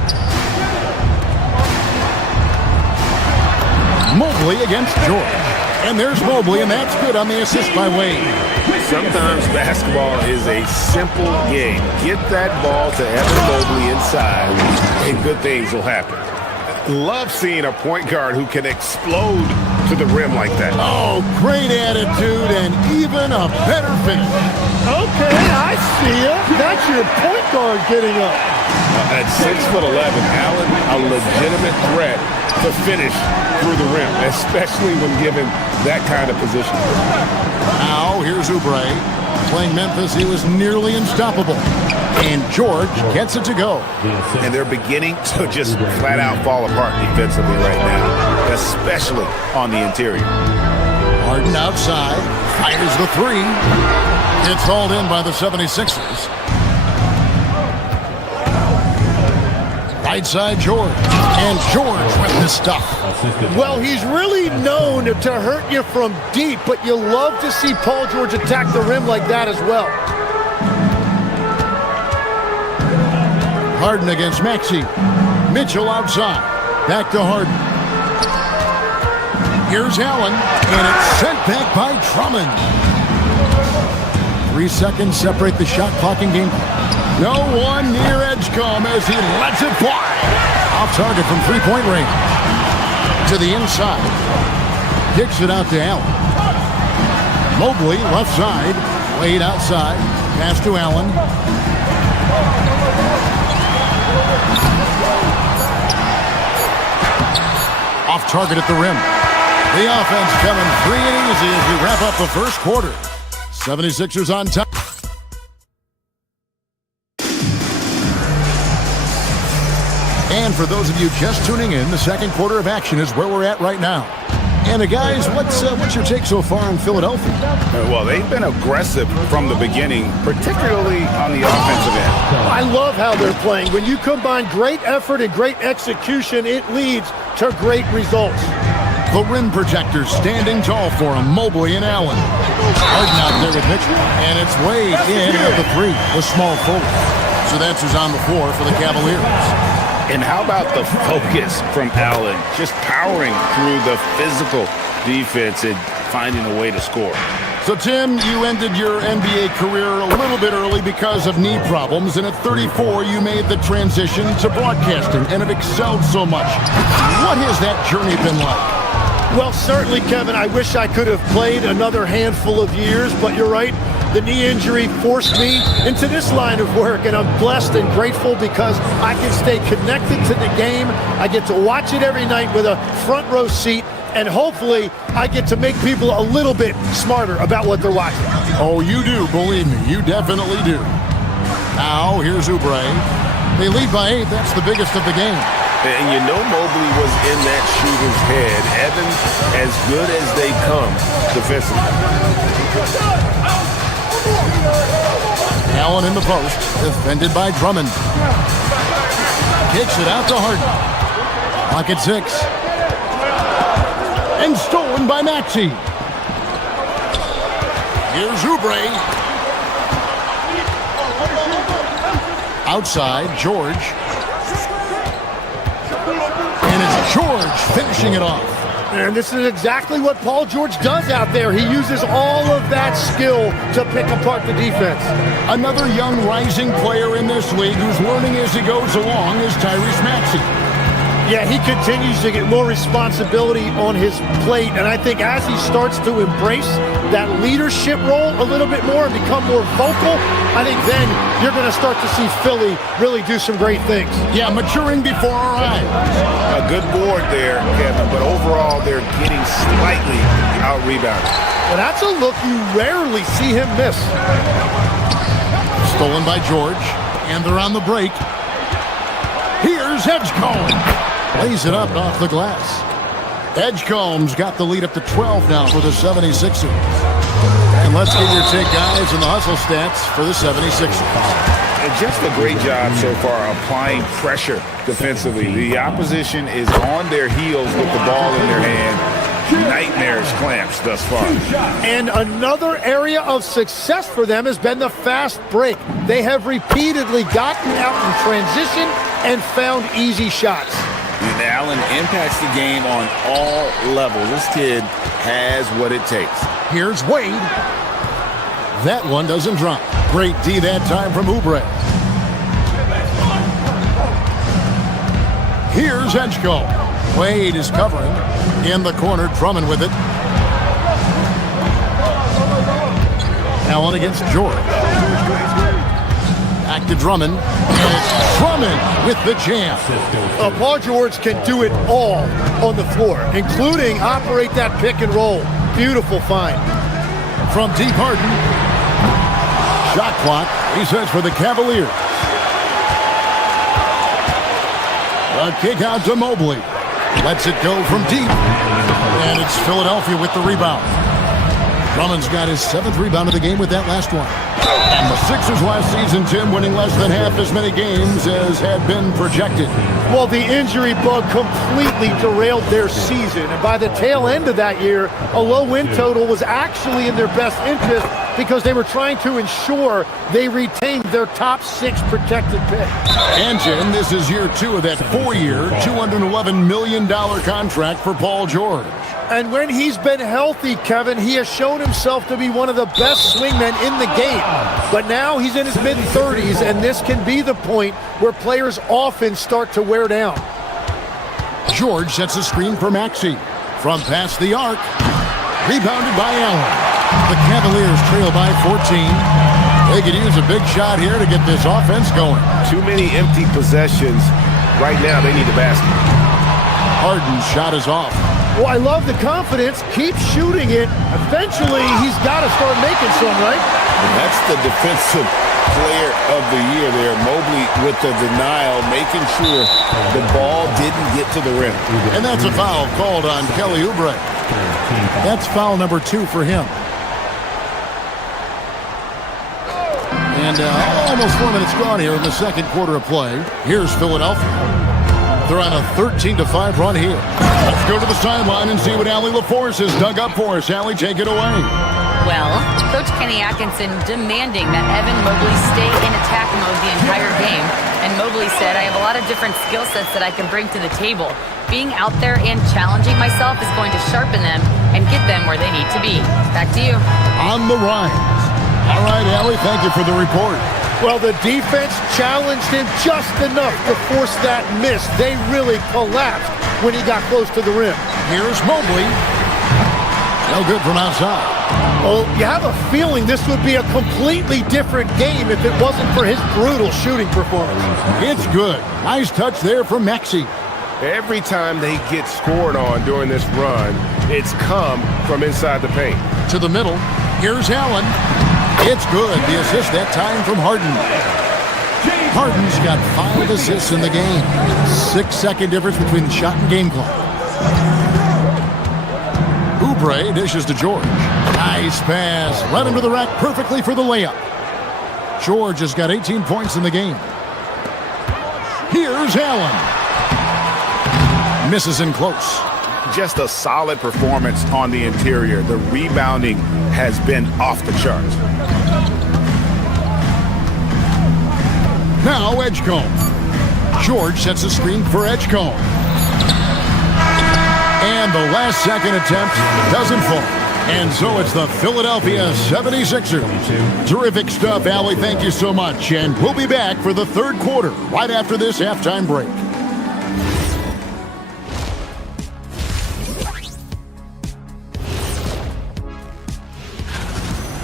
Mobley against George. And there's Mobley, and that's good on the assist by Wade. Sometimes basketball is a simple game. Get that ball to Evan Mobley inside, and good things will happen. Love seeing a point guard who can explode to the rim like that. Oh, great attitude and even a better finish. Okay, I see it. That's your point guard getting up. At 6'11", Allen, a legitimate threat to finish through the rim, especially when given that kind of position. Now, here's Oubre. Playing Memphis, he was nearly unstoppable. And George gets it to go. And they're beginning to just flat out fall apart defensively right now, especially on the interior. Harden outside, fires the 3. It's hauled in by the 76ers. Right side, George. And George with the stuff. Well, he's really known to hurt you from deep, but you love to see Paul George attack the rim like that as well. Harden against Maxey. Mitchell outside. Back to Harden. Here's Allen, and it's sent back by Drummond. 3 seconds separate the shot clock and game. No one near Edgecombe as he lets it fly. Off target from three-point range. To the inside. Kicks it out to Allen. Mobley, left side. Wade outside. Pass to Allen. Off target at the rim. The offense coming free and easy as we wrap up the first quarter. 76ers on top. And for those of you just tuning in, the second quarter of action is where we're at right now. And guys, what's your take so far on Philadelphia? Well, they've been aggressive from the beginning, particularly on the offensive end. I love how they're playing. When you combine great effort and great execution, it leads to great results. The rim protectors standing tall for him, Mobley and Allen. Harden out there with Mitchell. And it's Wade in at the three, the small forward. So that's who's on the floor for the Cavaliers. And how about the focus from Allen? Just powering through the physical defense and finding a way to score. So, Tim, you ended your NBA career a little bit early because of knee problems, and at 34, you made the transition to broadcasting and have excelled so much. What has that journey been like? Well, certainly, Kevin, I wish I could have played another handful of years, but you're right. The knee injury forced me into this line of work, and I'm blessed and grateful because I can stay connected to the game. I get to watch it every night with a front row seat, and hopefully I get to make people a little bit smarter about what they're watching. Oh, you do, believe me. You definitely do. Now, here's Oubre. They lead by 8. That's the biggest of the game. And you know Mobley was in that shooter's head. Evans, as good as they come defensively. Allen in the post, defended by Drummond. Kicks it out to Harden. Clock at 6. And stolen by Maxey. Here's Oubre. Outside, George. And it's George finishing it off. And this is exactly what Paul George does out there. He uses all of that skill to pick apart the defense. Another young rising player in this league who's learning as he goes along is Tyrese Maxey. Yeah, he continues to get more responsibility on his plate, and I think as he starts to embrace that leadership role a little bit more and become more vocal, I think then you're going to start to see Philly really do some great things. Yeah, maturing before our eyes. A good board there, Kevin, but overall they're getting slightly out-rebounded. Well, that's a look you rarely see him miss. Stolen by George, and they're on the break. Here's Edgecombe. Lays it up off the glass. Edgecombe's got the lead up to 12 now for the 76ers. And let's get your take, guys, on the hustle stats for the 76ers. And just a great job so far applying pressure defensively. The opposition is on their heels with the ball in their hand. Nightmares clamps thus far. And another area of success for them has been the fast break. They have repeatedly gotten out in transition and found easy shots. And Allen impacts the game on all levels. This kid has what it takes. Here's Wade. That one doesn't drop. Great D that time from Oubre. Here's Edgecombe. Wade is covering. In the corner, Drummond with it. Allen against George. Back to Drummond. And it's Drummond with the jam. Paul George can do it all on the floor, including operate that pick and roll. Beautiful find. From deep Harden. Shot clock, he says, for the Cavaliers. A kick out to Mobley. Lets it go from deep. And it's Philadelphia with the rebound. Drummond's got his 7th rebound of the game with that last one. And the Sixers last season, Tim, winning less than half as many games as had been projected. Well, the injury bug completely derailed their season. And by the tail end of that year, a low win total was actually in their best interest because they were trying to ensure they retained their top 6 protected pick. And, Jim, this is year 2 of that 4-year, $211 million contract for Paul George. And when he's been healthy, Kevin, he has shown himself to be one of the best swingmen in the game. But now he's in his mid-30s, and this can be the point where players often start to wear down. George sets a screen for Maxey. From past the arc. Rebounded by Allen. The Cavaliers trail by 14. They could use a big shot here to get this offense going. Too many empty possessions. Right now, they need a basket. Harden's shot is off. Well, I love the confidence. Keep shooting it. Eventually, he's got to start making some, right? And that's the defensive player of the year there. Mobley with the denial, making sure the ball didn't get to the rim. And that's a foul called on Kelly Oubre. That's foul number 2 for him. And almost 4 minutes gone here in the second quarter of play. Here's Philadelphia. They're on a 13-5 run here. Let's go to the sideline and see what Allie LaForce has dug up for us. Allie, take it away. Well, Coach Kenny Atkinson demanding that Evan Mobley stay in attack mode the entire game. And Mobley said, I have a lot of different skill sets that I can bring to the table. Being out there and challenging myself is going to sharpen them and get them where they need to be. Back to you. On the rise. All right, Allie, thank you for the report. Well, the defense challenged him just enough to force that miss. They really collapsed when he got close to the rim. Here's Mobley. No good from outside. Well, you have a feeling this would be a completely different game if it wasn't for his brutal shooting performance. It's good. Nice touch there from Maxey. Every time they get scored on during this run, it's come from inside the paint. To the middle. Here's Allen. It's good. The assist that time from Harden. Harden's got 5 assists in the game. 6-second difference between the shot and game clock. Oubre dishes to George. Nice pass. Led him to the rack perfectly for the layup. George has got 18 points in the game. Here's Allen. Misses in close. Just a solid performance on the interior. The rebounding has been off the charts. Now Edgecombe. George sets a screen for Edgecombe. And the last second attempt doesn't fall. And so it's the Philadelphia 76ers. Terrific stuff, Allie. Thank you so much. And we'll be back for the third quarter right after this halftime break.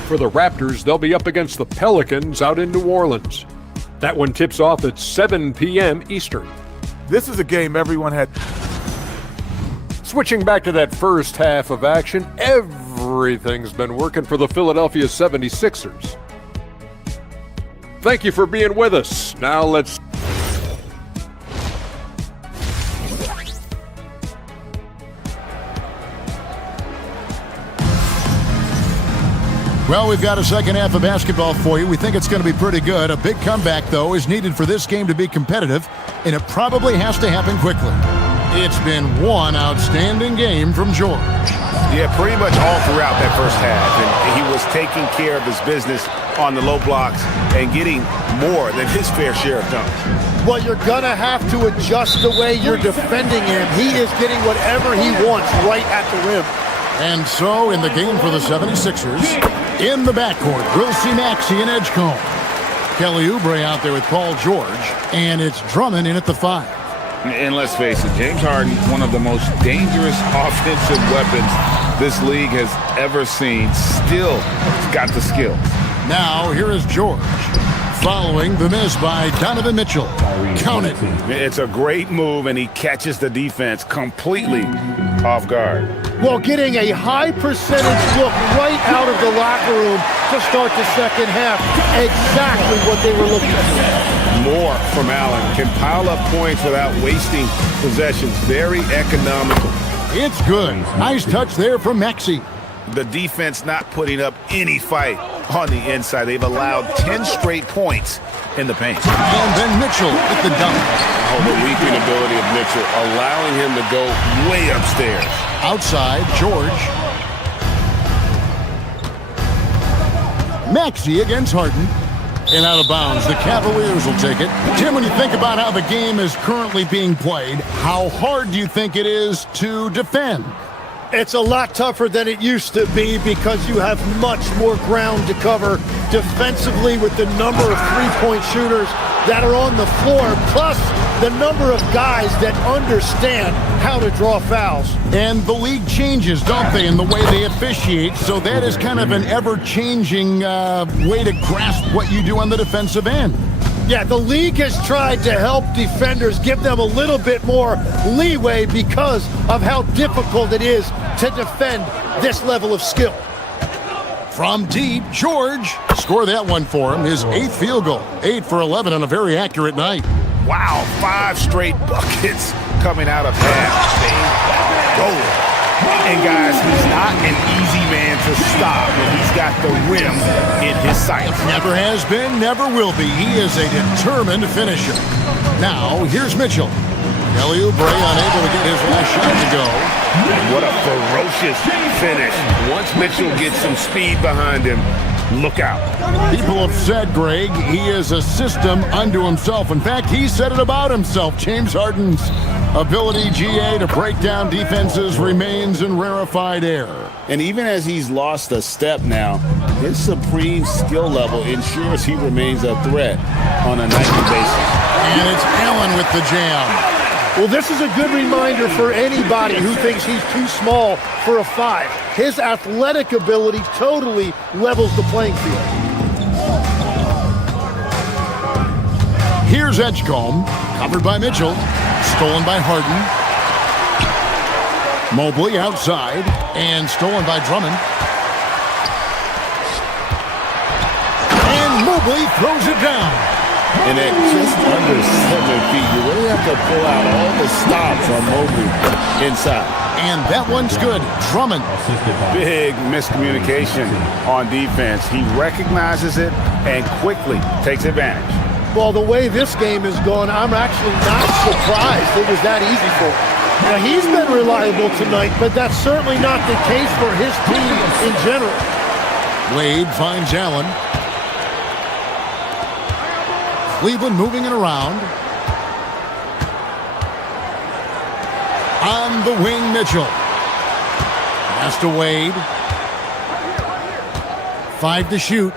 For the Raptors, they'll be up against the Pelicans out in New Orleans. That one tips off at 7 p.m. Eastern. This is a game everyone had. Switching back to that first half of action, everything's been working for the Philadelphia 76ers. Thank you for being with us. Now let's... Well, we've got a second half of basketball for you. We think it's going to be pretty good. A big comeback, though, is needed for this game to be competitive, and it probably has to happen quickly. It's been one outstanding game from George. Yeah, pretty much all throughout that first half. And he was taking care of his business on the low blocks and getting more than his fair share of dunks. Well, you're going to have to adjust the way you're defending him. He is getting whatever he wants right at the rim. And so, in the game for the 76ers, in the backcourt, we'll see Maxey and Edgecombe. Kelly Oubre out there with Paul George, and it's Drummond in at the 5. And let's face it, James Harden, one of the most dangerous offensive weapons this league has ever seen, still has got the skill. Now, here is George, following the miss by Donovan Mitchell. Count it. It's a great move, and he catches the defense completely off guard. Well, getting a high percentage look right out of the locker room to start the second half. Exactly what they were looking for. More from Allen. Can pile up points without wasting possessions. Very economical. It's good. Nice touch there from Maxey. The defense not putting up any fight on the inside. They've allowed 10 straight points in the paint. And then Mitchell with the dunk. Oh, the leaping ability of Mitchell, allowing him to go way upstairs. Outside, George. Maxey against Harden. And out of bounds. The Cavaliers will take it. Tim, when you think about how the game is currently being played, how hard do you think it is to defend? It's a lot tougher than it used to be because you have much more ground to cover defensively with the number of three-point shooters that are on the floor. Plus, the number of guys that understand how to draw fouls. And the league changes, don't they, in the way they officiate, so that is kind of an ever-changing way to grasp what you do on the defensive end. Yeah, the league has tried to help defenders, give them a little bit more leeway because of how difficult it is to defend this level of skill. From deep, George scored that one for him, his 8th field goal. 8 for 11 on a very accurate night. Wow, 5 straight buckets coming out of half. They go. And guys, he's not an easy man to stop when he's got the rim in his sights. Never has been, never will be. He is a determined finisher. Now, here's Mitchell. Kelly Oubre unable to get his last shot to go. And what a ferocious finish. Once Mitchell gets some speed behind him, look out. People have said, Greg, he is a system unto himself. In fact, he said it about himself. James Harden's ability, GA, to break down defenses remains in rarefied air. And even as he's lost a step now, his supreme skill level ensures he remains a threat on a nightly basis. And it's Allen with the jam. Well, this is a good reminder for anybody who thinks he's too small for a 5. His athletic ability totally levels the playing field. Here's Edgecombe, covered by Mitchell, stolen by Harden. Mobley outside, and stolen by Drummond. And Mobley throws it down. And at just under 7 feet, you really have to pull out all the stops on Mobley inside. And that one's good. Drummond. Big miscommunication on defense. He recognizes it and quickly takes advantage. Well, the way this game is going, I'm actually not surprised it was that easy for him. Now, he's been reliable tonight, but that's certainly not the case for his team in general. Wade finds Allen. Cleveland moving it around. On the wing, Mitchell. Pass to Wade. 5 to shoot.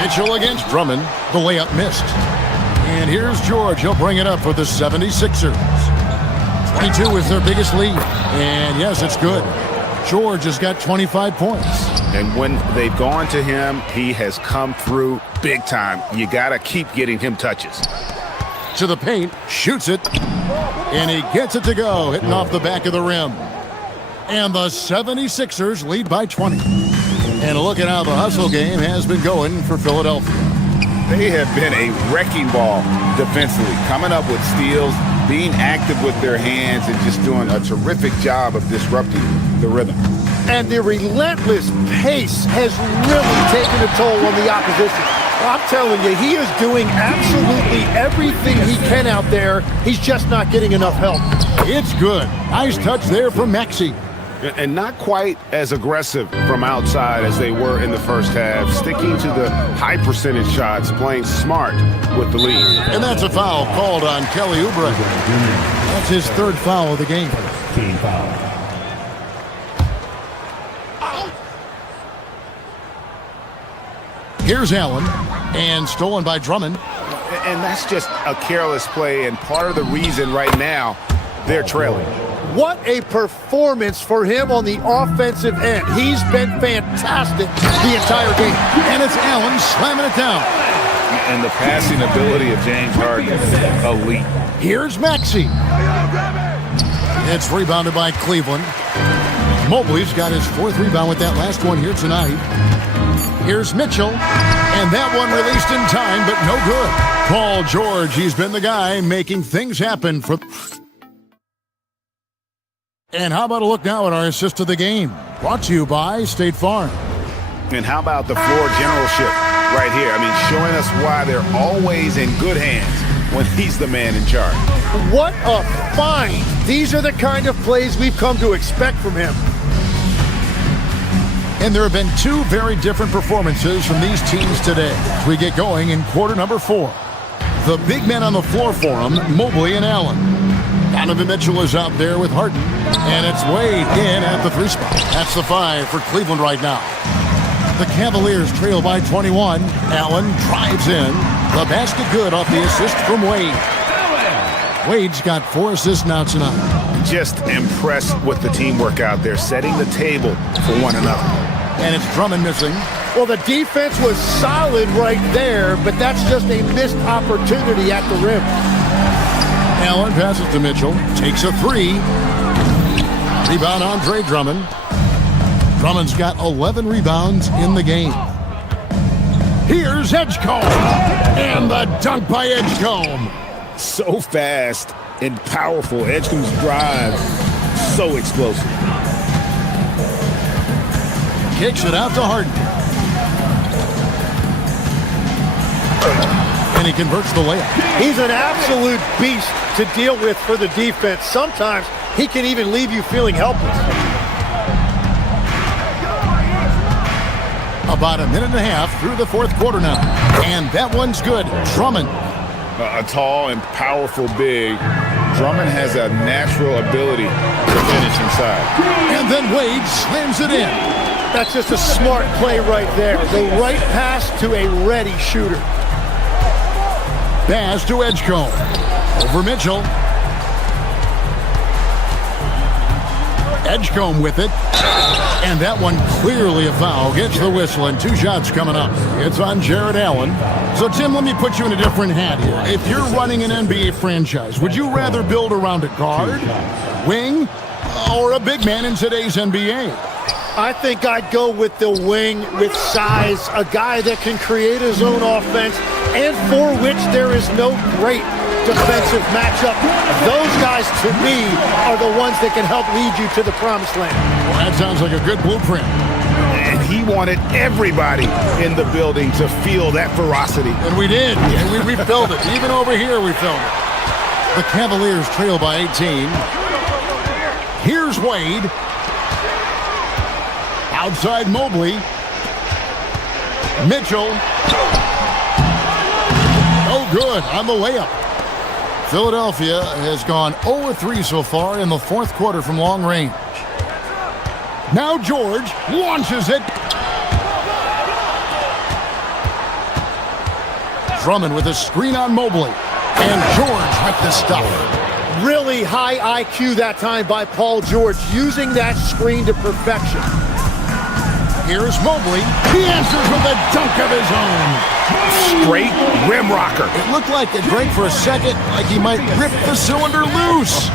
Mitchell against Drummond. The layup missed. And here's George. He'll bring it up for the 76ers. 22 is their biggest lead. And yes, it's good. George has got 25 points. And when they've gone to him, he has come through big time. You got to keep getting him touches. To the paint, shoots it, and he gets it to go, hitting off the back of the rim. And the 76ers lead by 20. And look at how the hustle game has been going for Philadelphia. They have been a wrecking ball defensively, coming up with steals, being active with their hands, and just doing a terrific job of disrupting the rhythm. And the relentless pace has really taken a toll on the opposition. I'm telling you, he is doing absolutely everything he can out there. He's just not getting enough help. It's good. Nice touch there from Maxey. And not quite as aggressive from outside as they were in the first half, sticking to the high percentage shots, playing smart with the lead. And that's a foul called on Kelly Oubre. That's his 3rd foul of the game. Team foul. Here's Allen, and stolen by Drummond. And that's just a careless play, and part of the reason right now they're trailing. What a performance for him on the offensive end. He's been fantastic the entire game. And it's Allen slamming it down. And the passing ability of James Harden, elite. Here's Maxey. It's rebounded by Cleveland. Mobley's got his 4th rebound with that last one here tonight. Here's Mitchell, and that one released in time, but no good. Paul George, he's been the guy making things happen for... And how about a look now at our assist of the game? Brought to you by State Farm. And how about the floor generalship right here? I mean, showing us why they're always in good hands when he's the man in charge. What a find. These are the kind of plays we've come to expect from him. And there have been 2 very different performances from these teams today as we get going in quarter number 4. The big men on the floor for them, Mobley and Allen. Donovan Mitchell is out there with Harden, and it's Wade in at the 3 spot. That's the 5 for Cleveland right now. The Cavaliers trail by 21. Allen drives in, The basket good off the assist from Wade. Wade's got 4 assists now tonight. Just impressed with the teamwork out there, setting the table for one another. And it's Drummond missing. Well, the defense was solid right there, but that's just a missed opportunity at the rim. Allen passes to Mitchell. Takes a 3. Rebound Andre Drummond. Drummond's got 11 rebounds in the game. Here's Edgecombe. And the dunk by Edgecombe. So fast and powerful. Edgecombe's drive, so explosive. Kicks it out to Harden. And he converts the layup. He's an absolute beast to deal with for the defense. Sometimes he can even leave you feeling helpless. About a minute and a half through the fourth quarter now. And that one's good. Drummond. A tall and powerful big. Drummond has a natural ability to finish inside. And then Wade slams it in. That's just a smart play right there. The right pass to a ready shooter. Pass to Edgecombe. Over Mitchell. Edgecombe with it. And that one clearly a foul. Gets the whistle and 2 shots coming up. It's on Jared Allen. So, Tim, let me put you in a different hat here. If you're running an NBA franchise, would you rather build around a guard, wing, or a big man in today's NBA? I think I'd go with the wing with size, a guy that can create his own offense and for which there is no great defensive matchup. Those guys, to me, are the ones that can help lead you to the promised land. Well, that sounds like a good blueprint. And he wanted everybody in the building to feel that ferocity. And we did. And we felt it. Even over here, we felt it. The Cavaliers trail by 18. Here's Wade. Outside Mobley. Mitchell. Oh, good on the layup. Philadelphia has gone 0-3 so far in the fourth quarter from long range. Now George launches it. Drummond with a screen on Mobley. And George with the stuff. Really high IQ that time by Paul George, using that screen to perfection. Here's Mobley. He answers with a dunk of his own. Straight rim rocker. It looked like it break for a second, like he might rip the cylinder loose.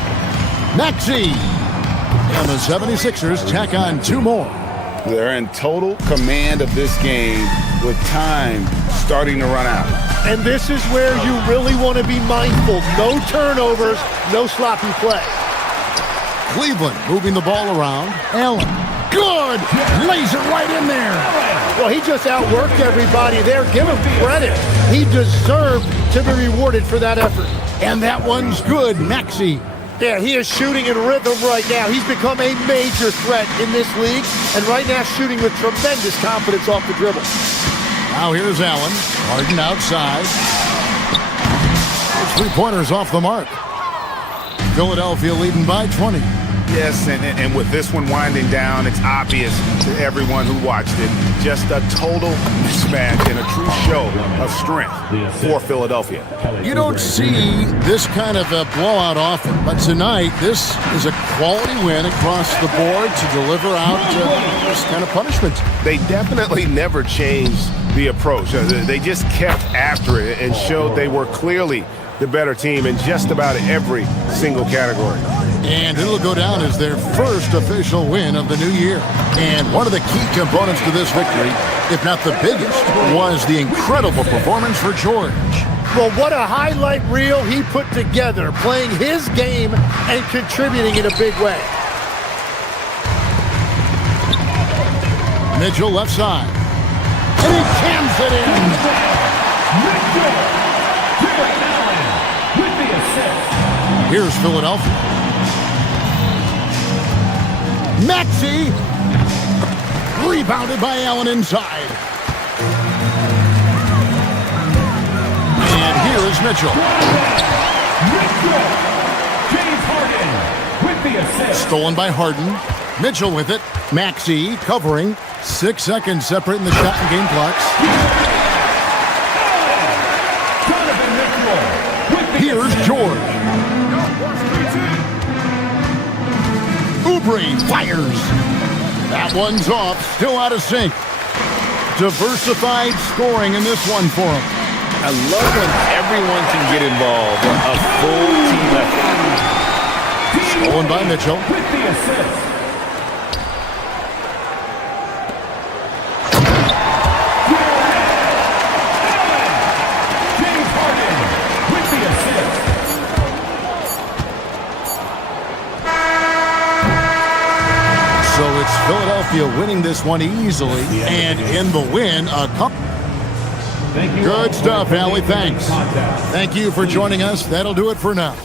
Maxey. And the 76ers tack on 2 more. They're in total command of this game with time starting to run out. And this is where you really want to be mindful. No turnovers, no sloppy play. Cleveland moving the ball around. Allen. Good! Lays it right in there. Well, he just outworked everybody there. Give him credit. He deserved to be rewarded for that effort. And that one's good. Maxey. Yeah, he is shooting in rhythm right now. He's become a major threat in this league, and right now shooting with tremendous confidence off the dribble. Now here's Allen. Harden outside. 3-pointers off the mark. Philadelphia leading by 20. Yes, and with this one winding down, it's obvious to everyone who watched it. Just a total mismatch and a true show of strength for Philadelphia. You don't see this kind of a blowout often, but tonight this is a quality win across the board to deliver out this kind of punishment. They definitely never changed the approach. They just kept after it and showed they were clearly the better team in just about every single category. And it'll go down as their first official win of the new year. And one of the key components to this victory, if not the biggest, was the incredible performance for George. Well, what a highlight reel he put together, playing his game and contributing in a big way. Mitchell left side. And he cams it in. Here's Philadelphia. Maxey. Rebounded by Allen inside. And here is Mitchell. James Harden with the assist. Stolen by Harden. Mitchell with it. Maxey covering. 6 seconds separating the shot and game clocks. Mabry fires. That one's off, still out of sync. Diversified scoring in this one for him. I love when everyone can get involved. A full team effort. Stolen by Mitchell. With the assist. James Harden with the assist. So it's Philadelphia winning this one easily, and in the win, a couple. Good stuff, Allie. Thanks. Thank you for joining us. That'll do it for now.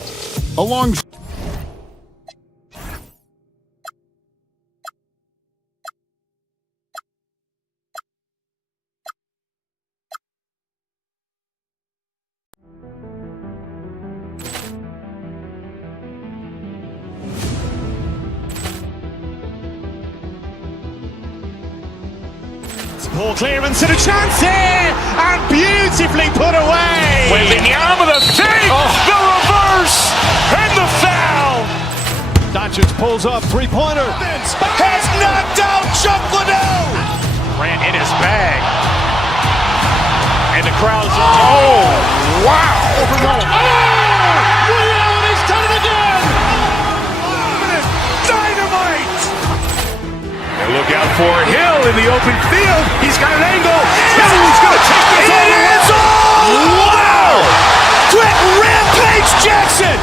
Along. Ball clearance and a chance here, and beautifully put away. Wembanyama with a save, the reverse, and the foul. Doncic pulls up, three-pointer. Has knocked out Chuck Liddell. Ran in his bag. And the crowd's wow. Overrun. He's done it again. Dynamite. And look out for Hill in the open field. He's got an angle. He's going to take this all the way. Wow. Quick Rampage Jackson.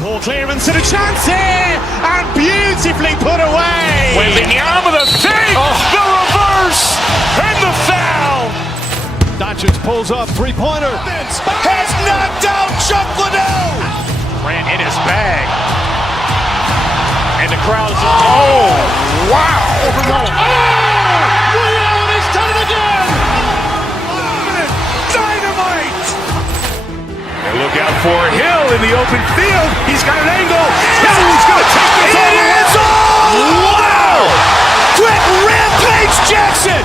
Ball clearance and a chance here, and beautifully put away. Wembanyama with a save, the reverse, and the foul. Doncic pulls up, three-pointer. Has knocked out Chuck Liddell. Ran in his bag. And the crowd's wow. Overrun. He's done it again. Dynamite. And look out for Hill in the open field. He's got an angle. He's going to take this all the way. Wow. Quick Rampage Jackson.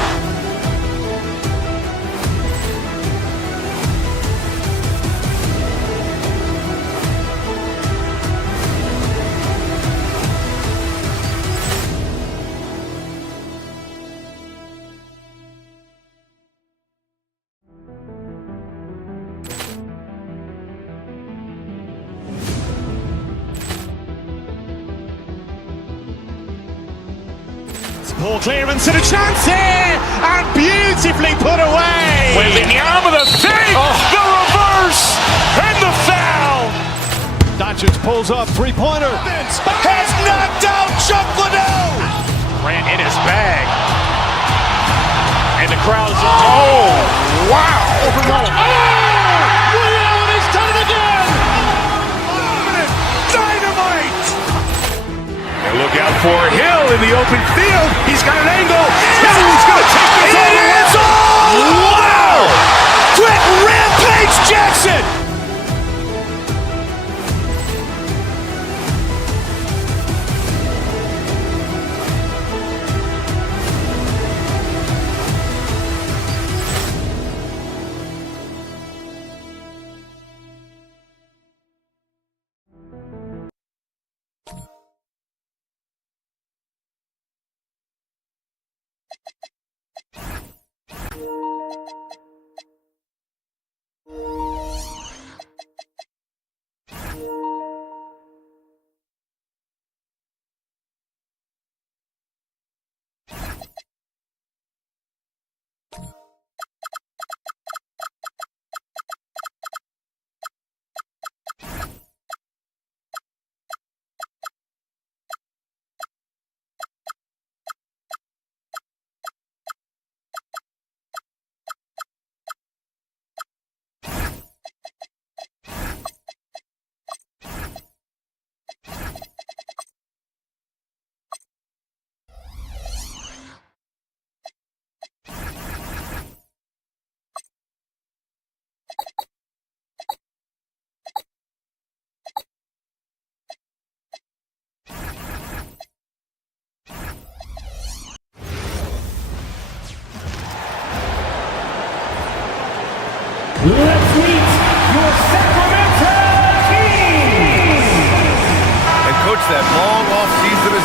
Ball clearance and a chance here, and beautifully put away. Wembanyama with a save, the reverse, and the foul. Doncic pulls up, three-pointer. Has knocked out Chuck Liddell. Ran in his bag. And the crowd's wow. Overrun. He's done it again. Dynamite. And look out for Hill in the open field. He's got an angle. He's going to take this all the way. Wow. Quick Rampage Jackson.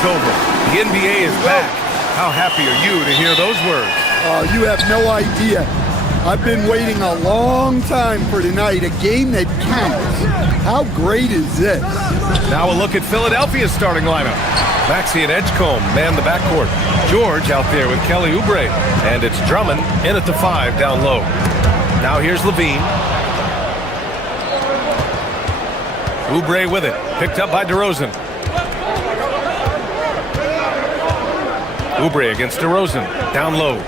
over. The NBA is back. How happy are you to hear those words? You have no idea. I've been waiting a long time for tonight, a game that counts. How great is this? Now a look at Philadelphia's starting lineup. Maxey and Edgecombe man the backcourt. George out there with Kelly Oubre. And it's Drummond in at the 5 down low. Now here's Levine. Oubre with it. Picked up by DeRozan. Oubre against DeRozan. Down low.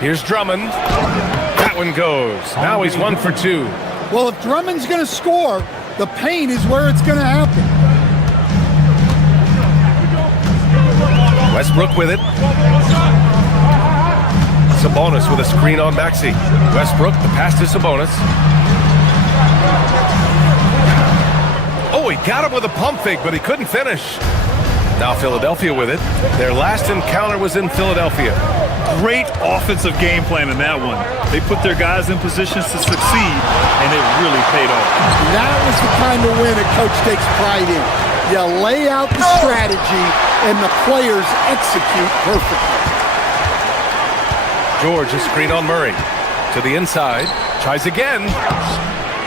Here's Drummond. That one goes. Now he's 1 for 2. Well, if Drummond's going to score, the paint is where it's going to happen. Westbrook with it. Sabonis with a screen on Maxey. Westbrook, the pass to Sabonis. Oh, he got him with a pump fake, but he couldn't finish. Now Philadelphia with it. Their last encounter was in Philadelphia. Great offensive game plan in that one. They put their guys in positions to succeed, and it really paid off. That was the kind of win a coach takes pride in. You lay out the strategy, and the players execute perfectly. George, a screen on Murray. To the inside. Tries again.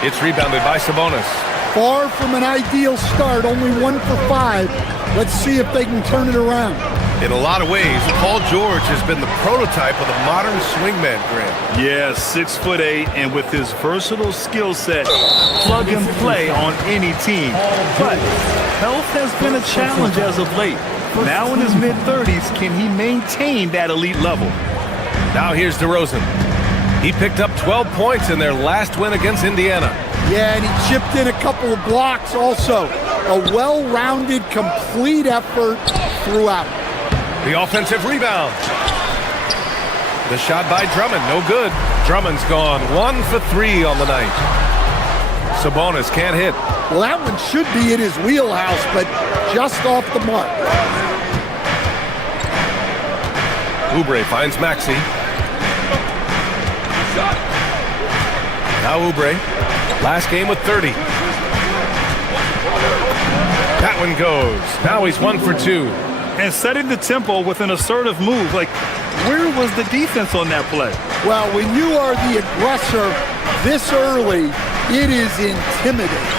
It's rebounded by Sabonis. Far from an ideal start, only 1 for 5. Let's see if they can turn it around. In a lot of ways, Paul George has been the prototype of the modern swingman, Grant. Yeah, 6'8", and with his versatile skill set, plug and play on any team. But health has been a challenge as of late. Now in his mid-30s, can he maintain that elite level? Now here's DeRozan. He picked up 12 points in their last win against Indiana. Yeah, and he chipped in a couple of blocks also. A well-rounded, complete effort throughout. The offensive rebound. The shot by Drummond, no good. Drummond's gone 1 for 3 on the night. Sabonis can't hit. Well, that one should be in his wheelhouse, but just off the mark. Oubre finds Maxey. Now Oubre. Last game with 30. That one goes. Now he's 1 for 2. And setting the tempo with an assertive move. Like, where was the defense on that play? Well, when you are the aggressor this early, it is intimidating.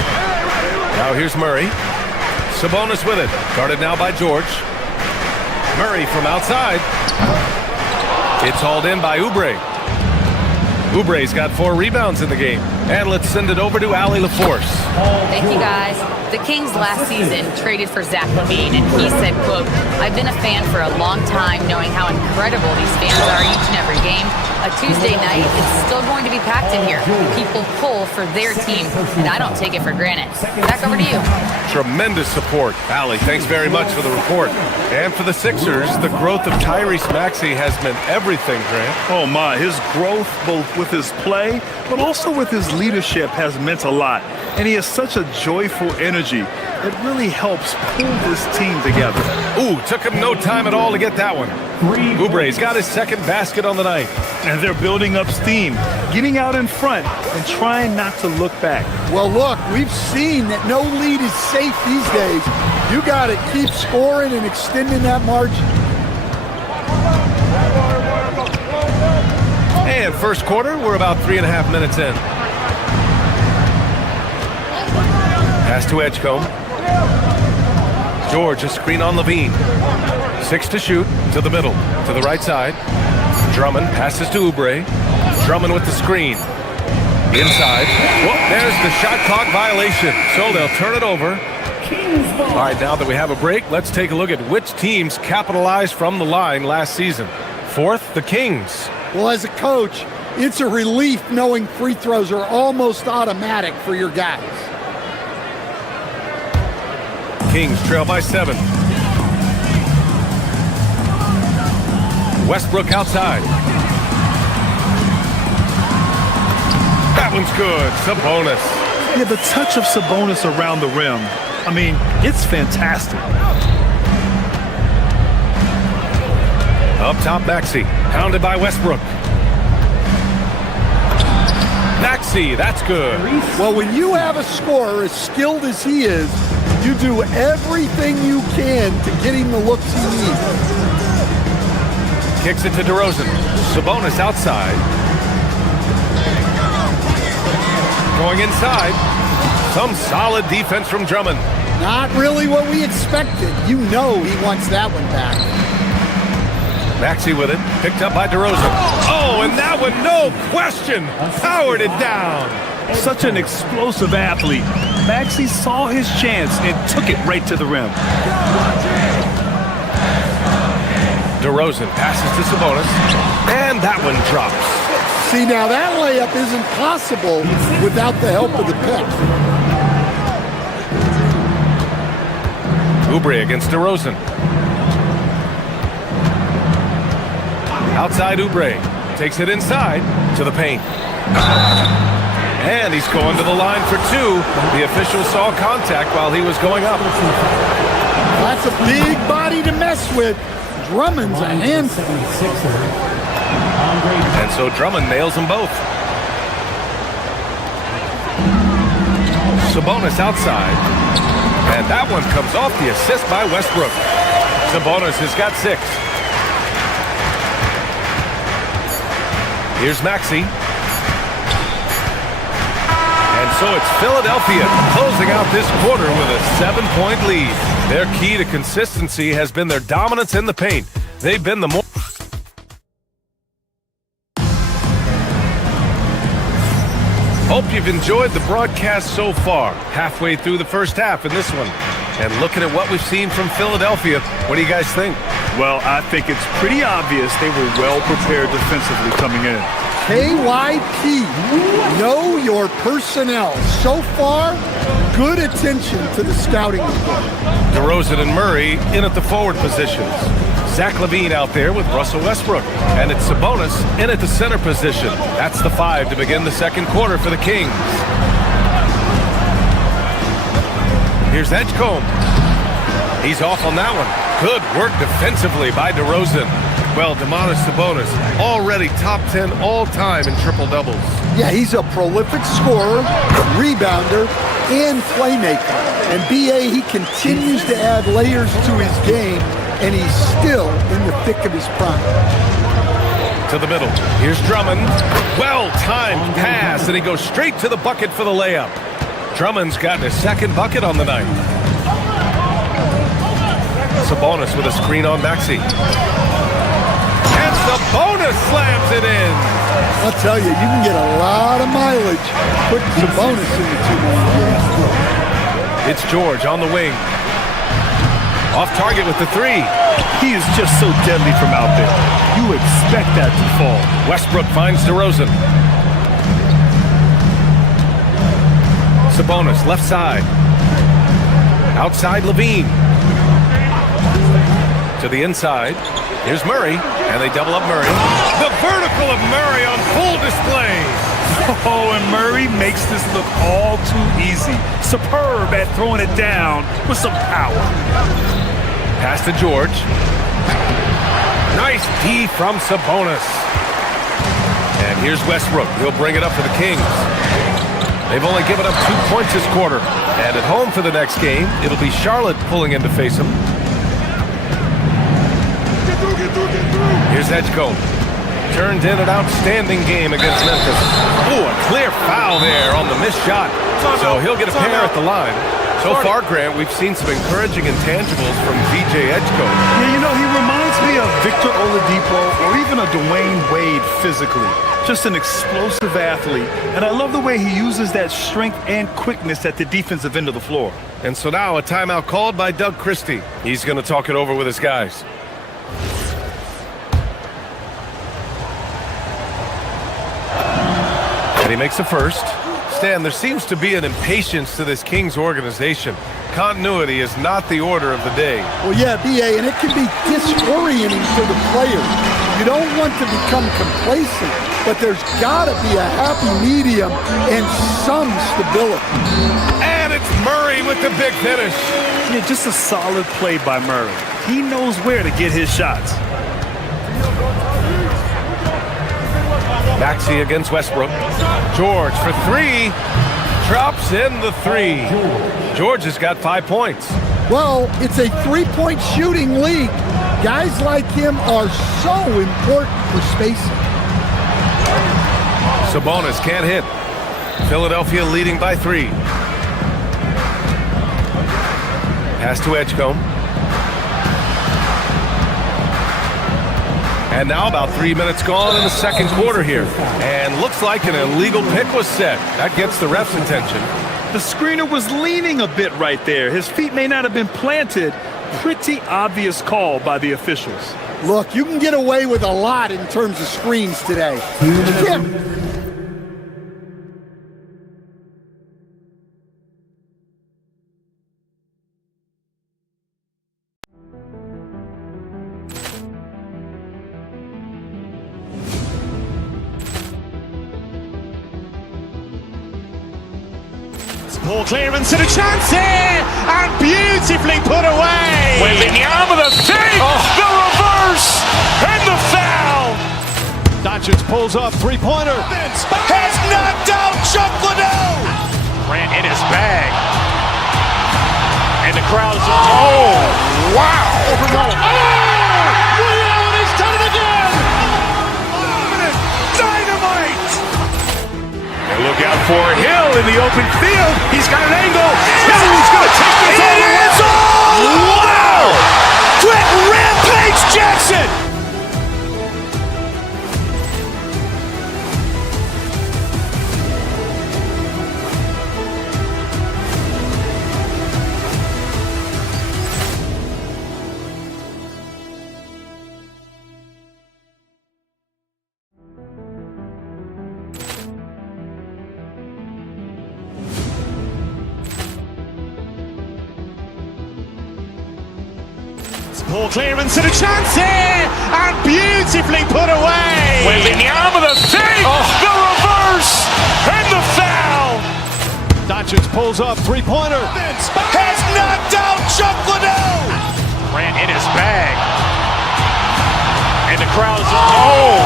Now here's Murray. Sabonis with it. Guarded now by George. Murray from outside. It's hauled in by Oubre. Oubre's got 4 rebounds in the game. And let's send it over to Allie LaForce. Thank you, guys. The Kings last season traded for Zach LaVine, and he said, quote, "I've been a fan for a long time, knowing how incredible these fans are each and every game. A Tuesday night, it's still going to be packed in here. People pull for their team, and I don't take it for granted." Back over to you. Tremendous support. Allie, thanks very much for the report. And for the Sixers, the growth of Tyrese Maxey has meant everything, Grant. Oh, my. His growth, both with his play, but also with his leadership, has meant a lot. And he has such a joyful energy. It really helps pull this team together. Ooh, took him no time at all to get that one. Oubre's got his second basket on the night. And they're building up steam, getting out in front and trying not to look back. Well, look, we've seen that no lead is safe these days. You got to keep scoring and extending that margin. And first quarter, we're about 3.5 minutes in. Pass to Edgecombe. George, a screen on Levine. 6 to shoot, to the middle, to the right side. Drummond passes to Oubre. Drummond with the screen. Inside. Whoop, there's the shot clock violation. So they'll turn it over. All right, now that we have a break, let's take a look at which teams capitalized from the line last season. Fourth, the Kings. Well, as a coach, it's a relief knowing free throws are almost automatic for your guys. Kings trail by 7. Westbrook outside. That one's good. Sabonis. Yeah, the touch of Sabonis around the rim, I mean, it's fantastic. Up top, Maxey. Pounded by Westbrook. Maxey, that's good. Well, when you have a scorer as skilled as he is, You do everything you can to get him the looks he needs. Kicks it to DeRozan. Sabonis outside. Going inside. Some solid defense from Drummond. Not really what we expected. You know he wants that one back. Maxey with it. Picked up by DeRozan. Oh, and that one, no question, powered it down. Such an explosive athlete. Maxey saw his chance and took it right to the rim. DeRozan passes to Sabonis, and that one drops. See, now that layup isn't possible without the help of the pick. Oubre against DeRozan. Outside Oubre. Takes it inside to the paint. And he's going to the line for two. The official saw contact while he was going up. That's a big body to mess with. Drummond's a handful. And so Drummond nails them both. Sabonis outside. And that one comes off the assist by Westbrook. Sabonis has got 6. Here's Maxey. And so it's Philadelphia closing out this quarter with a 7-point lead. Their key to consistency has been their dominance in the paint. They've been the more... Hope you've enjoyed the broadcast so far. Halfway through the first half in this one. And looking at what we've seen from Philadelphia, what do you guys think? Well, I think it's pretty obvious they were well prepared defensively coming in. KYP, know your personnel. So far, good attention to the scouting report. DeRozan and Murray in at the forward positions. Zach LaVine out there with Russell Westbrook. And it's Sabonis in at the center position. That's the 5 to begin the second quarter for the Kings. Here's Edgecombe. He's off on that one. Good work defensively by DeRozan. Well, Domantas Sabonis already top 10 all-time in triple-doubles. Yeah, he's a prolific scorer, rebounder, and playmaker. And BA, he continues to add layers to his game, and he's still in the thick of his prime. To the middle. Here's Drummond. Well-timed pass, and he goes straight to the bucket for the layup. Drummond's gotten his second bucket on the night. Sabonis with a screen on Maxey. And Sabonis slams it in. I'll tell you, you can get a lot of mileage putting Sabonis in the 2-man game. It's George on the wing. Off target with the 3. He is just so deadly from out there. You expect that to fall. Westbrook finds DeRozan. Sabonis left side. Outside LaVine. To the inside. Here's Murray, and they double up Murray. The vertical of Murray on full display. Oh, and Murray makes this look all too easy. Superb at throwing it down with some power. Pass to George. Nice D from Sabonis. And here's Westbrook. He'll bring it up for the Kings. They've only given up 2 points this quarter. And at home for the next game, it'll be Charlotte pulling in to face them. Here's Edgecombe. Turned in an outstanding game against Memphis. Ooh, a clear foul there on the missed shot. So he'll get a pair at the line. So far, Grant, we've seen some encouraging intangibles from VJ Edgecombe. Yeah, you know, he reminds me of Victor Oladipo or even a Dwayne Wade physically. Just an explosive athlete. And I love the way he uses that strength and quickness at the defensive end of the floor. And so now a timeout called by Doug Christie. He's going to talk it over with his guys. And he makes a first. Stan, there seems to be an impatience to this Kings organization. Continuity is not the order of the day. Well, yeah, BA, and it can be disorienting for the players. You don't want to become complacent, but there's got to be a happy medium and some stability. And it's Murray with the big finish. Yeah, just a solid play by Murray. He knows where to get his shots. Maxey against Westbrook. George for 3. drops in the three. George has got 5 points. Well, it's a three-point shooting league. Guys like him are so important for spacing. Sabonis can't hit. Philadelphia leading by 3. Pass to Edgecombe. And now about 3 minutes gone in the second quarter here. And looks like an illegal pick was set. That gets the ref's attention. The screener was leaning a bit right there. His feet may not have been planted. Pretty obvious call by the officials. Look, you can get away with a lot in terms of screens today. Ball clearance and a chance here, and beautifully put away. Wembanyama with a three, the reverse, and the foul. Doncic pulls up, three-pointer. Has knocked out Chuck Liddell. Grant in his bag. And the crowd is, oh, wow. Overrun. Ray Allen has done it again. Dynamite. And look out for Hill in the open field. He's got an angle. He's going to take this all the way. It's all! Wow! Quick Rampage Jackson. Ball clearance and a chance here, and beautifully put away. Wembanyama with a three, the reverse, and the foul. Doncic pulls up, three-pointer. Has knocked out Chuck Liddell. Grant in his bag. And the crowd is, oh,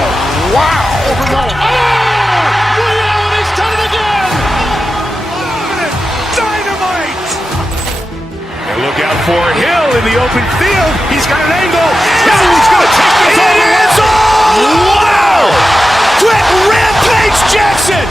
wow. Overrun. Ray Allen has done it again. Dynamite. And look out for Hill in the open field. He's got an angle. He's going to take this all the way. It's all! Wow! Quick Rampage Jackson.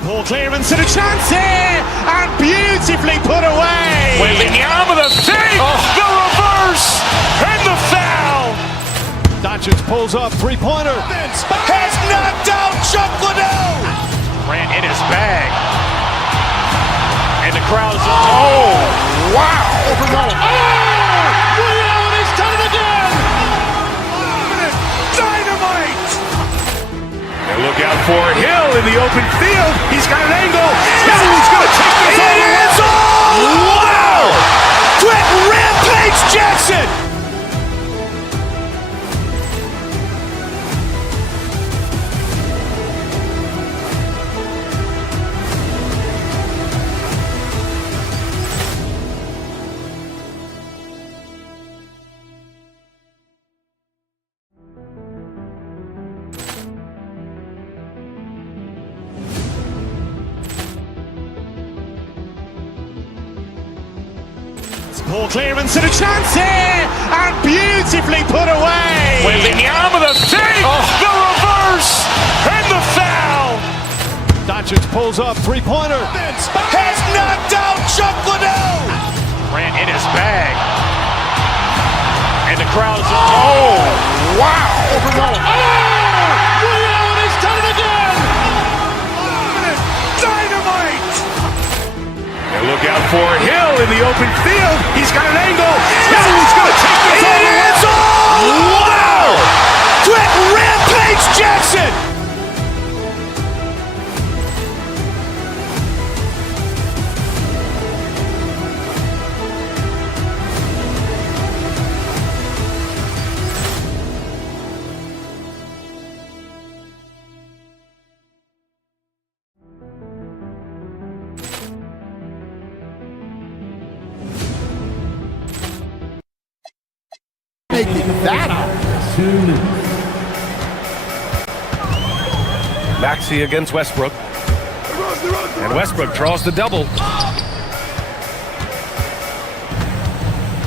Ball clearance and a chance here, and beautifully put away. Wembanyama with a three, the reverse, and the foul. Doncic pulls up, three-pointer. Has knocked out Chuck Liddell. Grant in his bag. And the crowd is, oh, wow. Overrun. Ray Allen has done it again. Dynamite. And look out for Hill in the open field. He's got an angle. He's going to take this all the way. It's all! Wow! Quick Rampage Jackson. Ball clearance and a chance here, and beautifully put away. Wembanyama with a three, the reverse, and the foul. Doncic pulls up, three-pointer. Has knocked out Chuck Liddell. Grant in his bag. And the crowd is, oh, wow. Overrun. Ray Allen has done it again. Dynamite. And look out for Hill in the open field. He's got an angle. He's going to take this all the way. It's all! Wow! Quick Rampage Jackson. that obvious. 2 minutes. Maxey against Westbrook. And Westbrook draws the double.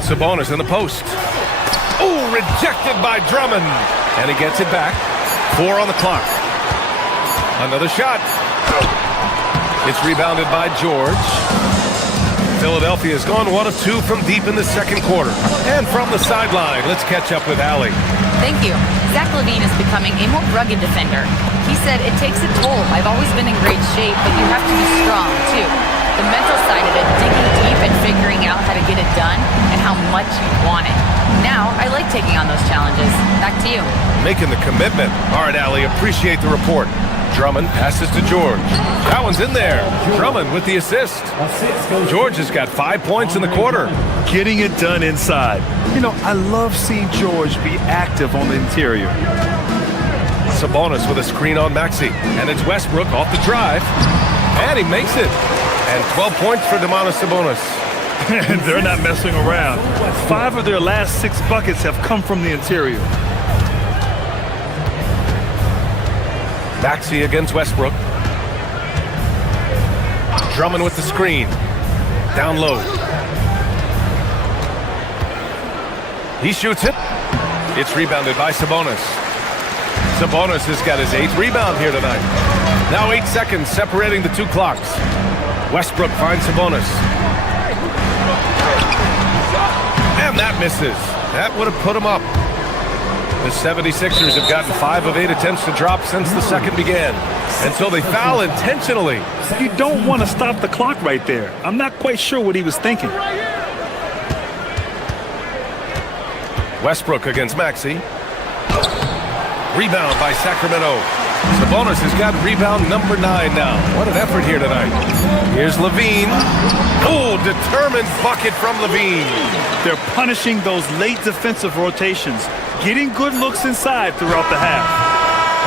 Sabonis in the post. Oh, rejected by Drummond. And he gets it back. 4 on the clock. Another shot. It's rebounded by George. Philadelphia has gone 1 of 2 from deep in the second quarter. And from the sideline, let's catch up with Allie. Thank you. Zach LaVine is becoming a more rugged defender. He said, it takes a toll. I've always been in great shape, but you have to be strong, too. The mental side of it, digging deep and figuring out how to get it done and how much you want it. Now, I like taking on those challenges. Back to you. Making the commitment. All right, Allie, appreciate the report. Drummond passes to George. That one's in there. Drummond with the assist. George has got 5 points in the quarter. Getting it done inside. You know, I love seeing George be active on the interior. Sabonis with a screen on Maxey. And it's Westbrook off the drive. And he makes it. And 12 points for Domantas Sabonis. And they're not messing around. 5 of their last 6 buckets have come from the interior. Maxey against Westbrook. Drummond with the screen. Down low. He shoots it. It's rebounded by Sabonis. Sabonis has got his 8th rebound here tonight. Now 8 seconds separating the 2 clocks. Westbrook finds Sabonis. And that misses. That would have put him up. The 76ers have gotten 5 of 8 attempts to drop since the second began. And so they foul intentionally. You don't want to stop the clock right there. I'm not quite sure what he was thinking. Westbrook against Maxey. Rebound by Sacramento. Sabonis has got rebound number 9 now. What an effort here tonight. Here's LaVine. Oh, determined bucket from LaVine. They're punishing those late defensive rotations, getting good looks inside throughout the half.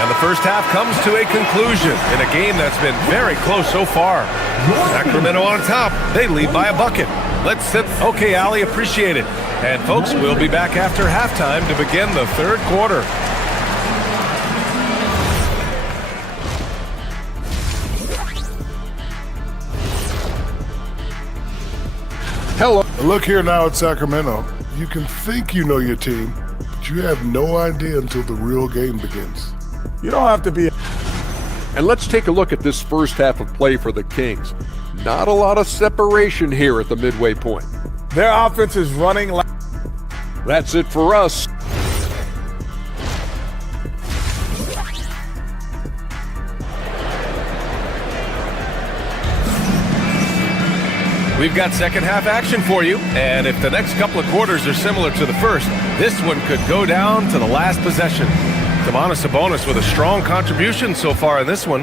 And the first half comes to a conclusion in a game that's been very close so far. Sacramento on top. They lead by a bucket. Let's sit. Okay, Allie, appreciate it. And folks, we'll be back after halftime to begin the third quarter. Hello. Look here now at Sacramento. You can think you know your team, but you have no idea until the real game begins. You don't have to be. And let's take a look at this first half of play for the Kings. Not a lot of separation here at the midway point. Their offense is running like. That's it for us. We've got second half action for you, and if the next couple of quarters are similar to the first, this one could go down to the last possession. Domantas Sabonis with a strong contribution so far in this one.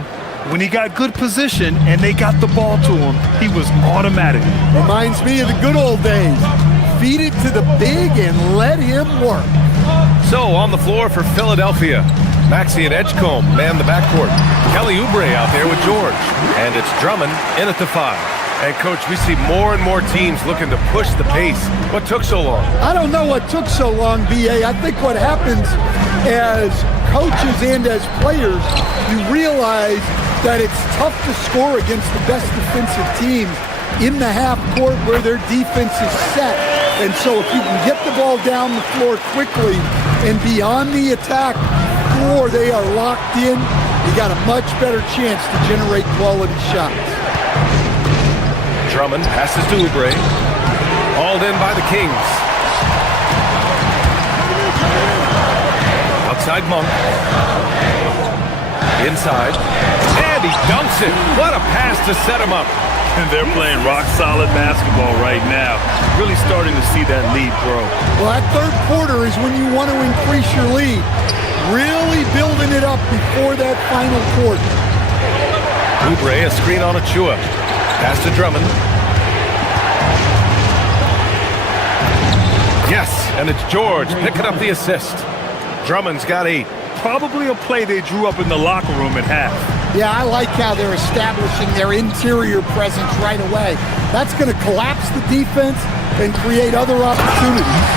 When he got good position and they got the ball to him, he was automatic. Reminds me of the good old days. Feed it to the big and let him work. So on the floor for Philadelphia, Maxey and Edgecombe man the backcourt. Kelly Oubre out there with George, and it's Drummond in at the 5. And, Coach, we see more and more teams looking to push the pace. What took so long? I don't know what took so long, B.A. I think what happens as coaches and as players, you realize that it's tough to score against the best defensive teams in the half court where their defense is set. And so if you can get the ball down the floor quickly and be on the attack before they are locked in, you got a much better chance to generate quality shots. Drummond passes to Oubre. Hauled in by the Kings. Outside Monk. Inside. And he dunks it. What a pass to set him up. And they're playing rock-solid basketball right now. Really starting to see that lead grow. Well, that third quarter is when you want to increase your lead. Really building it up before that final quarter. Oubre, a screen on Achua. Pass to Drummond. Yes, and it's George picking up the assist. Drummond's got 8. Probably a play they drew up in the locker room at half. Yeah, I like how they're establishing their interior presence right away. That's going to collapse the defense and create other opportunities.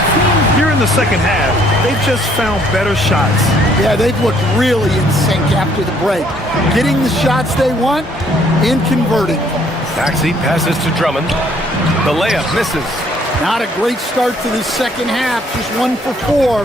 Here in the second half, they've just found better shots. Yeah, they've looked really in sync after the break. Getting the shots they want and converting. Maxey passes to Drummond. The layup misses. Not a great start to the second half, just 1 for 4.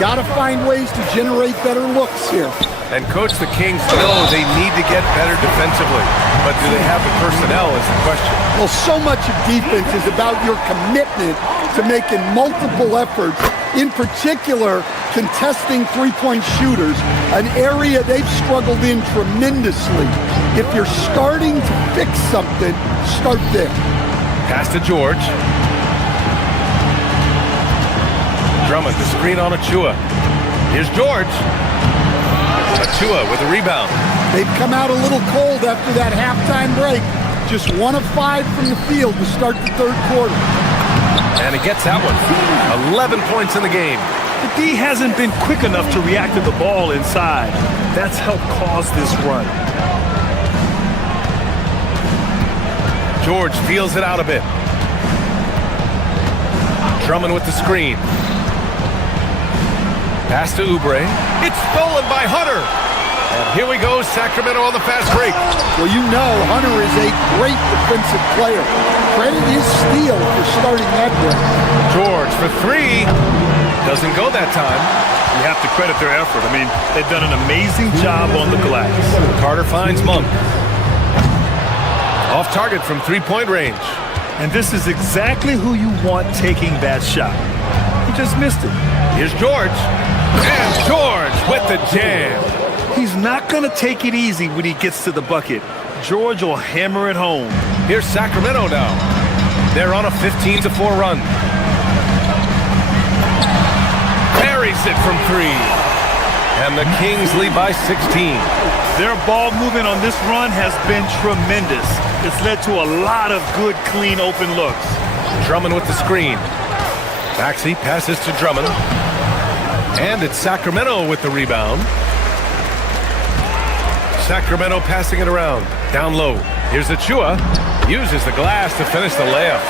Got to find ways to generate better looks here. And Coach, the Kings know they need to get better defensively. But do they have the personnel is the question. Well, so much of defense is about your commitment to making multiple efforts, in particular, contesting three-point shooters, an area they've struggled in tremendously. If you're starting to fix something, start there. Pass to George. Drummond, the screen on Achua. Here's George. Achua with a rebound. They've come out a little cold after that halftime break. Just 1 of 5 from the field to start the third quarter. And he gets that one. 11 points in the game. The D hasn't been quick enough to react to the ball inside. That's helped cause this run. George feels it out a bit. Drummond with the screen. Pass to Oubre. It's stolen by Hunter. And here we go, Sacramento on the fast break. Well, you know Hunter is a great defensive player. Credit his steal for starting that break. George for 3. Doesn't go that time. You have to credit their effort. I mean, they've done an amazing job on the glass. Carter finds Monk. Off target from three-point range. And this is exactly who you want taking that shot. He just missed it. Here's George. And George with the jam. He's not going to take it easy when he gets to the bucket. George will hammer it home. Here's Sacramento now. They're on a 15-4 run. Buries it from 3. And the Kings lead by 16. Their ball movement on this run has been tremendous. It's led to a lot of good, clean, open looks. Drummond with the screen. Maxey passes to Drummond. And it's Sacramento with the rebound. Sacramento passing it around. Down low. Here's Achua. Uses the glass to finish the layup.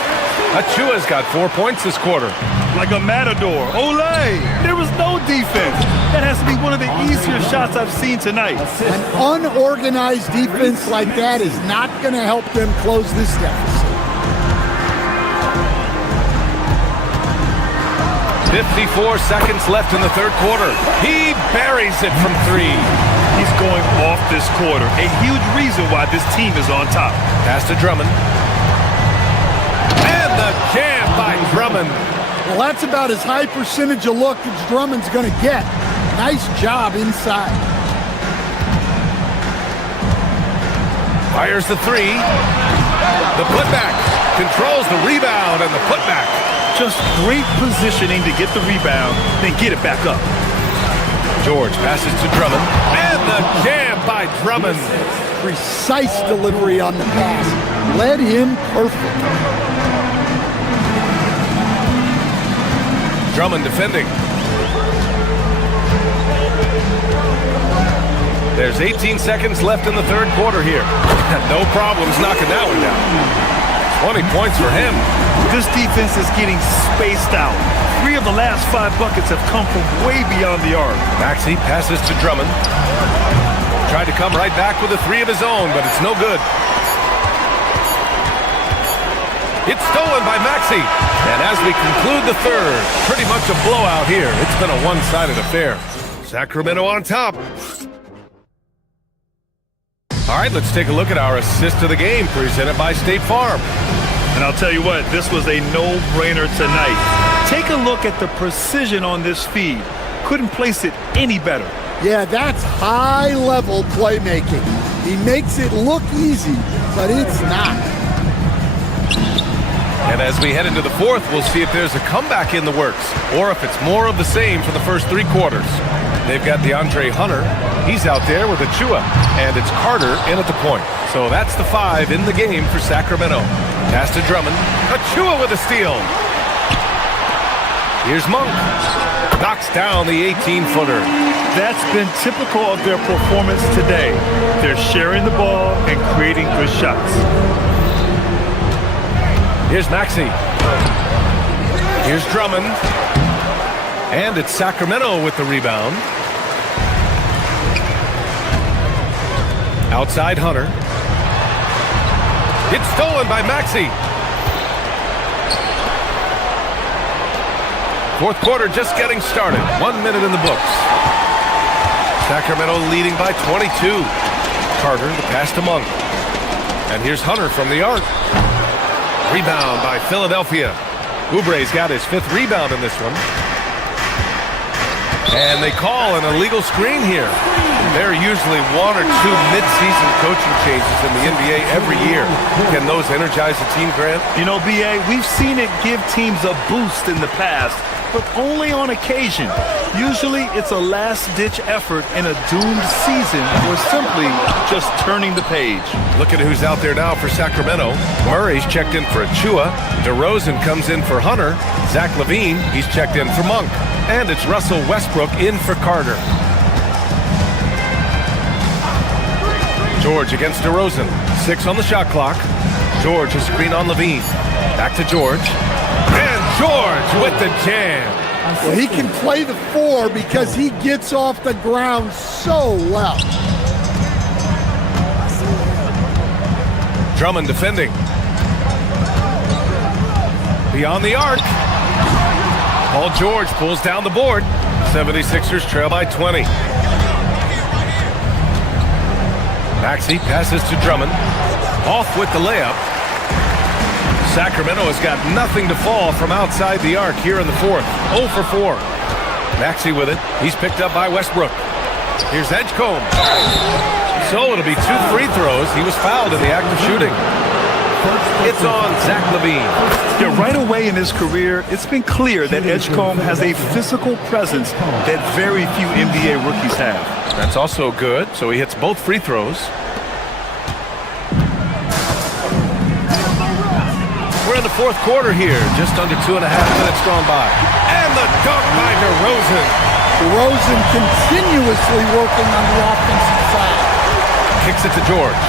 Achua's got 4 points this quarter. Like a matador. Olé! There was no defense. That has to be one of the easier shots I've seen tonight. An unorganized defense like that is not going to help them close this deficit. 54 seconds left in the third quarter. He buries it from 3. He's going off this quarter. A huge reason why this team is on top. Pass to Drummond. And the jam by Drummond. Well, that's about as high percentage of look as Drummond's going to get. Nice job inside. Fires the 3. The putback. Controls the rebound and the putback. Just great positioning to get the rebound, then get it back up. George passes to Drummond. And the jam by Drummond. Precise delivery on the pass. Led him perfect. Drummond defending. There's 18 seconds left in the third quarter here. No problems knocking that one down. 20 points for him. This defense is getting spaced out. 3 of the last 5 buckets have come from way beyond the arc. Maxey passes to Drummond. Tried to come right back with a 3 of his own, but it's no good. It's stolen by Maxey. And as we conclude the third, pretty much a blowout here. It's been a one-sided affair. Sacramento on top. All right, let's take a look at our assist of the game presented by State Farm. And I'll tell you what, this was a no-brainer tonight. Take a look at the precision on this feed. Couldn't place it any better. Yeah, that's high-level playmaking. He makes it look easy, but it's not. And as we head into the fourth, we'll see if there's a comeback in the works or if it's more of the same for the first 3 quarters. They've got DeAndre Hunter. He's out there with Achua. And it's Carter in at the point. So that's the 5 in the game for Sacramento. Pass to Drummond. Achua with a steal. Here's Monk. Knocks down the 18-footer. That's been typical of their performance today. They're sharing the ball and creating good shots. Here's Maxey. Here's Drummond. And it's Sacramento with the rebound. Outside Hunter. It's stolen by Maxey. Fourth quarter just getting started. 1 minute in the books. Sacramento leading by 22. Carter, the pass to Monk. And here's Hunter from the arc. Rebound by Philadelphia. Oubre's got his 5th rebound in this one. And they call an illegal screen here. There are usually 1 or 2 mid-season coaching changes in the NBA every year. Can those energize the team, Grant? You know, B.A., we've seen it give teams a boost in the past, but only on occasion. Usually it's a last-ditch effort in a doomed season or simply just turning the page. Look at who's out there now for Sacramento. Murray's checked in for Achua. DeRozan comes in for Hunter. Zach LaVine, he's checked in for Monk. And it's Russell Westbrook in for Carter. George against DeRozan. 6 on the shot clock. George, a screen on LaVine. Back to George. And George with the jam. Well, he can play the 4 because he gets off the ground so well. Drummond defending. Beyond the arc. Paul George pulls down the board. 76ers trail by 20. Maxey passes to Drummond. Off with the layup. Sacramento has got nothing to fall from outside the arc here in the 4th. 0 for 4. Maxey with it. He's picked up by Westbrook. Here's Edgecombe. So it'll be 2 free throws. He was fouled in the act of shooting. It's on Zach LaVine. Yeah, right away in his career, it's been clear that Edgecombe has a physical presence that very few NBA rookies have. That's also good, so he hits both free throws. We're in the 4th quarter here, just under 2.5 minutes gone by. And the dunk by DeRozan. DeRozan continuously working on the offensive side. Kicks it to George.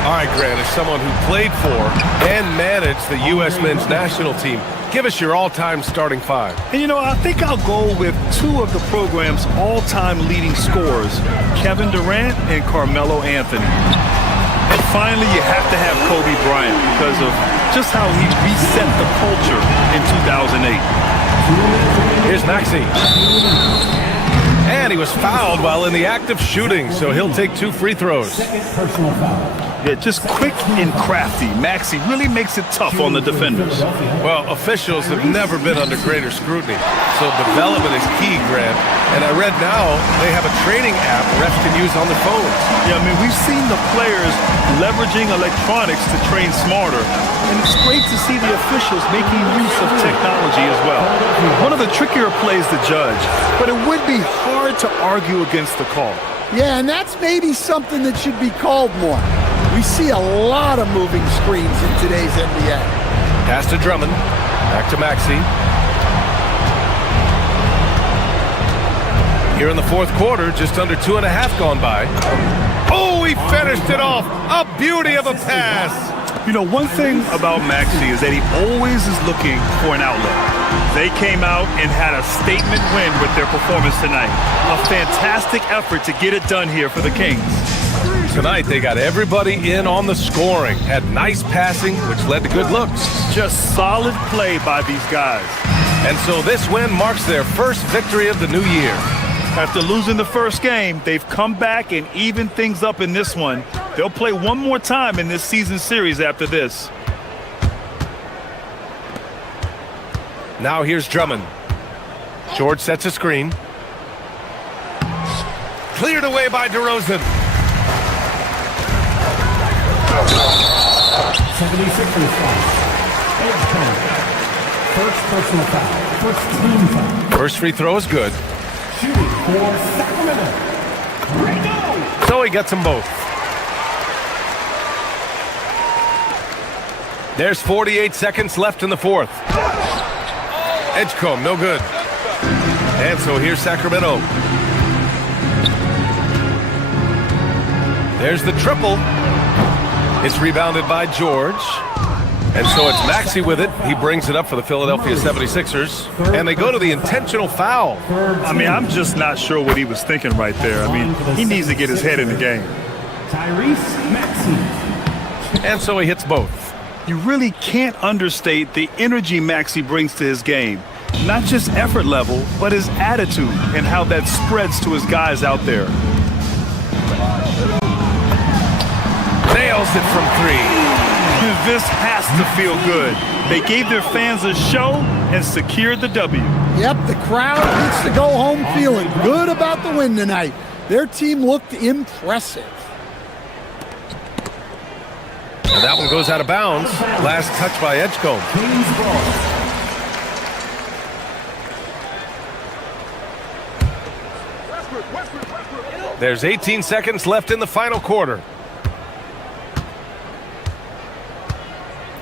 All right, Grant, as someone who played for and managed the U.S. men's national team, give us your all-time starting 5. And, you know, I think I'll go with 2 of the program's all-time leading scorers, Kevin Durant and Carmelo Anthony. And finally, you have to have Kobe Bryant because of just how he reset the culture in 2008. Here's Maxey. And he was fouled while in the act of shooting, so he'll take 2 free throws. Personal foul. Yeah, just quick and crafty. Maxey really makes it tough on the defenders. Well, officials have never been under greater scrutiny, so development is key, Grant. And I read now they have a training app refs can use on their phones. Yeah, I mean, we've seen the players leveraging electronics to train smarter, and it's great to see the officials making use of technology as well. One of the trickier plays to judge, but it would be hard to argue against the call. Yeah, and that's maybe something that should be called more. We see a lot of moving screens in today's NBA. Pass to Drummond. Back to Maxey. Here in the 4th quarter, just under 2.5 gone by. Oh, he finished it off. A beauty of a pass. You know, one thing about Maxey is that he always is looking for an outlet. They came out and had a statement win with their performance tonight. A fantastic effort to get it done here for the Kings. Tonight, they got everybody in on the scoring. Had nice passing, which led to good looks. Just solid play by these guys. And so this win marks their first victory of the new year. After losing the first game, they've come back and evened things up in this one. They'll play one more time in this season series after this. Now here's Drummond. George sets a screen. Cleared away by DeRozan. 76ers foul. Edgecombe. First personal foul. First team foul. First free throw is good. Shooting for Sacramento. So he gets them both. There's 48 seconds left in the 4th. Edgecombe, no good. And so here's Sacramento. There's the triple. It's rebounded by George. And so it's Maxey with it. He brings it up for the Philadelphia 76ers. And they go to the intentional foul. I mean, I'm just not sure what he was thinking right there. I mean, he needs to get his head in the game. Tyrese Maxey. And so he hits both. You really can't understate the energy Maxey brings to his game. Not just effort level, but his attitude and how that spreads to his guys out there. Nails it from three. This has to feel good. They gave their fans a show and secured the W. Yep, the crowd gets to go home feeling good about the win tonight. Their team looked impressive. And that one goes out of bounds. Last touch by Edgecombe. There's 18 seconds left in the final quarter.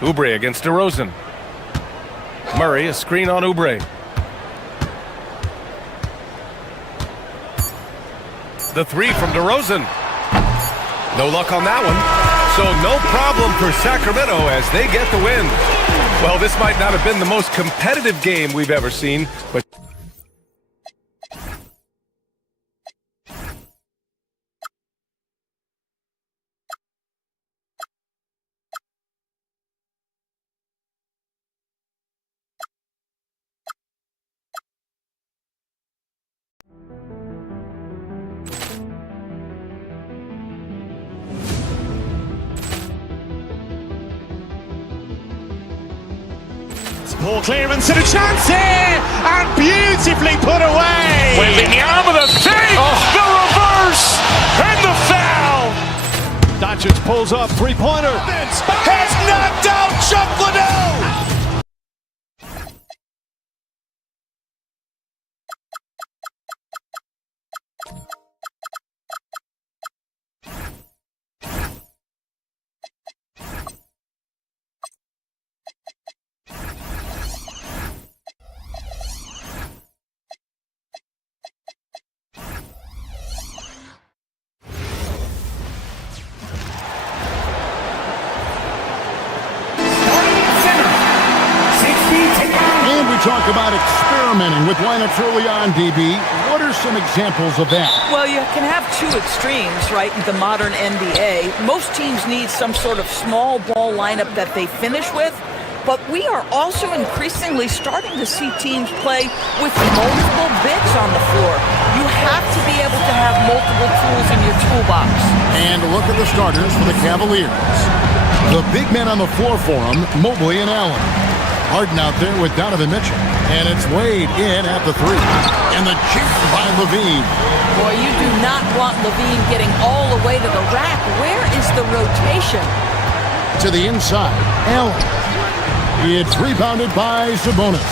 Oubre against DeRozan. Murray, a screen on Oubre. The three from DeRozan. No luck on that one. So no problem for Sacramento as they get the win. Well, this might not have been the most competitive game we've ever seen, but Poor clearance and a chance here, and beautifully put away. Wembanyama with a fake, the reverse, and the foul. Doncic pulls up, three-pointer. Has knocked out Chuck Liddell. Talk about experimenting with lineups early on, DB. What are some examples of that? Well, you can have two extremes, right, in the modern NBA. Most teams need some sort of small ball lineup that they finish with, but we are also increasingly starting to see teams play with multiple bigs on the floor. You have to be able to have multiple tools in your toolbox. And look at the starters for the Cavaliers. The big men on the floor for them, Mobley and Allen. Harden out there with Donovan Mitchell. And it's Wade in at the three. And the chip by Levine. Boy, you do not want Levine getting all the way to the rack. Where is the rotation? To the inside, Allen. It's rebounded by Sabonis.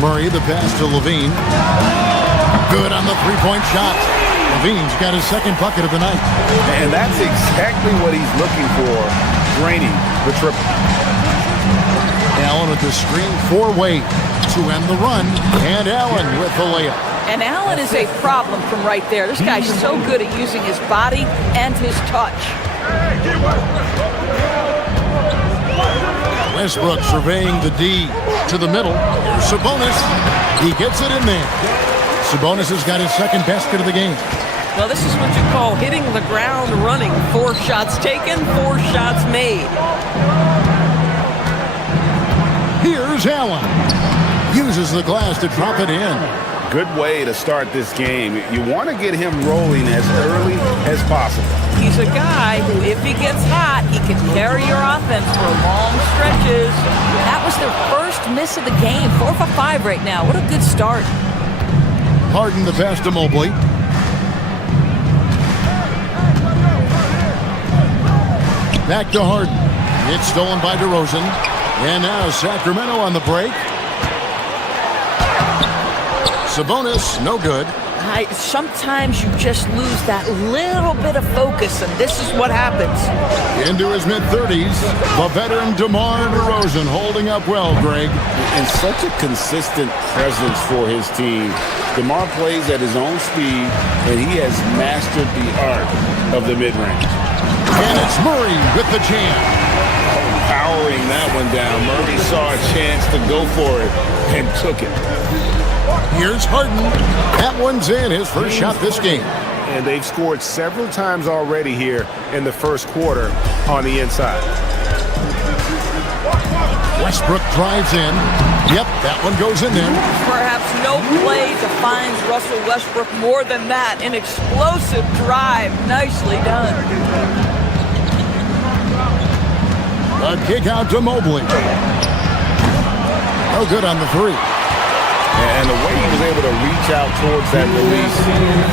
Murray, the pass to Levine. Good on the three-point shot. Levine's got his second bucket of the night. And that's exactly what he's looking for, draining the triple. Allen with the screen for Wade to end the run, and Allen with the layup. And Allen is a problem from right there. This guy's so good at using his body and his touch. Westbrook surveying the D to the middle. Here's Sabonis. He gets it in there. Sabonis has got his second basket of the game. Well, this is what you call hitting the ground running. 4 shots taken, 4 shots made. Here's Allen. Uses the glass to drop it in. Good way to start this game. You want to get him rolling as early as possible. He's a guy who, if he gets hot, he can carry your offense for long stretches. That was their first miss of the game. 4 for 5 right now. What a good start. Harden the pass to Mobley. Back to Harden. It's stolen by DeRozan. And now Sacramento on the break. Sabonis, no good. Sometimes you just lose that little bit of focus, and this is what happens. Into his mid-30s, the veteran DeMar DeRozan holding up well, Greg. And such a consistent presence for his team. DeMar plays at his own speed, and he has mastered the art of the mid-range. And it's Murray with the jam. Powering that one down. Murray saw a chance to go for it and took it. Here's Harden. That one's in, his first shot this game. And they've scored several times already here in the first quarter on the inside. Westbrook drives in. Yep, that one goes in there. Perhaps no play defines Russell Westbrook more than that. An explosive drive. Nicely done. A kick out to Mobley. No good on the three. And the way he was able to reach out towards that release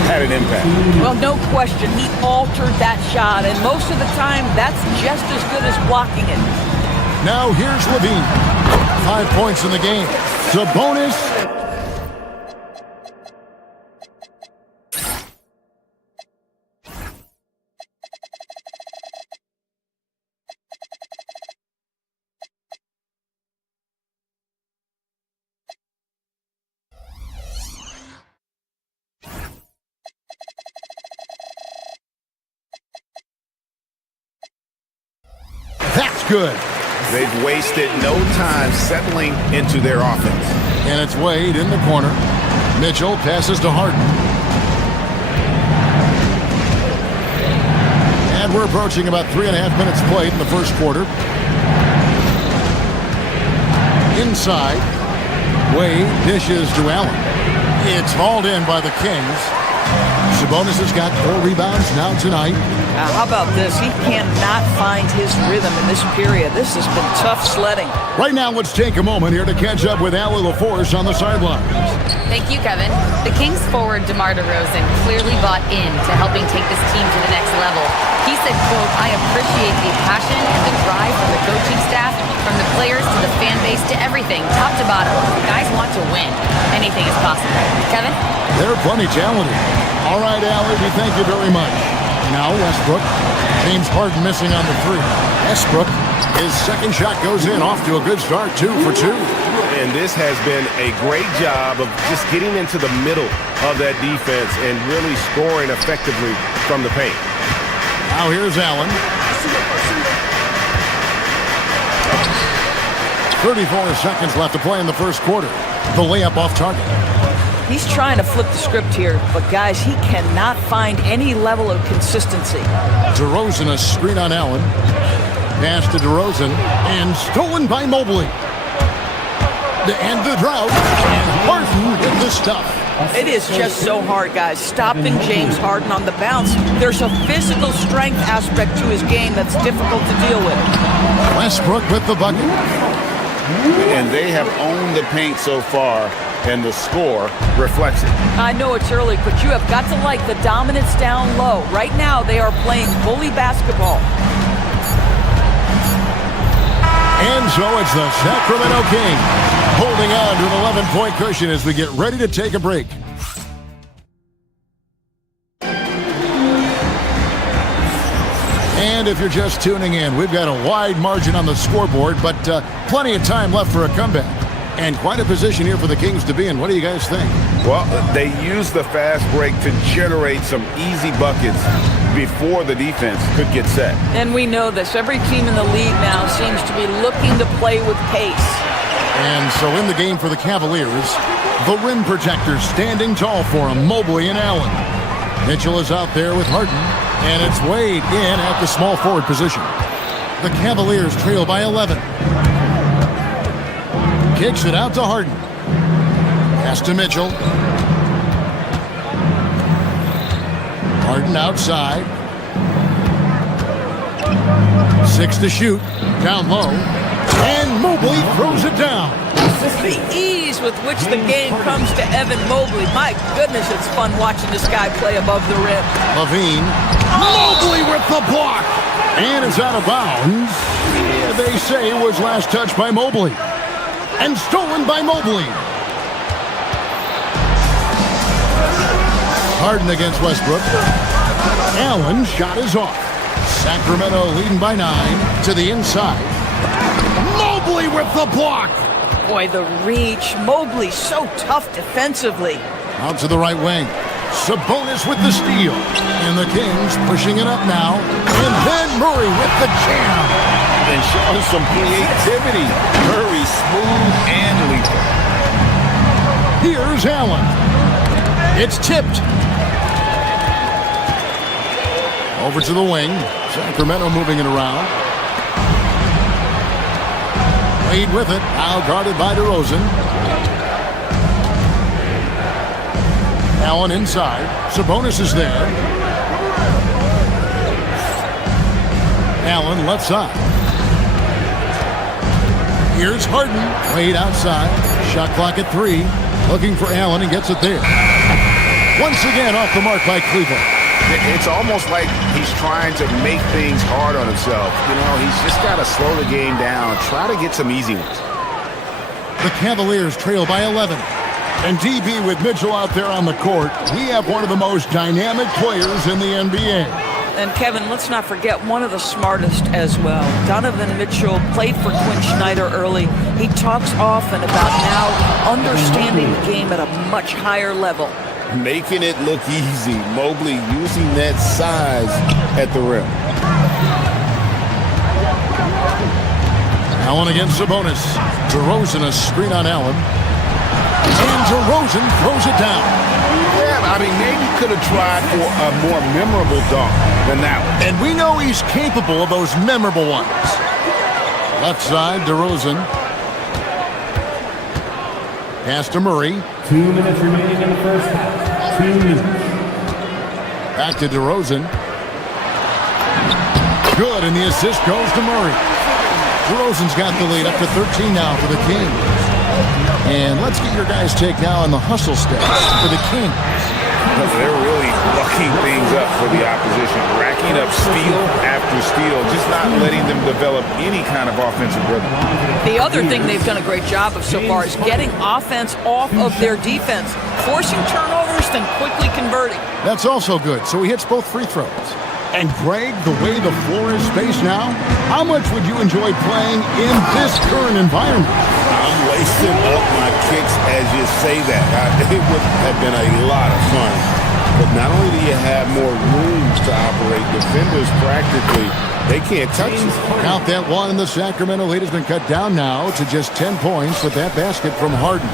had an impact. Well, no question. He altered that shot, and most of the time, that's just as good as blocking it. Now here's Levine. 5 points in the game. Sabonis. That's good. They've wasted no time settling into their offense. And it's Wade in the corner. Mitchell passes to Harden. And we're approaching about 3.5 minutes played in the first quarter. Inside. Wade dishes to Allen. It's hauled in by the Kings. Sabonis has got 4 rebounds now tonight. How about this? He cannot find his rhythm in this period. This has been tough sledding. Right now, let's take a moment here to catch up with Allie LaForce on the sidelines. Thank you, Kevin. The Kings forward DeMar DeRozan clearly bought into helping take this team to the next level. He said, quote, "I appreciate the passion and the drive from the coaching staff, from the players to the fan base to everything, top to bottom. The guys want to win. Anything is possible." Kevin? They're plenty talented. All right, Allie, we thank you very much. Now Westbrook. James Harden missing on the three. Westbrook, his second shot goes in, off to a good start, 2 for 2. And this has been a great job of just getting into the middle of that defense and really scoring effectively from the paint. Now here's Allen. 34 seconds left to play in the first quarter. The layup off target. He's trying to flip the script here, but guys, he cannot find any level of consistency. DeRozan, a screen on Allen. Pass to DeRozan, and stolen by Mobley. To end the drought, and Harden with the stuff. It is just so hard, guys. Stopping James Harden on the bounce. There's a physical strength aspect to his game that's difficult to deal with. Westbrook with the bucket. And they have owned the paint so far, and the score reflects it. I know it's early, but you have got to like the dominance down low. Right now, they are playing bully basketball. And so it's the Sacramento Kings holding on to an 11-point cushion as we get ready to take a break. And if you're just tuning in, we've got a wide margin on the scoreboard, but plenty of time left for a comeback. And quite a position here for the Kings to be in. What do you guys think? Well, they used the fast break to generate some easy buckets before the defense could get set. And we know this. Every team in the league now seems to be looking to play with pace. And so in the game for the Cavaliers, the rim protectors standing tall for him, Mobley and Allen. Mitchell is out there with Harden, and it's Wade in at the small forward position. The Cavaliers trail by 11. Kicks it out to Harden. Pass to Mitchell. Harden outside. 6 to shoot. Down low. And Mobley throws it down. The ease with which the game comes to Evan Mobley. My goodness, it's fun watching this guy play above the rim. Levine. Mobley with the block. And it's out of bounds. Yeah, they say it was last touched by Mobley. And stolen by Mobley. Harden against Westbrook. Allen shot is off. Sacramento leading by 9 to the inside. Mobley with the block. Boy, the reach. Mobley so tough defensively. Out to the right wing. Sabonis with the steal. And the Kings pushing it up now. And then Murray with the jam. And showing some creativity. Murray smooth and lethal. Here's Allen. It's tipped. Over to the wing. Sacramento moving it around. Wade with it. Now guarded by DeRozan. Allen inside. Sabonis is there. Allen left side. Here's Harden. Wade outside. Shot clock at 3. Looking for Allen and gets it there. Once again off the mark by Cleveland. It's almost like he's trying to make things hard on himself. You know, he's just got to slow the game down, try to get some easy ones. The Cavaliers trail by 11. And DB with Mitchell out there on the court, we have one of the most dynamic players in the NBA. And Kevin, let's not forget one of the smartest as well. Donovan Mitchell played for Quinn Snyder early. He talks often about now understanding the game at a much higher level. Making it look easy. Mobley using that size at the rim. Allen against Sabonis. DeRozan a screen on Allen. And DeRozan throws it down. Yeah, I mean, maybe could have tried for a more memorable dunk than that one. And we know he's capable of those memorable ones. Left side, DeRozan. Pass to Murray. 2 minutes remaining in the first half. 2 minutes. Back to DeRozan. Good, and the assist goes to Murray. DeRozan's got the lead up to 13 now for the Kings. And let's get your guys' take now on the hustle stats for the Kings. They're really mucking things up for the opposition, racking up steal after steal, just not letting them develop any kind of offensive rhythm. The other thing they've done a great job of so far is getting offense off of their defense, forcing turnovers, then quickly converting. That's also good, so he hits both free throws. And Greg, the way the floor is spaced now, how much would you enjoy playing in this current environment? I'm lacing up my kicks as you say that. It would have been a lot of fun. But not only do you have more room to operate, defenders practically, they can't touch you. Count that one, and the Sacramento lead has been cut down now to just 10 points with that basket from Harden.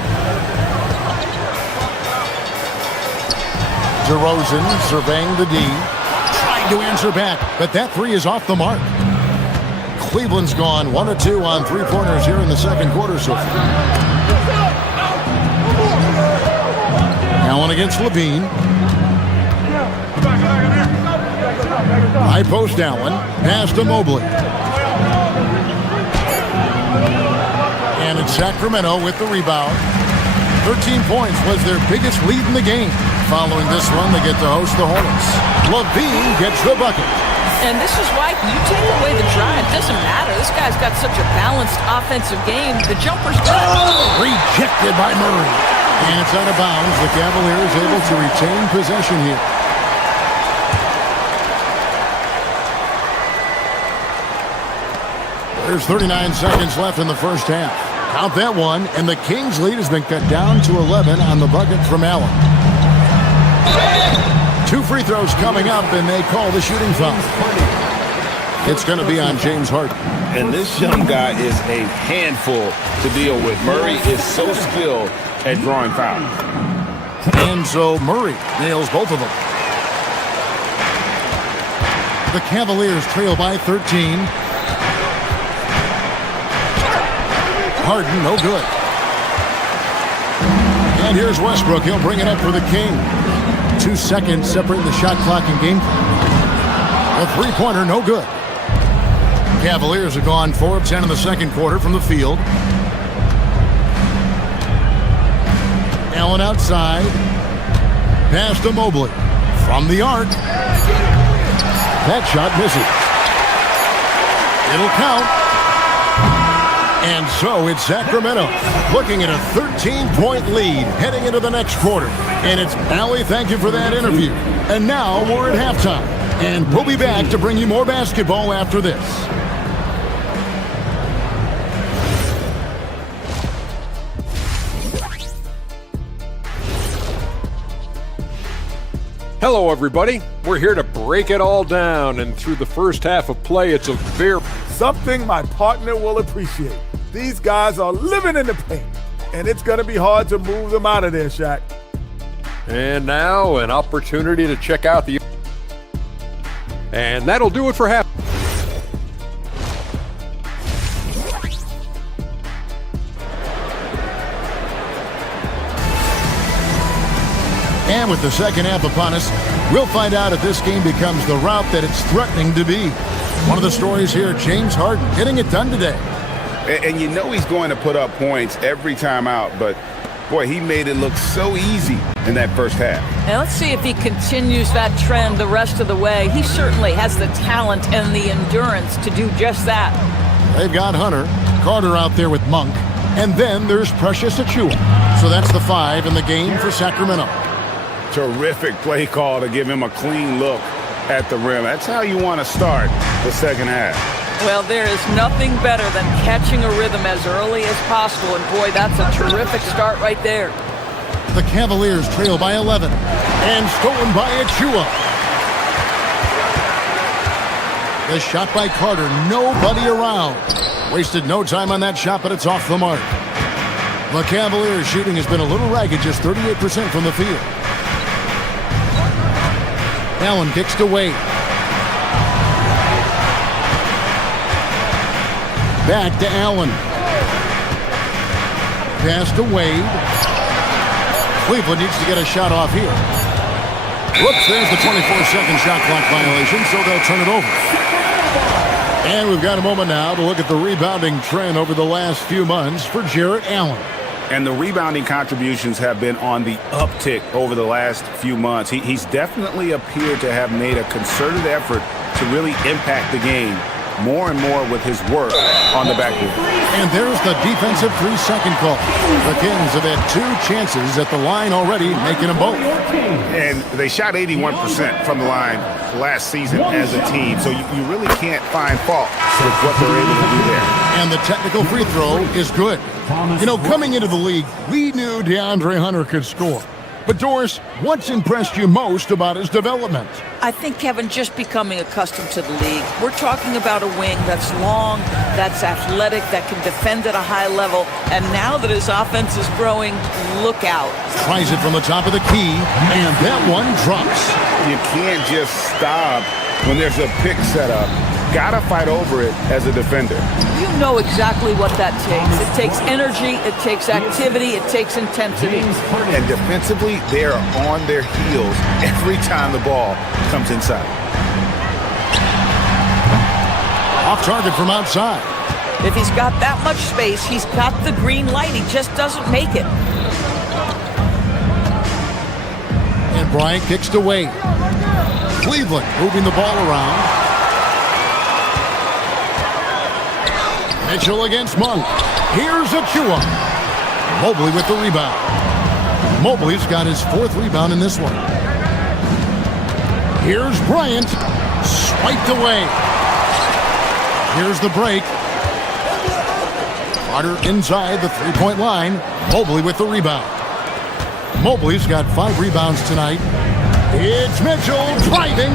DeRozan surveying the D. Trying to answer back, but that three is off the mark. Cleveland's gone 1 of 2 on three-pointers here in the second quarter so far. Allen against Levine. High post Allen. Pass to Mobley. And it's Sacramento with the rebound. 13 points was their biggest lead in the game. Following this one, they get to host the Hornets. Levine gets the bucket. And this is why you take away the drive. It doesn't matter. This guy's got such a balanced offensive game. The jumper's good. Rejected by Murray. And it's out of bounds. The Cavaliers able to retain possession here. There's 39 seconds left in the first half. Count that one, and the Kings' lead has been cut down to 11 on the bucket from Allen. 2 free throws coming up, and they call the shooting foul. It's going to be on James Harden. And this young guy is a handful to deal with. Murray is so skilled at drawing fouls. And so Murray nails both of them. The Cavaliers trail by 13. Harden, no good. And here's Westbrook. He'll bring it up for the King. 2 seconds separating the shot clock and game clock. A three-pointer, no good. Cavaliers have gone 4 of 10 in the second quarter from the field. Allen outside. Pass to Mobley. From the arc. That shot misses. It'll count. And so it's Sacramento looking at a 13-point lead heading into the next quarter. And it's Allie, thank you for that interview. And now we're at halftime. And we'll be back to bring you more basketball after this. Hello, everybody. We're here to break it all down, and through the first half of play, it's a very... Something my partner will appreciate. These guys are living in the paint, and it's going to be hard to move them out of there, Shaq. And now, an opportunity to check out the... And that'll do it for half... And with the second half upon us, we'll find out if this game becomes the route that it's threatening to be. One of the stories here, James Harden getting it done today. And you know he's going to put up points every time out, but boy, he made it look so easy in that first half. Now let's see if he continues that trend the rest of the way. He certainly has the talent and the endurance to do just that. They've got Hunter, Carter out there with Monk, and then there's Precious Achiuwa. So that's the 5 in the game for Sacramento. Terrific play call to give him a clean look at the rim. That's how you want to start the second half. Well, there is nothing better than catching a rhythm as early as possible, and boy, that's a terrific start right there. The Cavaliers trail by 11, and stolen by Achiuwa. The shot by Carter, nobody around. Wasted no time on that shot, but it's off the mark. The Cavaliers shooting has been a little ragged, just 38% from the field. Allen kicks to Wade. Back to Allen. Pass to Wade. Cleveland needs to get a shot off here. Whoops, there's the 24-second shot clock violation, so they'll turn it over. And we've got a moment now to look at the rebounding trend over the last few months for Jarrett Allen. And the rebounding contributions have been on the uptick over the last few months. He's definitely appeared to have made a concerted effort to really impact the game more and more with his work on the backboard. And there's the defensive 3-second call. The Kings have had 2 chances at the line already, making them both. And they shot 81% from the line last season as a team, so you really can't find fault with what they're able to do there. And the technical free throw is good. You know, coming into the league, we knew DeAndre Hunter could score. But Doris, what's impressed you most about his development? I think, Kevin, just becoming accustomed to the league. We're talking about a wing that's long, that's athletic, that can defend at a high level. And now that his offense is growing, look out. Tries it from the top of the key, and that one drops. You can't just stop when there's a pick set up. Gotta fight over it as a defender. You know exactly what that takes. It takes energy, it takes activity, it takes intensity. And defensively, they are on their heels every time the ball comes inside. Off target from outside. If he's got that much space, he's got the green light. He just doesn't make it. And Bryant kicks to Wade. Cleveland moving the ball around. Mitchell against Monk. Here's Achiuwa. Mobley with the rebound. Mobley's got his 4th rebound in this one. Here's Bryant. Swiped away. Here's the break. Carter inside the 3-point line. Mobley with the rebound. Mobley's got 5 rebounds tonight. It's Mitchell driving.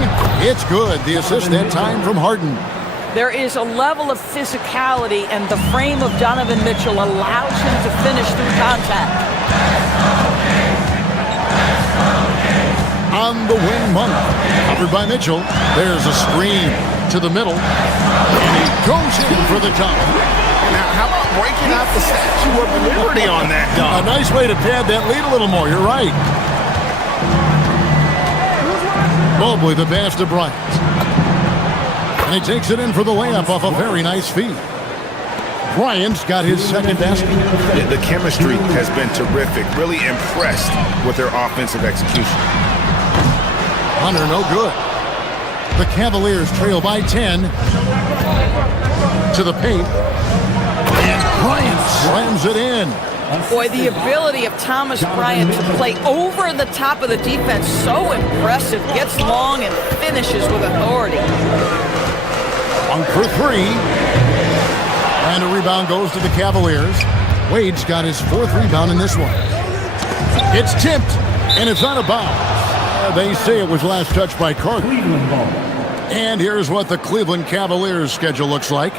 It's good. The assist that time from Harden. There is a level of physicality, and the frame of Donovan Mitchell allows him to finish through contact. On the wing, Monk. Covered by Mitchell. There's a screen to the middle. And he goes in for the dunk. Now, how about breaking out the Statue of Liberty on that dunk? A nice way to pad that lead a little more. You're right. Mobley, the pass to Bryant. And he takes it in for the layup off a very nice feed. Bryant's got his 2nd basket. The chemistry has been terrific. Really impressed with their offensive execution. Hunter, no good. The Cavaliers trail by 10. To the paint. And Bryant slams it in. Boy, the ability of Thomas Bryant to play over the top of the defense, so impressive. Gets long and finishes with authority. One for 3. And a rebound goes to the Cavaliers. Wade's got his 4th rebound in this one. It's tipped, and it's out of bounds. They say it was last touched by Carter. Cleveland ball. And here's what the Cleveland Cavaliers schedule looks like.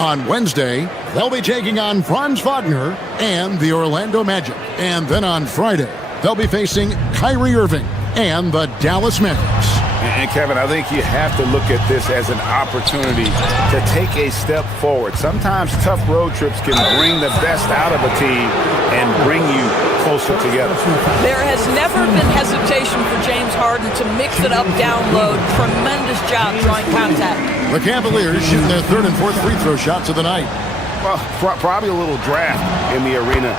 On Wednesday, they'll be taking on Franz Wagner and the Orlando Magic. And then on Friday, they'll be facing Kyrie Irving and the Dallas Mavericks. And Kevin, I think you have to look at this as an opportunity to take a step forward. Sometimes tough road trips can bring the best out of a team and bring you closer together. There has never been hesitation for James Harden to mix it up down low. Tremendous job drawing contact. The Cavaliers shooting their third and fourth free throw shots of the night. Well, probably a little draft in the arena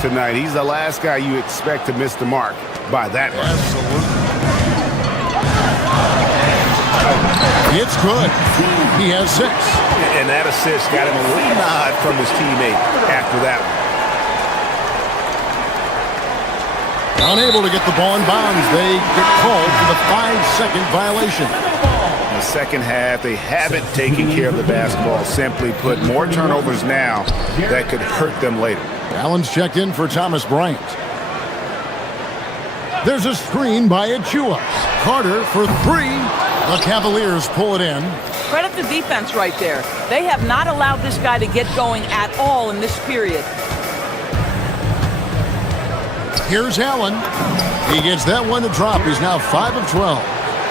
tonight. He's the last guy you expect to miss the mark by that much. Absolutely. It's good. He has 6. And that assist got him a little nod from his teammate after that one. Unable to get the ball in bounds. They get called for the 5-second violation. In the second half, they haven't taken care of the basketball. Simply put, more turnovers now that could hurt them later. Allen's checked in for Thomas Bryant. There's a screen by Achua. Carter for 3. The Cavaliers pull it in. Credit the defense right there. They have not allowed this guy to get going at all in this period. Here's Allen. He gets that one to drop. He's now 5 of 12.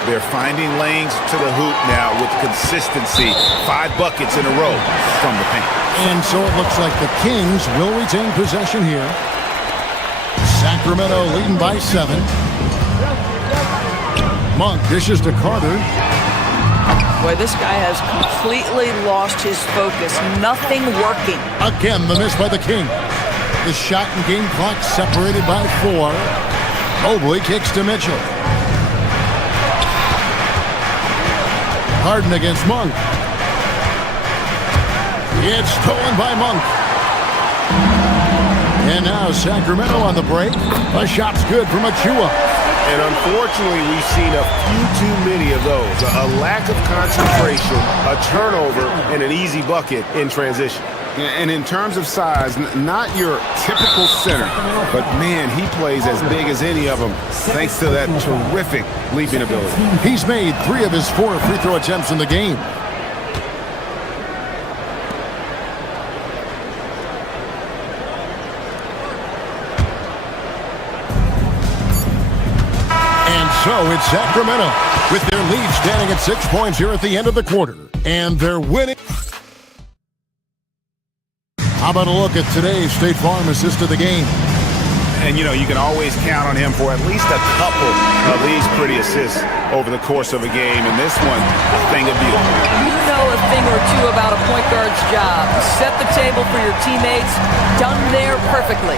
They're finding lanes to the hoop now with consistency. 5 buckets in a row from the paint. And so it looks like the Kings will retain possession here. Sacramento leading by 7. Monk dishes to Carter. Boy, this guy has completely lost his focus. Nothing working. Again, the miss by the King. The shot and game clock separated by 4. Mobley kicks to Mitchell. Harden against Monk. It's stolen by Monk. And now Sacramento on the break. A shot's good from Achua. And unfortunately, we've seen a few too many of those. A lack of concentration, a turnover, and an easy bucket in transition. And in terms of size, not your typical center, but man, he plays as big as any of them thanks to that terrific leaping ability. He's made 3 of his 4 free throw attempts in the game. So it's Sacramento with their lead standing at 6 points here at the end of the quarter. And they're winning. How about a look at today's State Farm assist of the game? And, you know, you can always count on him for at least a couple of these pretty assists over the course of a game. And this one, a thing of beauty. You know a thing or two about a point guard's job. Set the table for your teammates. Done there perfectly.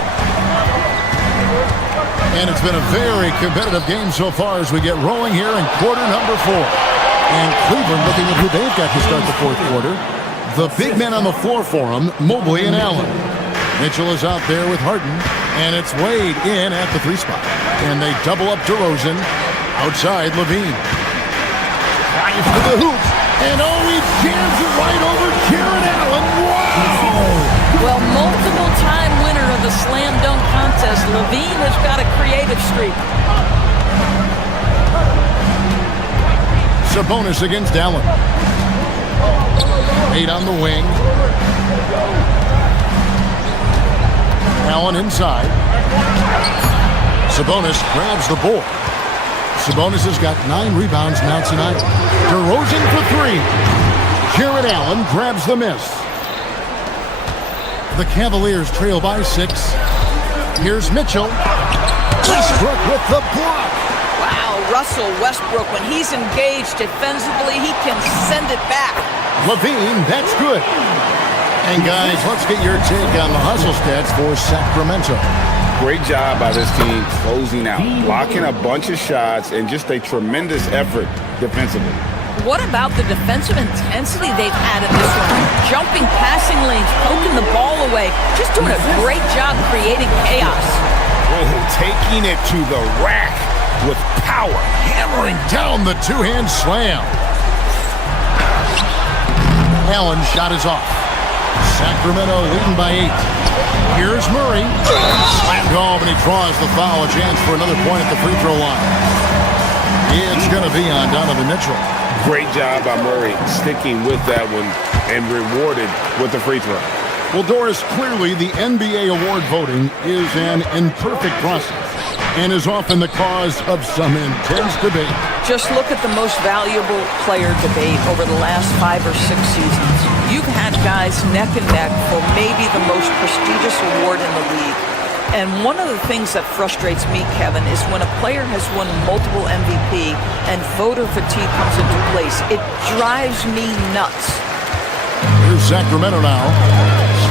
And it's been a very competitive game so far as we get rolling here in quarter number 4. And Cleveland looking at who they've got to start the fourth quarter. The big men on the floor for them, Mobley and Allen. Mitchell is out there with Harden, and it's Wade in at the 3 spot. And they double up DeRozan. Outside, Levine. Drives to the hoop. And he jams it right over Jared Allen. Wow! Well, multiple-time winner of the slam dunk contest, Levine has got a creative streak. Sabonis against Allen. 8 on the wing. Allen inside. Sabonis grabs the board. Sabonis has got 9 rebounds now tonight. DeRozan for 3. Jared Allen grabs the miss. The Cavaliers trail by 6. Here's Mitchell. Westbrook with the block. Wow, Russell Westbrook, when he's engaged defensively, he can send it back. Levine, that's good. And guys, let's get your take on the hustle stats for Sacramento. Great job by this team closing out, blocking a bunch of shots, and just a tremendous effort defensively. What about the defensive intensity they've had in this one? Jumping passing lanes, poking the ball away, just doing a great job creating chaos. Taking it to the rack with power. Hammering down the 2-hand slam. Allen's shot is off. Sacramento leading by 8. Here's Murray. Slammed home, and he draws the foul. A chance for another point at the free throw line. It's going to be on Donovan Mitchell. Great job by Murray sticking with that one and rewarded with the free throw. Well, Doris, clearly the NBA award voting is an imperfect process and is often the cause of some intense debate. Just look at the most valuable player debate over the last 5 or 6 seasons. You've had guys neck and neck for maybe the most prestigious award in the league. And one of the things that frustrates me, Kevin, is when a player has won multiple MVP and voter fatigue comes into place. It drives me nuts. Here's Sacramento now,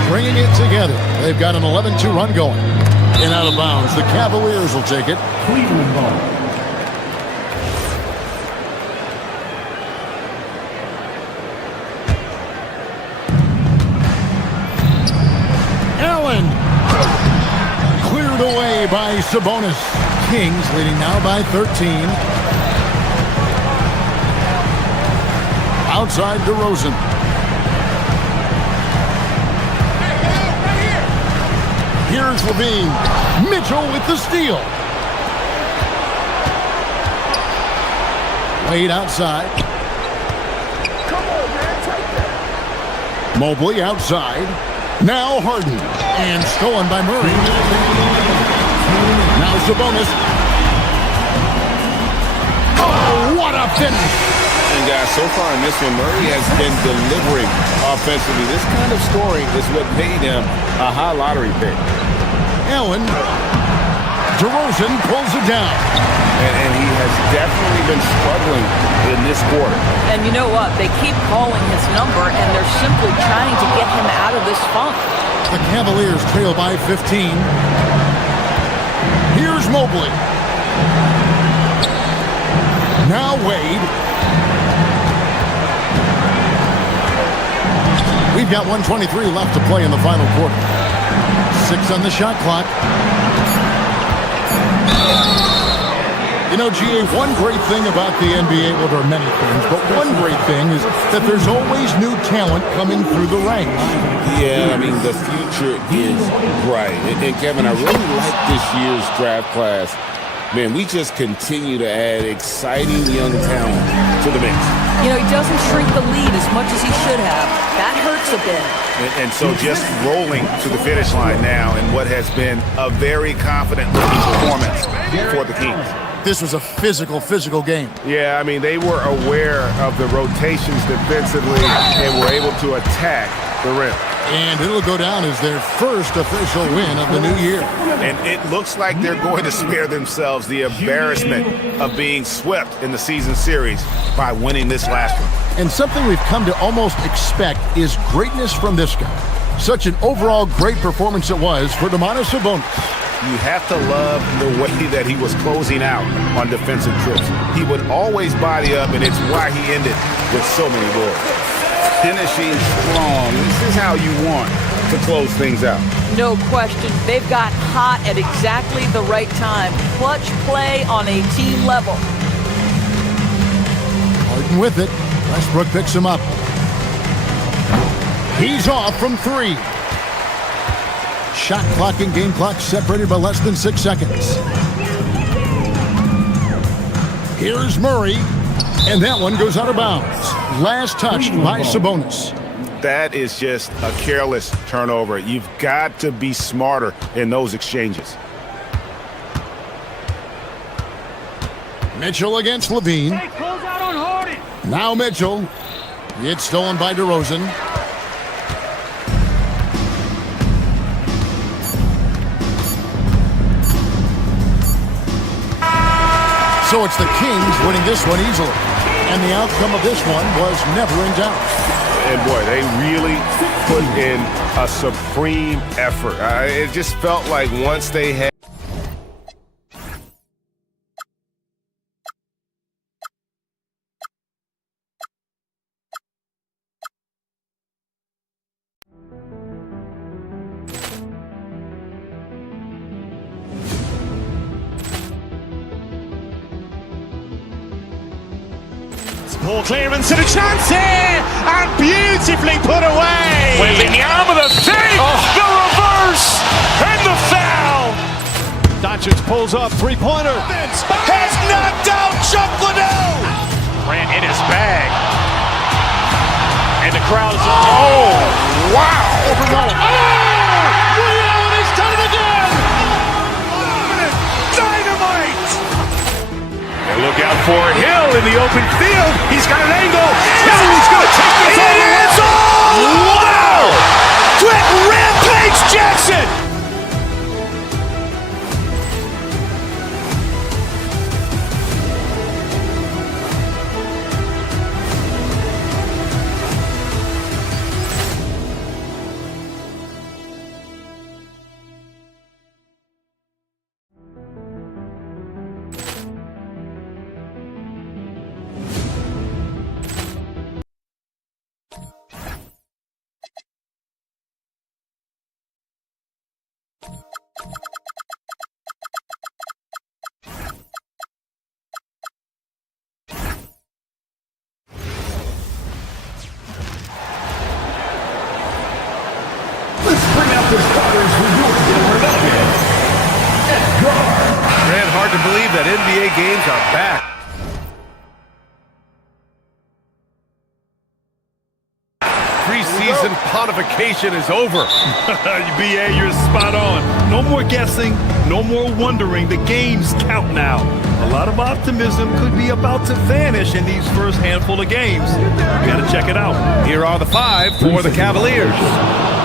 stringing it together. They've got an 11-2 run going. In out of bounds, the Cavaliers will take it. Cleveland ball. Allen. Cleared away by Sabonis. Kings leading now by 13. Outside DeRozan. Here's Levine. Mitchell with the steal. Wade outside. Mobley outside. Now Harden. And stolen by Murray. Now Sabonis. Oh, what a finish. And guys, so far in this one, Murray has been delivering offensively. This kind of scoring is what made him a high lottery pick. Allen. DeRozan pulls it down. And he has definitely been struggling in this quarter. And you know what? They keep calling his number, and they're simply trying to get him out of this funk. The Cavaliers trail by 15. Here's Mobley. Now Wade. We've got 1:23 left to play in the final quarter. 6 on the shot clock. You know, GA, one great thing about the NBA, well, there are many things, but one great thing is that there's always new talent coming through the ranks. Yeah, I mean, the future is bright. And Kevin, I really like this year's draft class. Man, we just continue to add exciting young talent to the mix. You know, he doesn't shrink the lead as much as he should have. That hurts a bit. And so just rolling to the finish line now in what has been a very confident-looking performance for the Kings. This was a physical game. Yeah, I mean, they were aware of the rotations defensively and were able to attack the rim. And it'll go down as their first official win of the new year. And it looks like they're going to spare themselves the embarrassment of being swept in the season series by winning this last one. And something we've come to almost expect is greatness from this guy. Such an overall great performance it was for Domantas Sabonis. You have to love the way that he was closing out on defensive trips. He would always body up, and it's why he ended with so many goals. Finishing strong. This is how you want to close things out. No question. They've got hot at exactly the right time. Clutch play on a team level. Harden with it. Westbrook picks him up. He's off from 3. Shot clock and game clock separated by less than 6 seconds. Here's Murray. And that one goes out of bounds. Last touched by Sabonis. That is just a careless turnover. You've got to be smarter in those exchanges. Mitchell against Levine. Hey, close out on Harden. Now Mitchell. It's stolen by DeRozan. So it's the Kings winning this one easily. And the outcome of this one was never in doubt. And boy, they really put in a supreme effort. It just felt like once they had Poor clearance and a chance here, and beautifully put away. Within the arm of the thing, the reverse, and the foul. Doncic pulls up, three-pointer. Has knocked out Chuck Liddell. Ran in his bag. And the crowd is... Oh, wow. Overrun. Oh, Ray Allen has done it again. Dynamite. And look out for Hill in the open field. He's got an angle. Hill is going to take this all the way. It's all. Wow. Quick Rampage Jackson. Man, hard to believe that NBA games are back. Preseason pontification is over. BA, you're spot on. No more guessing, no more wondering. The games count now. A lot of optimism could be about to vanish in these first handful of games. You got to check it out. Here are the 5 for the Cavaliers.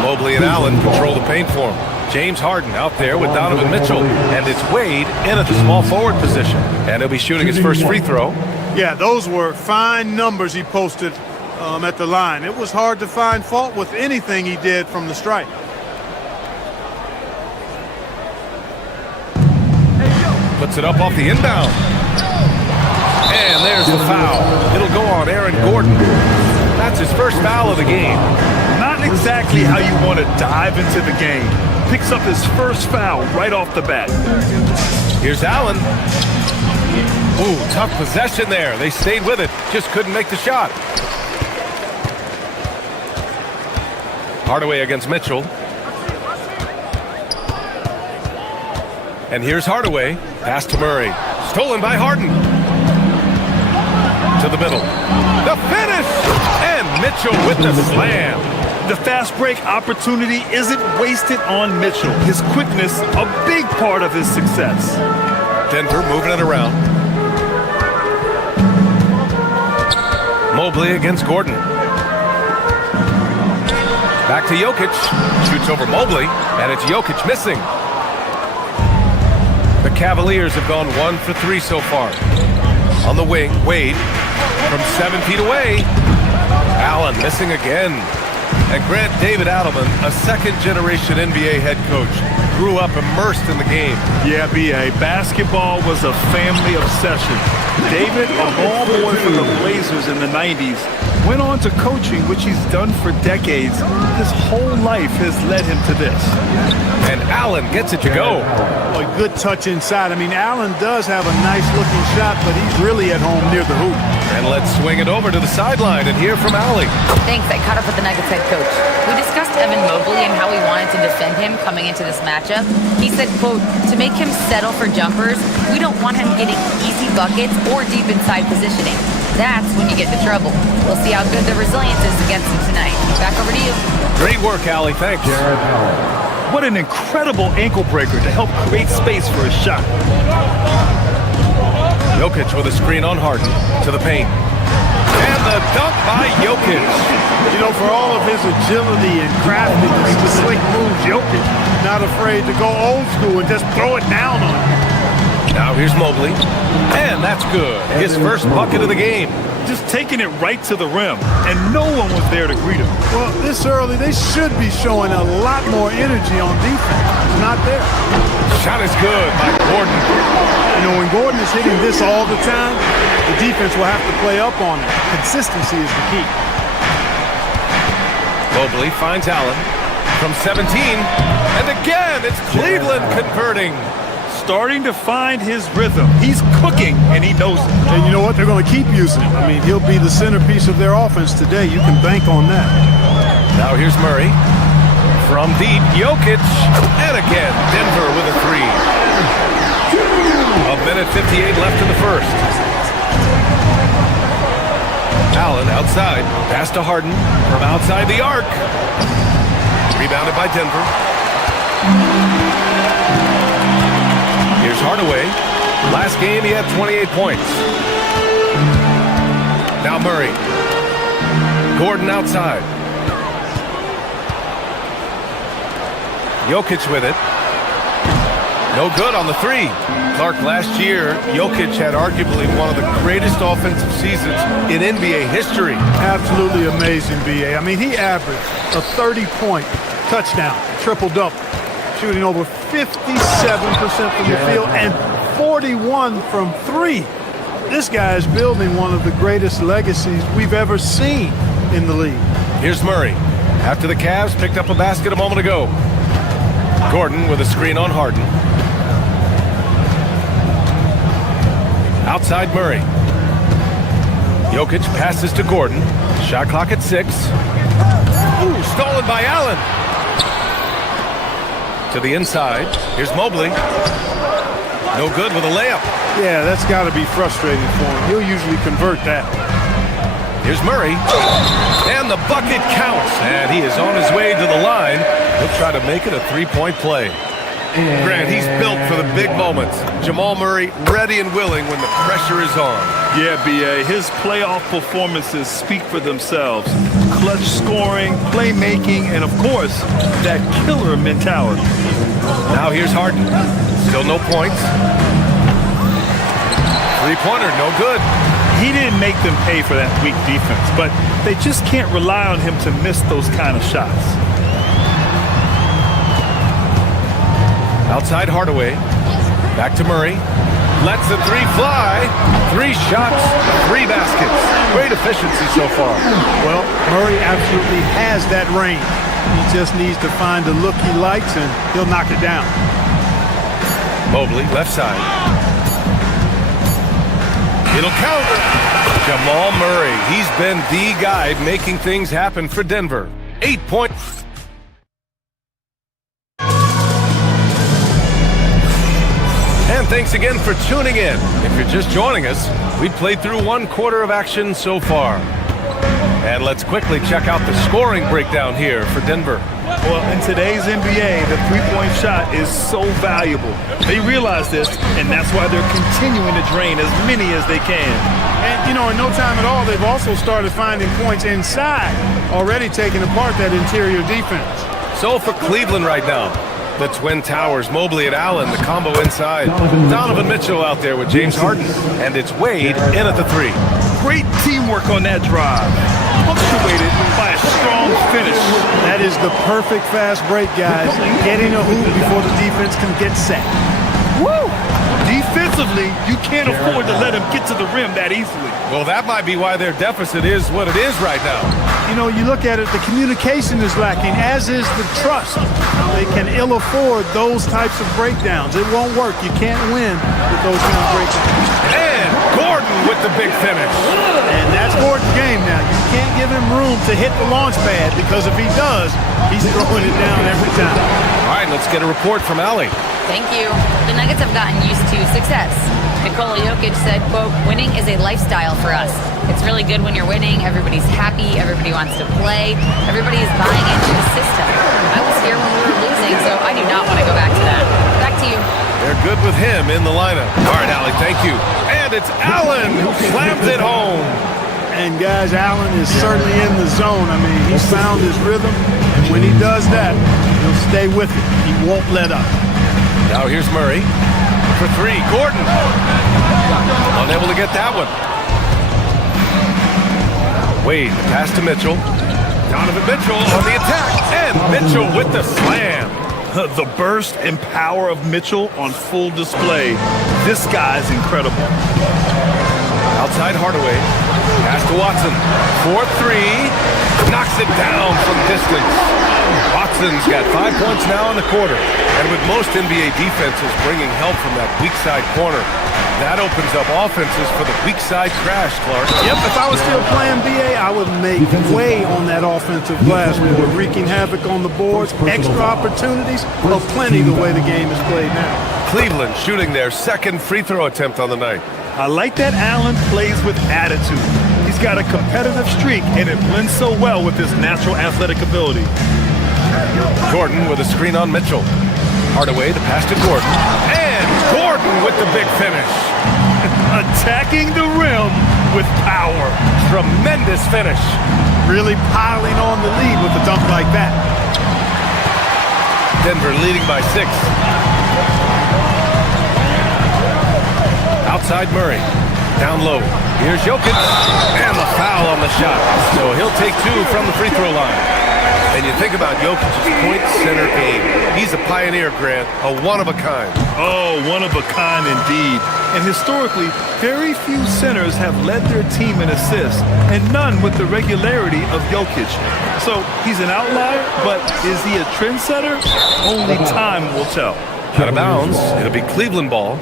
Mobley and Allen control the paint for him. James Harden out there with Donovan Mitchell. And it's Wade in at the small forward position. And he'll be shooting his first free throw. Yeah, those were fine numbers he posted at the line. It was hard to find fault with anything he did from the stripe. Puts it up off the inbound. And there's the foul. It'll go on Aaron Gordon. That's his first foul of the game. Not exactly how you want to dive into the game. Picks up his first foul right off the bat. Here's Allen. Ooh, tough possession there. They stayed with it. Just couldn't make the shot. Hardaway against Mitchell. And here's Hardaway. Pass to Murray. Stolen by Harden. To the middle. The finish! And Mitchell with the slam. The fast break opportunity isn't wasted on Mitchell. His quickness, a big part of his success. Denver moving it around. Mobley against Gordon. Back to Jokic. Shoots over Mobley, and it's Jokic missing. The Cavaliers have gone 1 for 3 so far. On the wing, Wade from 7 feet away. Allen missing again. And Grant David Adelman, a second-generation NBA head coach, grew up immersed in the game. Yeah, B.A., basketball was a family obsession. David, a ball boy for the Blazers in the 90s, went on to coaching, which he's done for decades. His whole life has led him to this. And Allen gets it to go. A good touch inside. I mean, Allen does have a nice-looking shot, but he's really at home near the hoop. And let's swing it over to the sideline and hear from Allie. Thanks. I caught up with the Nuggets head coach. We discussed Evan Mobley and how we wanted to defend him coming into this matchup. He said, quote, to make him settle for jumpers, we don't want him getting easy buckets or deep inside positioning. That's when you get into trouble. We'll see how good the resilience is against him tonight. Back over to you. Great work, Allie. Thanks. What an incredible ankle breaker to help create space for a shot. Jokic with a screen on Harden to the paint. And the dunk by Jokic. You know, for all of his agility and craftiness, the slick moves, Jokic not afraid to go old school and just throw it down on him. Now here's Mobley. And that's good. His first bucket of the game. Just taking it right to the rim, and no one was there to greet him. Well, this early, they should be showing a lot more energy on defense. It's not there. Shot is good by Gordon. You know, when Gordon is hitting this all the time, the defense will have to play up on it. Consistency is the key. Mobley finds Allen from 17. And again, it's Cleveland converting. Starting to find his rhythm. He's cooking, and he knows it. And you know what? They're going to keep using him. I mean, he'll be the centerpiece of their offense today. You can bank on that. Now here's Murray. From deep, Jokic. And again, Denver with a 3. minute 58 left in the first. Allen outside. Pass to Harden from outside the arc. Rebounded by Denver. Here's Hardaway. Last game, he had 28 points. Now Murray. Gordon outside. Jokic with it. No good on the three. Clark, last year, Jokic had arguably one of the greatest offensive seasons in NBA history. Absolutely amazing, B.A. I mean, he averaged a 30-point touchdown, triple-double, shooting over 57% from the field and 41 from three. This guy is building one of the greatest legacies we've ever seen in the league. Here's Murray. After the Cavs picked up a basket a moment ago. Gordon with a screen on Harden. Outside Murray. Jokic passes to Gordon. Shot clock at 6. Ooh, stolen by Allen. To the inside. Here's Mobley. No good with a layup. Yeah, that's got to be frustrating for him. He'll usually convert that. Here's Murray. And the bucket counts. And he is on his way to the line. He'll try to make it a three-point play. Grant, he's built for the big moments. Jamal Murray ready and willing when the pressure is on. Yeah, B.A., his playoff performances speak for themselves. Clutch scoring, playmaking, and, of course, that killer mentality. Now here's Harden. Still no points. Three-pointer, no good. He didn't make them pay for that weak defense, but they just can't rely on him to miss those kind of shots. Outside Hardaway. Back to Murray. Lets the three fly. 3 shots, 3 baskets. Great efficiency so far. Well, Murray absolutely has that range. He just needs to find the look he likes, and he'll knock it down. Mobley, left side. It'll count. Jamal Murray. He's been the guy making things happen for Denver. 8 points. And thanks again for tuning in. If you're just joining us, we've played through 1 quarter of action so far. And let's quickly check out the scoring breakdown here for Denver. Well, in today's NBA, the three-point shot is so valuable. They realize this, and that's why they're continuing to drain as many as they can. And, you know, in no time at all, they've also started finding points inside, already taking apart that interior defense. So for Cleveland right now, the Twin Towers, Mobley and Allen, the combo inside. Donovan Mitchell out there with James Harden. And it's Wade in at the 3. Great teamwork on that drive. Punctuated by a strong finish. That is the perfect fast break, guys. Getting a hoop before the defense can get set. Woo! Defensively, you can't afford to let him get to the rim that easily. Well, that might be why their deficit is what it is right now. You know, you look at it, the communication is lacking, as is the trust. They can ill afford those types of breakdowns. It won't work. You can't win with those kind of breakdowns. And Gordon with the big finish. And that's Gordon's game now. You can't give him room to hit the launch pad, because if he does, he's throwing it down every time. All right, let's get a report from Allie. Thank you. The Nuggets have gotten used to success. Nikola Jokic said, quote, "Winning is a lifestyle for us. It's really good when you're winning. Everybody's happy. Everybody wants to play. Everybody is buying into the system. I was here when we were losing, so I do not want to go back to that." Back to you. They're good with him in the lineup. All right, Allie, thank you. And it's Allen who slams it home. And, guys, Allen is certainly in the zone. I mean, he's found his rhythm, and when he does that, he'll stay with it. He won't let up. Now here's Murray for 3. Gordon unable to get that one. Wade, pass to Mitchell. Donovan Mitchell on the attack. And Mitchell with the slam. The burst and power of Mitchell on full display. This guy's incredible. Outside Hardaway. Pass to Watson. 4-3. Knocks it down from distance. Watson's got 5 points now in the quarter. And with most NBA defenses bringing help from that weak side corner, that opens up offenses for the weak side crash, Clark. Yep, if I was still playing BA, I would make way on that offensive glass. We were wreaking havoc on the boards. Extra opportunities, well, plenty the way the game is played now. Cleveland shooting their second free throw attempt on the night. I like that Allen plays with attitude. He's got a competitive streak, and it blends so well with his natural athletic ability. Gordon with a screen on Mitchell. Hardaway, the pass to Gordon. And Gordon with the big finish. Attacking the rim with power. Tremendous finish. Really piling on the lead with a dunk like that. Denver leading by 6. Outside Murray. Down low. Here's Jokic. And the foul on the shot. So he'll take 2 from the free throw line. And you think about Jokic's point center game. He's a pioneer, Grant. A one-of-a-kind. Oh, one-of-a-kind indeed. And historically, very few centers have led their team in assists, and none with the regularity of Jokic. So he's an outlier, but is he a trendsetter? Only time will tell. Out of bounds. It'll be Cleveland ball.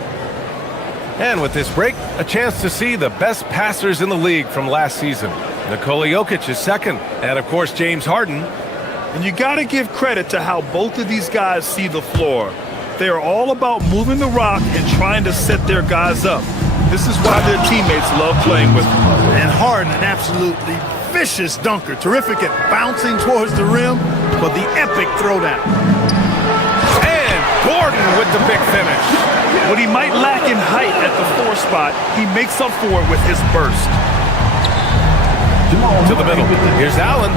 And with this break, a chance to see the best passers in the league from last season. Nikola Jokic is second, and of course James Harden. And you got to give credit to how both of these guys see the floor. They are all about moving the rock and trying to set their guys up. This is why their teammates love playing with them. And Harden, an absolutely vicious dunker. Terrific at bouncing towards the rim, but the epic throwdown. And Gordon with the big finish. What he might lack in height at the 4 spot, he makes up for it with his burst. To the middle. Here's Allen.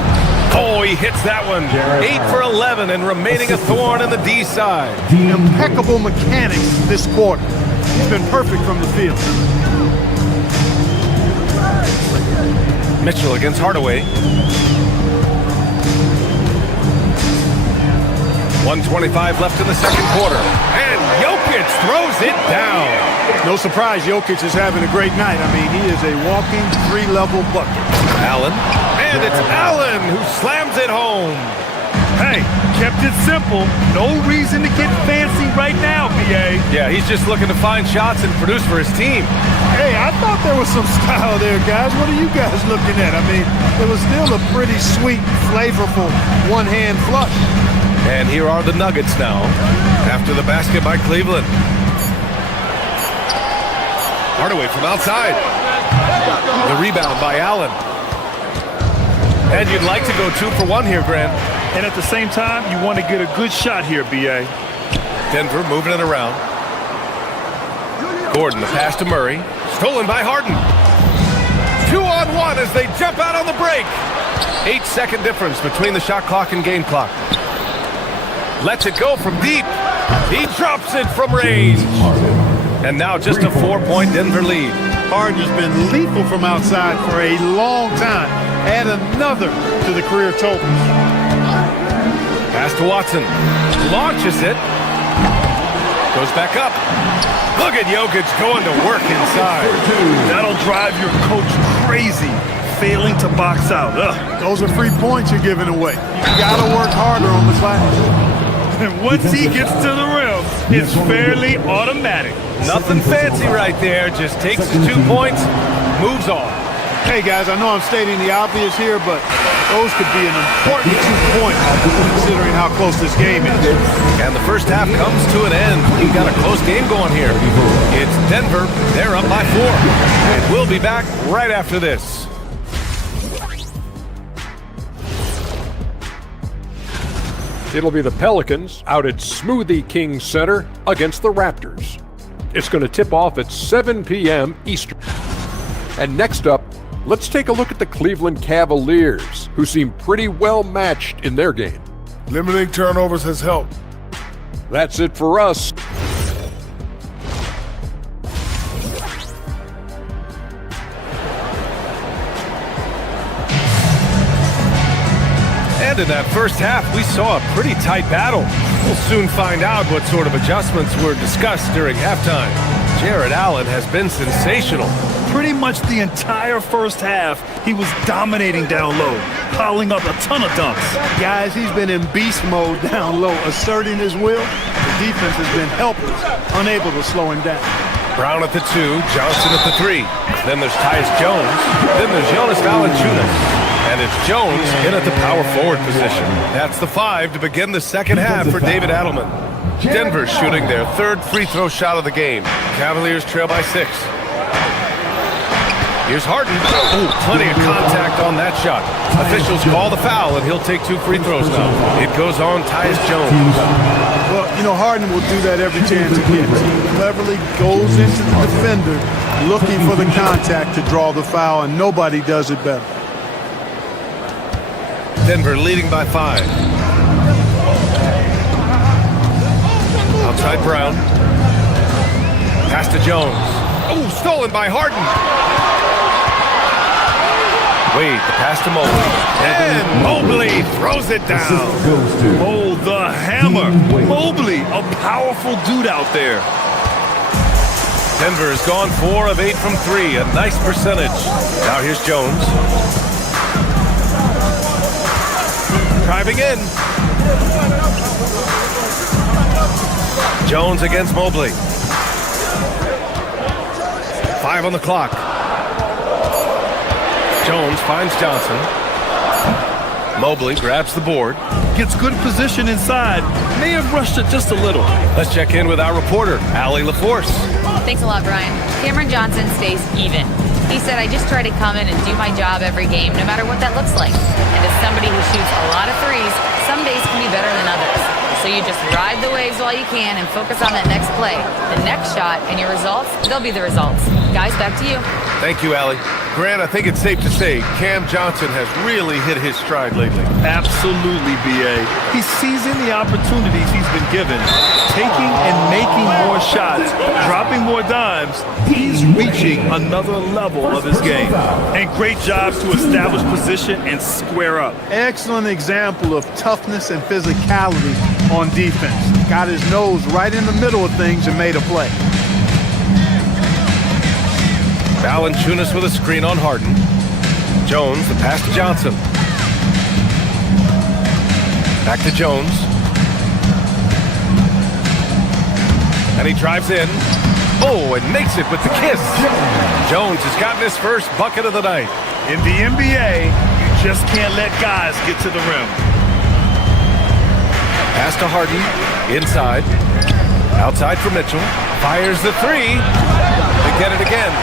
Oh, he hits that one. 8 for 11 and remaining a thorn in the D side. Impeccable mechanics this quarter. He's been perfect from the field. Mitchell against Hardaway. 1:25 left in the second quarter. And Jokic throws it down. No surprise, Jokic is having a great night. I mean, he is a walking 3-level bucket. Allen. And it's Allen who slams it home. Hey, kept it simple. No reason to get fancy right now, B.A. Yeah, he's just looking to find shots and produce for his team. Hey, I thought there was some style there, guys. What are you guys looking at? I mean, it was still a pretty sweet, flavorful one-hand flush. And here are the Nuggets now after the basket by Cleveland. Hardaway from outside. The rebound by Allen. And you'd like to go 2 for 1 here, Grant. And at the same time, you want to get a good shot here, B.A. Denver moving it around. Gordon, the pass to Murray. Stolen by Harden. 2-on-1 as they jump out on the break. 8-second difference between the shot clock and game clock. Lets it go from deep. He drops it from range. And now just a 4-point Denver lead. Harden has been lethal from outside for a long time. Add another to the career total. Pass to Watson. Launches it. Goes back up. Look at Jokic going to work inside. That'll drive your coach crazy, failing to box out. Ugh. Those are free points you're giving away. You got to work harder on the glass. And once he gets to the rim, it's fairly automatic. Nothing fancy right there. Just takes his 2 points, moves on. Hey, guys, I know I'm stating the obvious here, but those could be an important 2 points considering how close this game is. And the first half comes to an end. We've got a close game going here. It's Denver. They're up by 4. And we'll be back right after this. It'll be the Pelicans out at Smoothie King Center against the Raptors. It's going to tip off at 7 p.m. Eastern. And next up, let's take a look at the Cleveland Cavaliers, who seem pretty well matched in their game. Limiting turnovers has helped. That's it for us. And in that first half, we saw a pretty tight battle. We'll soon find out what sort of adjustments were discussed during halftime. Jared Allen has been sensational. Pretty much the entire first half, he was dominating down low, piling up a ton of dunks. Guys, he's been in beast mode down low, asserting his will. The defense has been helpless, unable to slow him down. Brown at the 2, Johnson at the 3. Then there's Tyus Jones. Then there's Jonas Valanciunas. And it's Jones in at the power forward position. That's the 5 to begin the second half for David Adelman. Denver shooting their third free throw shot of the game. Cavaliers trail by 6. Here's Harden. Oh, plenty of contact on that shot. Officials call the foul, and he'll take 2 free throws now. It goes on Tyus Jones. Well, you know, Harden will do that every chance he gets. He cleverly goes into the defender looking for the contact to draw the foul, and nobody does it better. Denver leading by 5. Outside Brown. Pass to Jones. Oh, stolen by Harden. Wade, the pass to Mobley. And Mobley throws it down. Oh, the hammer. Mobley, a powerful dude out there. Denver has gone 4 of 8 from 3. A nice percentage. Now here's Jones. Driving in. Jones against Mobley. 5 on the clock. Jones finds Johnson. Mobley grabs the board. Gets good position inside. May have rushed it just a little. Let's check in with our reporter, Allie LaForce. Thanks a lot, Brian. Cameron Johnson stays even. He said, I just try to come in and do my job every game, no matter what that looks like. And as somebody who shoots a lot of threes, some days can be better than others. So you just ride the waves while you can and focus on that next play. The next shot and your results, they'll be the results. Guys, back to you. Thank you, Allie. Grant, I think it's safe to say Cam Johnson has really hit his stride lately. Absolutely, B.A. He's seizing the opportunities he's been given, taking and making more shots, dropping more dimes. He's reaching another level of his game. And great job to establish position and square up. Excellent example of toughness and physicality on defense. Got his nose right in the middle of things and made a play. Valanciunas with a screen on Harden. Jones, the pass to Johnson. Back to Jones. And he drives in. Oh, and makes it with the kiss. Jones has gotten his first bucket of the night. In the NBA, you just can't let guys get to the rim. Pass to Harden. Inside. Outside for Mitchell. Fires the 3. They get it again.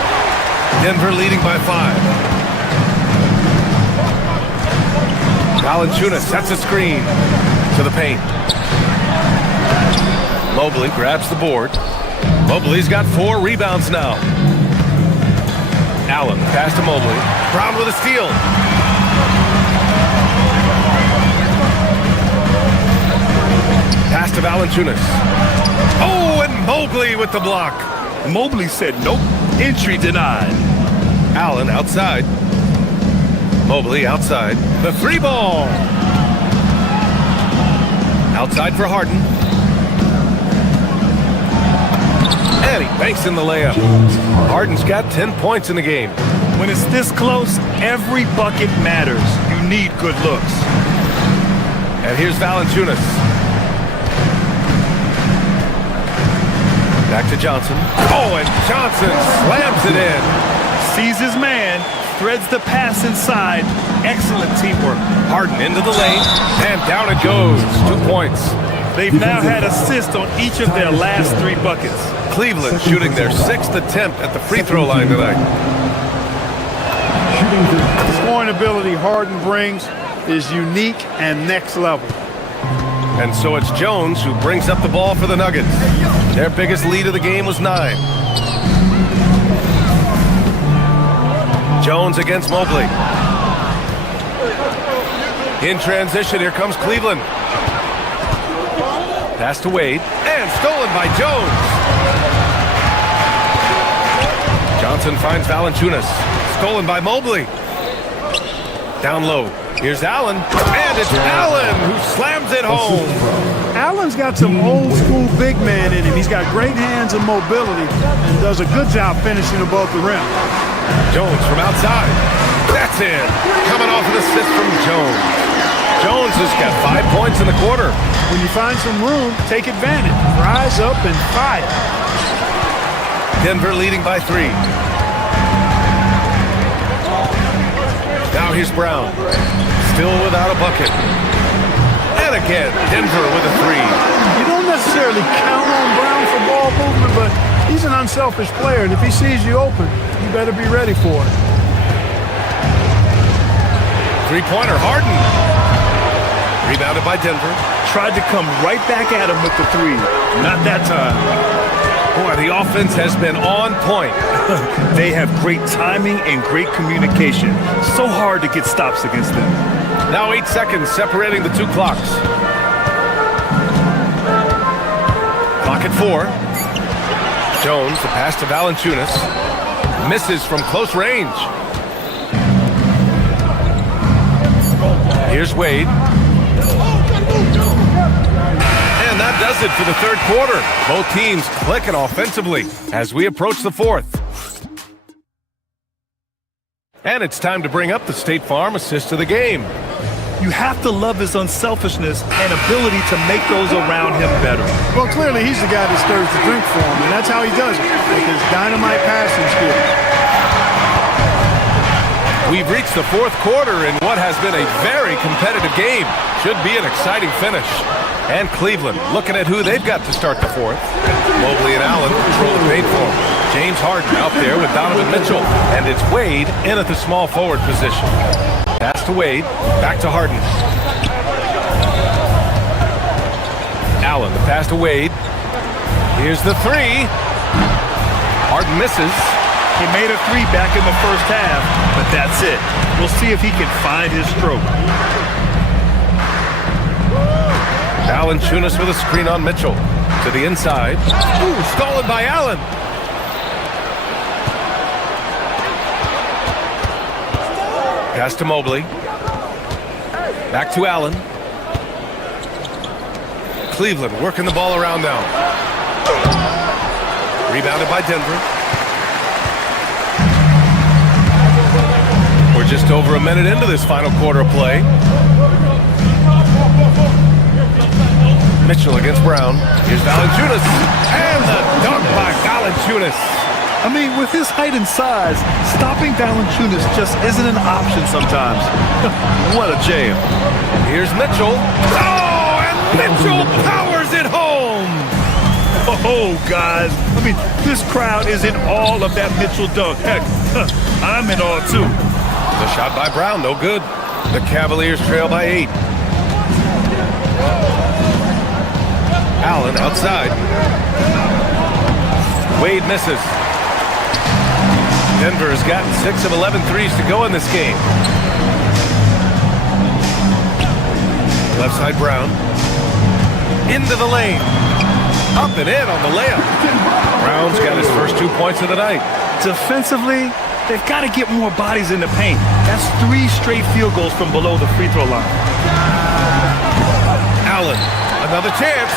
Denver leading by 5. Valanciunas sets a screen to the paint. Mobley grabs the board. Mobley's got 4 rebounds now. Allen pass to Mobley. Brown with a steal. Pass to Valanciunas. Oh, and Mobley with the block. Mobley said nope. Entry denied. Allen outside. Mobley outside. The 3 ball. Outside for Harden. And he banks in the layup. Harden's got 10 points in the game. When it's this close, every bucket matters. You need good looks. And here's Valanciunas. Back to Johnson. Oh, and Johnson slams it in. Sees his man, threads the pass inside. Excellent teamwork. Harden into the lane, and down it goes. 2 points. They've now had assists on each of their last 3 buckets. Cleveland shooting their 6th attempt at the free throw line tonight. The scoring ability Harden brings is unique and next level. And so it's Jones who brings up the ball for the Nuggets. Their biggest lead of the game was 9. Jones against Mobley. In transition, here comes Cleveland. Pass to Wade, and stolen by Jones. Johnson finds Valanciunas. Stolen by Mobley. Down low. Here's Allen, and it's Allen who slams it home. Allen's got some old-school big man in him. He's got great hands and mobility and does a good job finishing above the rim. Jones from outside. That's in. Coming off an assist from Jones. Jones has got 5 points in the quarter. When you find some room, take advantage. Rise up and fire. Denver leading by 3. Now here's Brown. Still without a bucket. And again, Denver with a 3. You don't necessarily count on Brown for ball movement, but he's an unselfish player, and if he sees you open, you better be ready for it. Three-pointer, Harden. Rebounded by Denver. Tried to come right back at him with the three. Not that time. Boy, the offense has been on point. They have great timing and great communication. So hard to get stops against them. Now 8 seconds separating the two clocks. Clock at 4. Jones, the pass to Valanciunas. Misses from close range. Here's Wade. And that does it for the third quarter. Both teams clicking offensively as we approach the fourth. And it's time to bring up the State Farm assist of the game. You have to love his unselfishness and ability to make those around him better. Well, clearly he's the guy that stirs the drink for him, and that's how he does it, with his dynamite passing skills. We've reached the fourth quarter in what has been a very competitive game. Should be an exciting finish. And Cleveland looking at who they've got to start the fourth. Mobley and Allen control the paint for him. James Harden out there with Donovan Mitchell. And it's Wade in at the small forward position. Pass to Wade. Back to Harden. Allen, the pass to Wade. Here's the three. Harden misses. He made a three back in the first half, but that's it. We'll see if he can find his stroke. Valanciunas with a screen on Mitchell. To the inside. Ooh, stolen by Allen. Pass to Mobley. Back to Allen. Cleveland working the ball around now. Rebounded by Denver. We're just over a minute into this final quarter of play. Mitchell against Brown. Here's Valanciunas. And the dunk by Valanciunas. I mean, with his height and size, stopping Valanciunas just isn't an option sometimes. What a jam. Here's Mitchell. Oh, and Mitchell powers it home. Oh, guys. I mean, this crowd is in all of that Mitchell dunk. Heck, I'm in awe, too. The shot by Brown, no good. The Cavaliers trail by 8. Allen outside. Wade misses. Denver has gotten 6 of 11 threes to go in this game. Left side Brown. Into the lane. Up and in on the layup. Brown's got his first 2 points of the night. Defensively, they've got to get more bodies in the paint. That's 3 straight field goals from below the free throw line. Allen, another chance.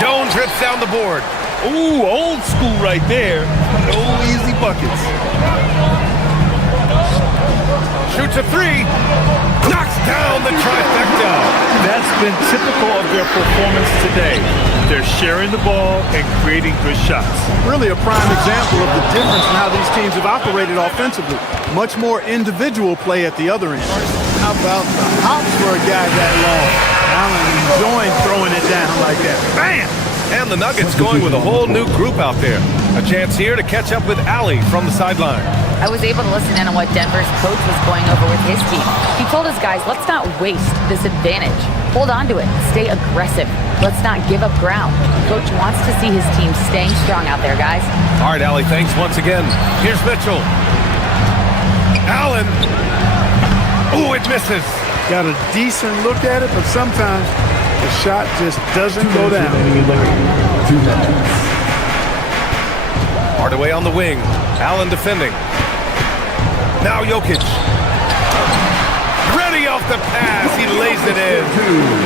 Jones rips down the board. Ooh, old school right there. No easy buckets. Shoots a three. Knocks down the trifecta. That's been typical of their performance today. They're sharing the ball and creating good shots. Really a prime example of the difference in how these teams have operated offensively. Much more individual play at the other end. How about the hops for a guy that long? Allen enjoying throwing it down like that. Bam! And the Nuggets going with a whole new group out there. A chance here to catch up with Allie from the sideline. I was able to listen in on what Denver's coach was going over with his team. He told his guys, let's not waste this advantage. Hold on to it. Stay aggressive. Let's not give up ground. Coach wants to see his team staying strong out there, guys. All right, Allie, thanks once again. Here's Mitchell. Allen. Ooh, it misses. Got a decent look at it, but sometimes the shot just doesn't go down. Hardaway on the wing. Allen defending. Now Jokic. Ready off the pass. He lays it in.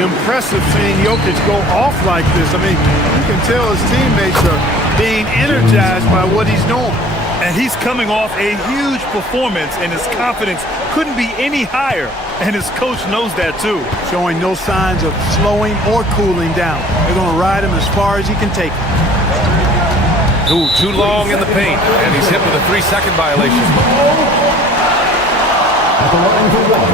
Impressive seeing Jokic go off like this. I mean, you can tell his teammates are being energized by what he's doing. And he's coming off a huge performance, and his confidence couldn't be any higher. And his coach knows that, too. Showing no signs of slowing or cooling down. They're going to ride him as far as he can take him. Ooh, too long in the paint, and he's hit with a 3-second violation. At the line for one,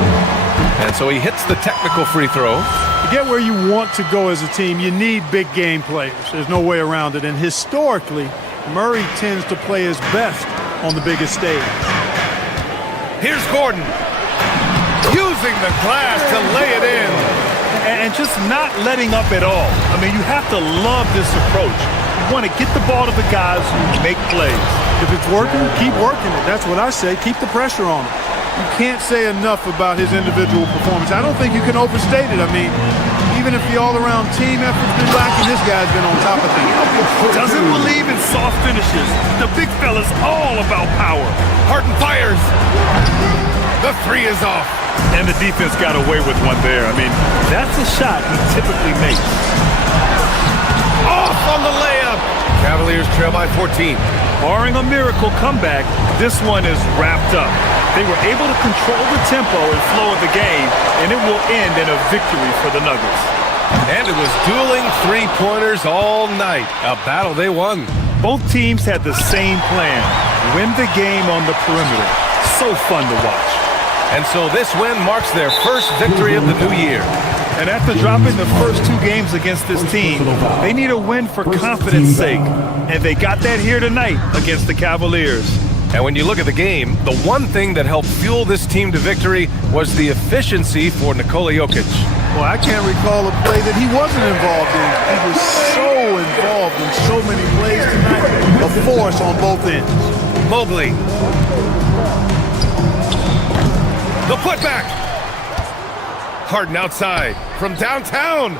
And so he hits the technical free throw. To get where you want to go as a team, you need big game players. There's no way around it. And historically, Murray tends to play his best on the biggest stage. Here's Gordon, using the glass to lay it in. And just not letting up at all. I mean, you have to love this approach. You want to get the ball to the guys who make plays. If it's working, keep working it. That's what I say. Keep the pressure on him. You can't say enough about his individual performance. I don't think you can overstate it. I mean, even if the all-around team effort's been lacking, this guy's been on top of things. Doesn't believe in soft finishes. The big fella's all about power. Harden fires. The three is off. And the defense got away with one there. I mean, that's a shot he typically makes. Off on the layup. Cavaliers trail by 14. Barring a miracle comeback, this one is wrapped up. They were able to control the tempo and flow of the game, and it will end in a victory for the Nuggets. And it was dueling three-pointers all night. A battle they won. Both teams had the same plan. Win the game on the perimeter. So fun to watch. And so this win marks their first victory of the new year. And after dropping the first two games against this team, they need a win for confidence sake. And they got that here tonight against the Cavaliers. And when you look at the game, the one thing that helped fuel this team to victory was the efficiency for Nikola Jokic. Well, I can't recall a play that he wasn't involved in. He was so involved in so many plays tonight. A force on both ends. Mobley. The putback. Harden outside from downtown.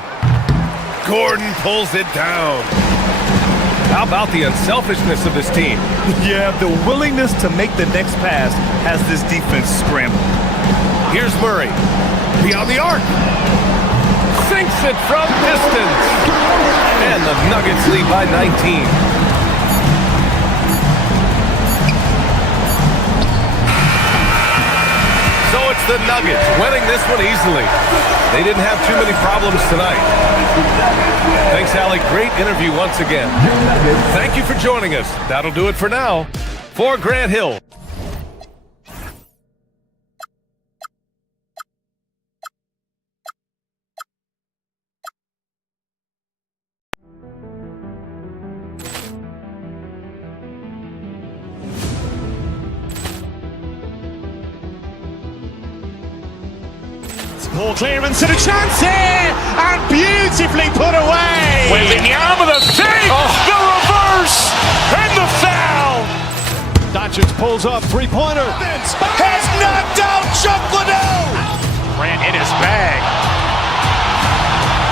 Gordon pulls it down. How about the unselfishness of this team? Yeah, the willingness to make the next pass has this defense scrambled. Here's Murray. Beyond the arc. Sinks it from distance. And the Nuggets lead by 19. So it's the Nuggets winning this one easily. They didn't have too many problems tonight. Thanks, Allie. Great interview once again. Thank you for joining us. That'll do it for now. For Grant Hill. Ball clearance and a chance here, and beautifully put away. Wembanyama the save, the reverse, and the foul. Doncic pulls up, three-pointer. Has knocked out Chuck Liddell. Grant in his bag.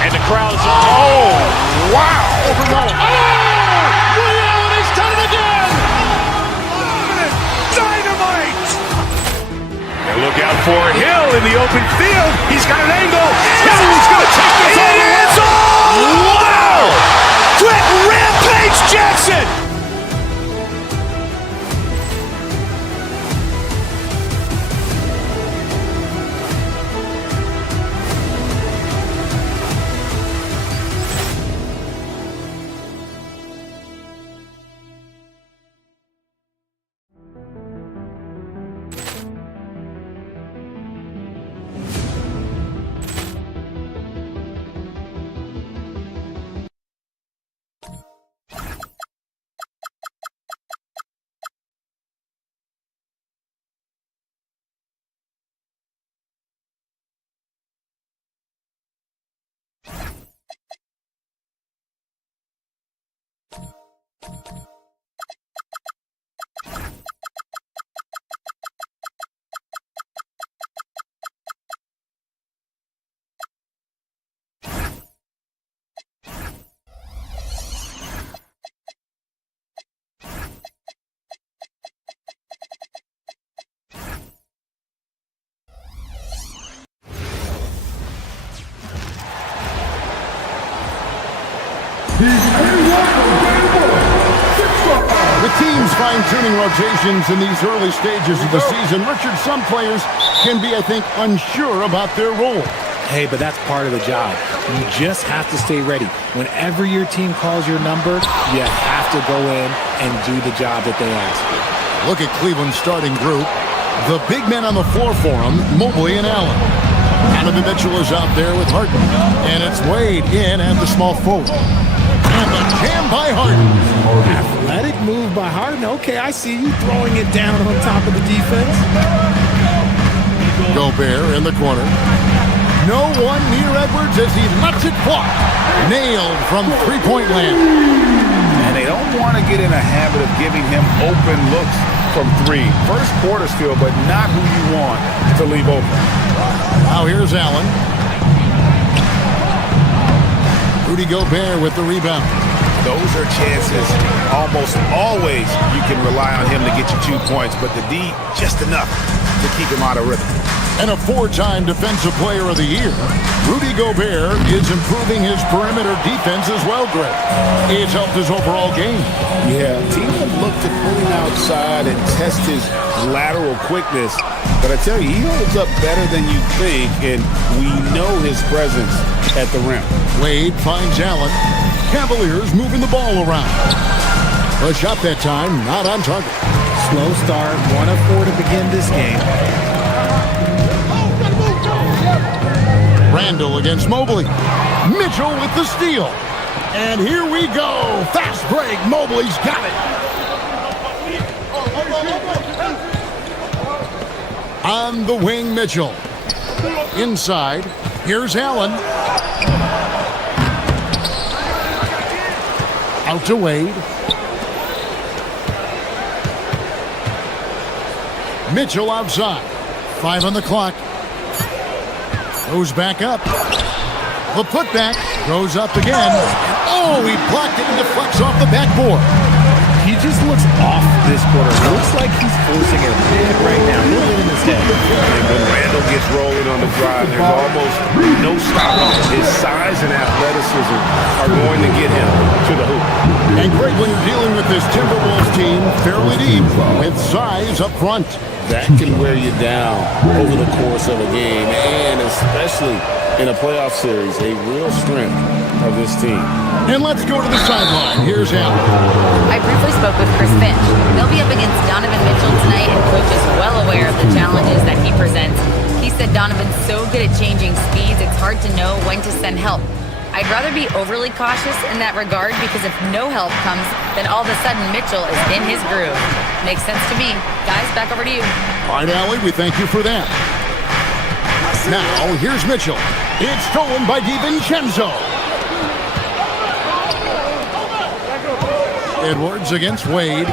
And the crowd is oh, wow. Liddell, and he's done it again. Dynamite. And look out for Hill in the open field. He's got an angle. Hill's going to take this all the way. Wow! Quit Rampage Jackson! The team's fine-tuning rotations in these early stages of the season. Richard, some players can be, I think, unsure about their role. Hey, but that's part of the job. You just have to stay ready. Whenever your team calls your number, you have to go in and do the job that they ask. Look at Cleveland's starting group. The big men on the floor for them, Mobley and Allen. Donovan Mitchell is out there with Harden. And it's Wade in at the small forward. And the jam by Harden. Athletic move by Harden. Okay, I see you throwing it down on top of the defense. Gobert in the corner. No one near Edwards as he lets it fly. Nailed from three-point land. And they don't want to get in a habit of giving him open looks from three. First quarter still, but not who you want to leave open. Now here's Allen. Rudy Gobert with the rebound. Those are chances almost always you can rely on him to get you 2 points, but the D just enough to keep him out of rhythm. And a four-time Defensive Player of the Year, Rudy Gobert is improving his perimeter defense as well, Greg. It's helped his overall game. Yeah, teams have looked to pull him outside and test his lateral quickness. But I tell you, he holds up better than you think, and we know his presence at the rim. Wade finds Allen. Cavaliers moving the ball around. A shot that time, not on target. Slow start, 1 of 4 to begin this game. Randall against Mobley. Mitchell with the steal. And here we go. Fast break. Mobley's got it. On the wing, Mitchell. Inside. Here's Allen. Out to Wade. Mitchell outside. 5 on the clock. Goes back up. The putback goes up again. Oh, he blocked it and deflects off the backboard. He just looks off this quarter. It looks like he's forcing it big right now. Look at his head. And when Randall gets rolling on the drive, there's almost no stopping him. His size and athleticism are going to get him to the hoop. And Greg, when you're dealing with this Timberwolves team, fairly deep, with size up front. That can wear you down over the course of a game, and especially in a playoff series, a real strength of this team. And let's go to the sideline. Here's Allen. I briefly spoke with Chris Finch. They'll be up against Donovan Mitchell tonight, and Coach is well aware of the challenges that he presents. He said Donovan's so good at changing speeds, it's hard to know when to send help. I'd rather be overly cautious in that regard because if no help comes, then all of a sudden Mitchell is in his groove. Makes sense to me. Guys, back over to you. All right, Allie, we thank you for that. Now, here's Mitchell. It's stolen by DiVincenzo. Edwards against Wade.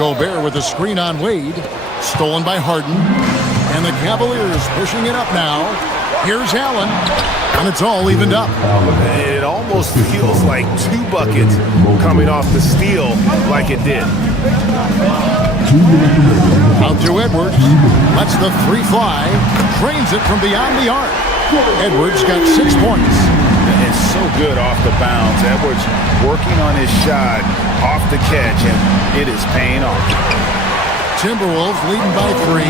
Gobert with a screen on Wade. Stolen by Harden. And the Cavaliers pushing it up now. Here's Allen. And it's all evened up. It almost feels like 2 buckets coming off the steal like it did. Out to Edwards. Lets the 3 fly. Drains it from beyond the arc. Edwards got 6 points. It's so good off the bounce. Edwards working on his shot off the catch, and it is paying off. Timberwolves leading by 3.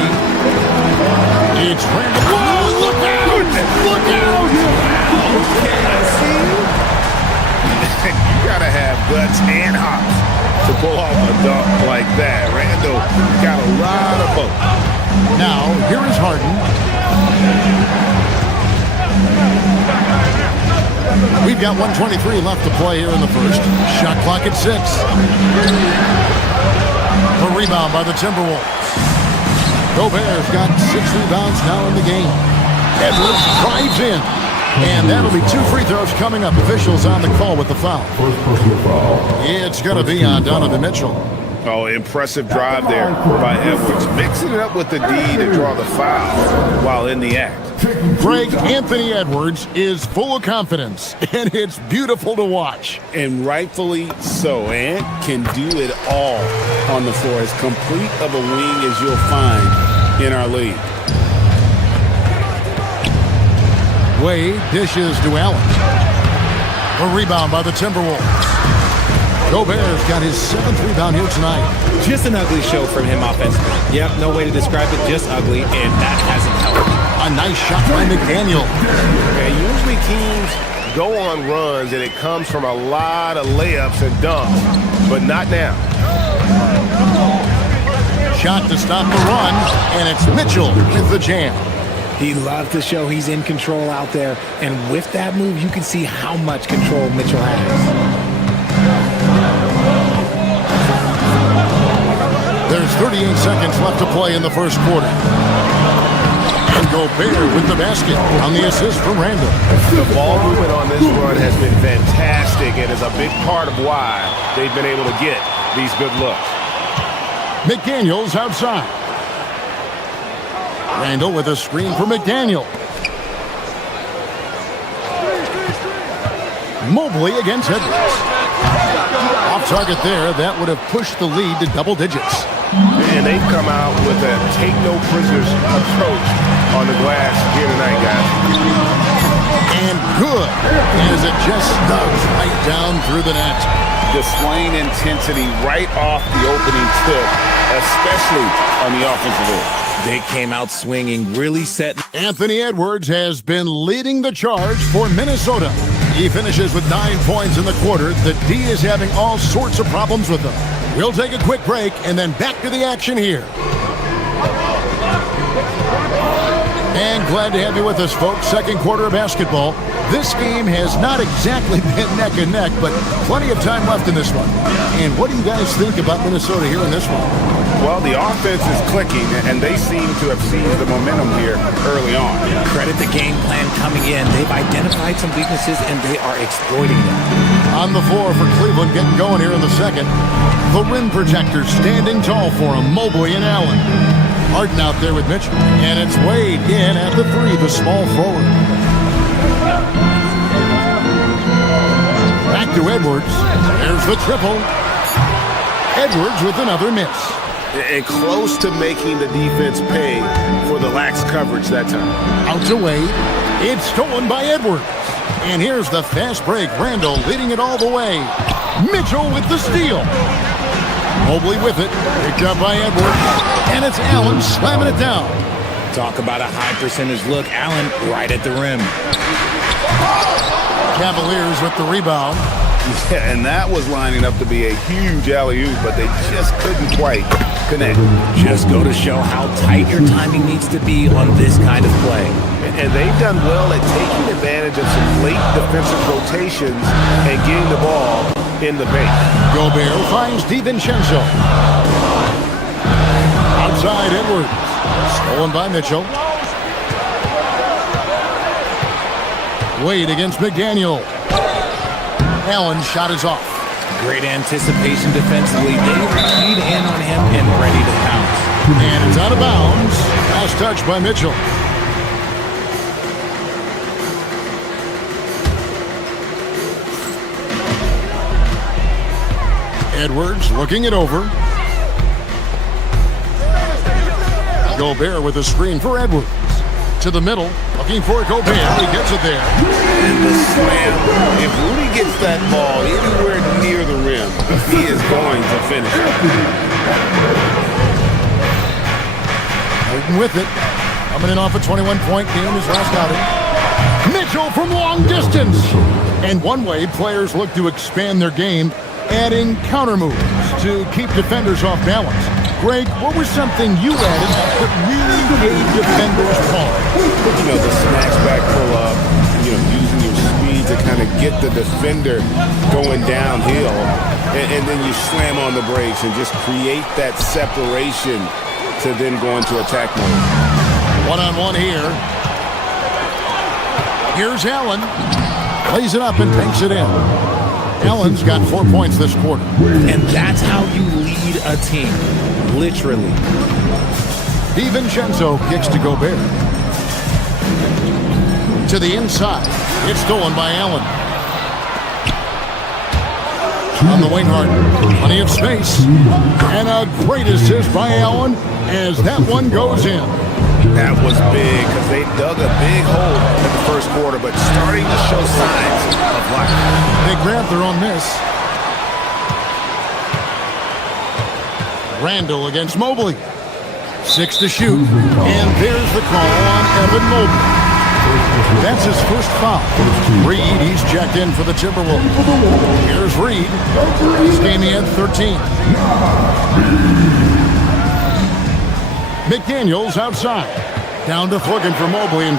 It's Randall. Whoa, look out! Look out! Okay, I see you. You gotta have guts and hops to pull off a dunk like that. Randall got a lot of both. Now, here is Harden. We've got 1:23 left to play here in the first. Shot clock at 6. A rebound by the Timberwolves. Gobert's got 6 rebounds now in the game. Edwards drives in. And that'll be 2 free throws coming up. Officials on the call with the foul. It's going to be on Donovan Mitchell. Oh, impressive drive there by Edwards. Mixing it up with the D to draw the foul while in the act. Greg, Anthony Edwards is full of confidence, and it's beautiful to watch. And rightfully so. Ant can do it all on the floor. As complete of a wing as you'll find in our league. Wade dishes to Allen. A rebound by the Timberwolves. Gobert's got his 7th rebound here tonight. Just an ugly show from him offensively. Yep, no way to describe it, just ugly, and that hasn't helped. A nice shot by McDaniel. And usually teams go on runs and it comes from a lot of layups and dunks, but not now. Shot to stop the run, and it's Mitchell with the jam. He loves to show he's in control out there. And with that move, you can see how much control Mitchell has. There's 38 seconds left to play in the first quarter. And Gobert with the basket on the assist from Randall. The ball movement on this run has been fantastic and is a big part of why they've been able to get these good looks. McDaniels outside. Randall with a screen for McDaniel. Mobley against Edwards. Off target there. That would have pushed the lead to double digits. And they've come out with a take-no-prisoners approach on the glass here tonight, guys. And good, as it just snugs right down through the net. Displaying intensity right off the opening tip, especially on the offensive end. They came out swinging, really set. Anthony Edwards has been leading the charge for Minnesota. He finishes with 9 points in the quarter. The D is having all sorts of problems with them. We'll take a quick break and then back to the action here. And glad to have you with us, folks. Second quarter of basketball. This game has not exactly been neck and neck, but plenty of time left in this one. And what do you guys think about Minnesota here in this one? Well, the offense is clicking, and they seem to have seized the momentum here early on. Credit the game plan coming in. They've identified some weaknesses, and they are exploiting them. On the floor for Cleveland, getting going here in the second. The rim protectors standing tall for him, Mobley and Allen. Harden out there with Mitchell. And it's Wade in at the three, the small forward. Back to Edwards. There's the triple. Edwards with another miss. And close to making the defense pay for the lax coverage that time. Out to Wade. It's stolen by Edwards. And here's the fast break. Randall leading it all the way. Mitchell with the steal. Mobley with it. Picked up by Edwards. And it's Allen slamming it down. Talk about a high percentage look. Allen right at the rim. Cavaliers with the rebound. Yeah, and that was lining up to be a huge alley-oop, but they just couldn't quite connect. Just go to show how tight your timing needs to be on this kind of play. And they've done well at taking advantage of some late defensive rotations and getting the ball in the paint. Gobert finds DiVincenzo. Outside Edwards. Stolen by Mitchell. Wade against McDaniel. Allen's shot is off. Great anticipation defensively. They keyed in on him and ready to pounce. And it's out of bounds. Last touch by Mitchell. Edwards looking it over. Gobert with a screen for Edwards. To the middle, looking for Gobert. He gets it there. And the slam. If Rudy gets that ball anywhere near the rim, he is going to finish it. Harden with it. Coming in off a 21-point game his last outing. Mitchell from long distance. And one way players look to expand their game, adding counter moves to keep defenders off balance. Greg, what was something you added that really gave defenders pause? You know, the snatch back pull up, using your speed to kind of get the defender going downhill, and then you slam on the brakes and just create that separation to then go into attack mode. One-on-one here. Here's Allen. Plays it up and takes it in. Allen's got 4 points this quarter. And that's how you lead a team. Literally. DiVincenzo kicks to Gobert. To the inside. It's stolen by Allen. On the wing, Harden. Plenty of space. And a great assist by Allen as that one goes in. That was big because they dug a big hole in the first quarter, but starting to show signs of life. They grabbed their own miss. Randall against Mobley. 6 to shoot. And there's the call on Evan Mobley. That's his first foul. Reed, he's checked in for the Timberwolves. Here's Reed. This game he had 13. McDaniels outside. Down to Thorgan for Mobley and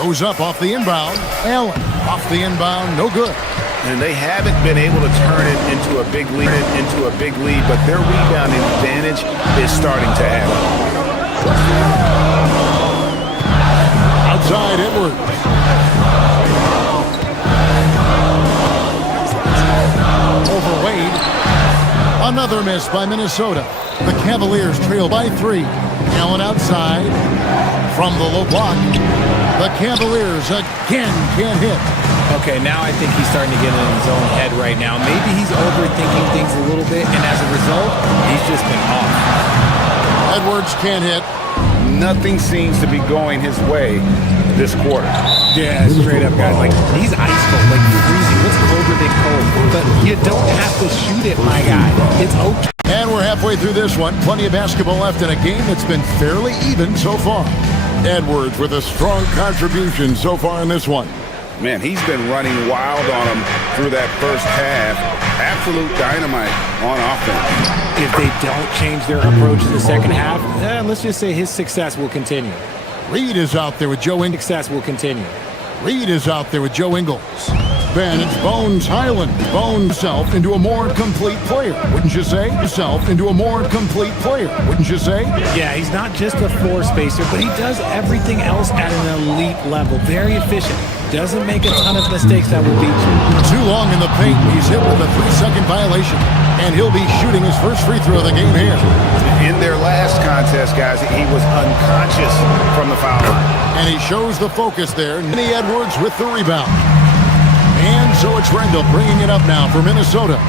goes up off the inbound. Allen off the inbound, no good. And they haven't been able to turn it into a big lead, but their rebounding advantage is starting to add up. Outside Edwards. Over Wade. Another miss by Minnesota. The Cavaliers trail by 3. Allen outside from the low block. The Cavaliers again can't hit. Okay, now I think he's starting to get in his own head right now. Maybe he's overthinking things a little bit, and as a result, he's just been off. Edwards can't hit. Nothing seems to be going his way this quarter. Yeah, straight up, guys. Like, he's ice cold, like freezing. What's colder than cold? But you don't have to shoot it, my guy. It's okay. And we're halfway through this one. Plenty of basketball left in a game that's been fairly even so far. Edwards with a strong contribution so far in this one. Man, he's been running wild on them through that first half. Absolute dynamite on offense. If they don't change their approach in the second half, let's just say his success will continue. Reed is out there with Joe Ingles. Success will continue. Reed is out there with Joe Ingles. Ben, it's Bones Highland. Bones himself into a more complete player, wouldn't you say? Himself into a more complete player, wouldn't you say? Yeah, he's not just a floor spacer, but he does everything else at an elite level. Very efficient. Doesn't make a ton of mistakes that will beat you. Too long in the paint. He's hit with a 3-second violation. And he'll be shooting his first free throw of the game here. In their last contest, guys, he was unconscious from the foul line. And he shows the focus there. Kenny Edwards with the rebound. And so it's Randall bringing it up now for Minnesota.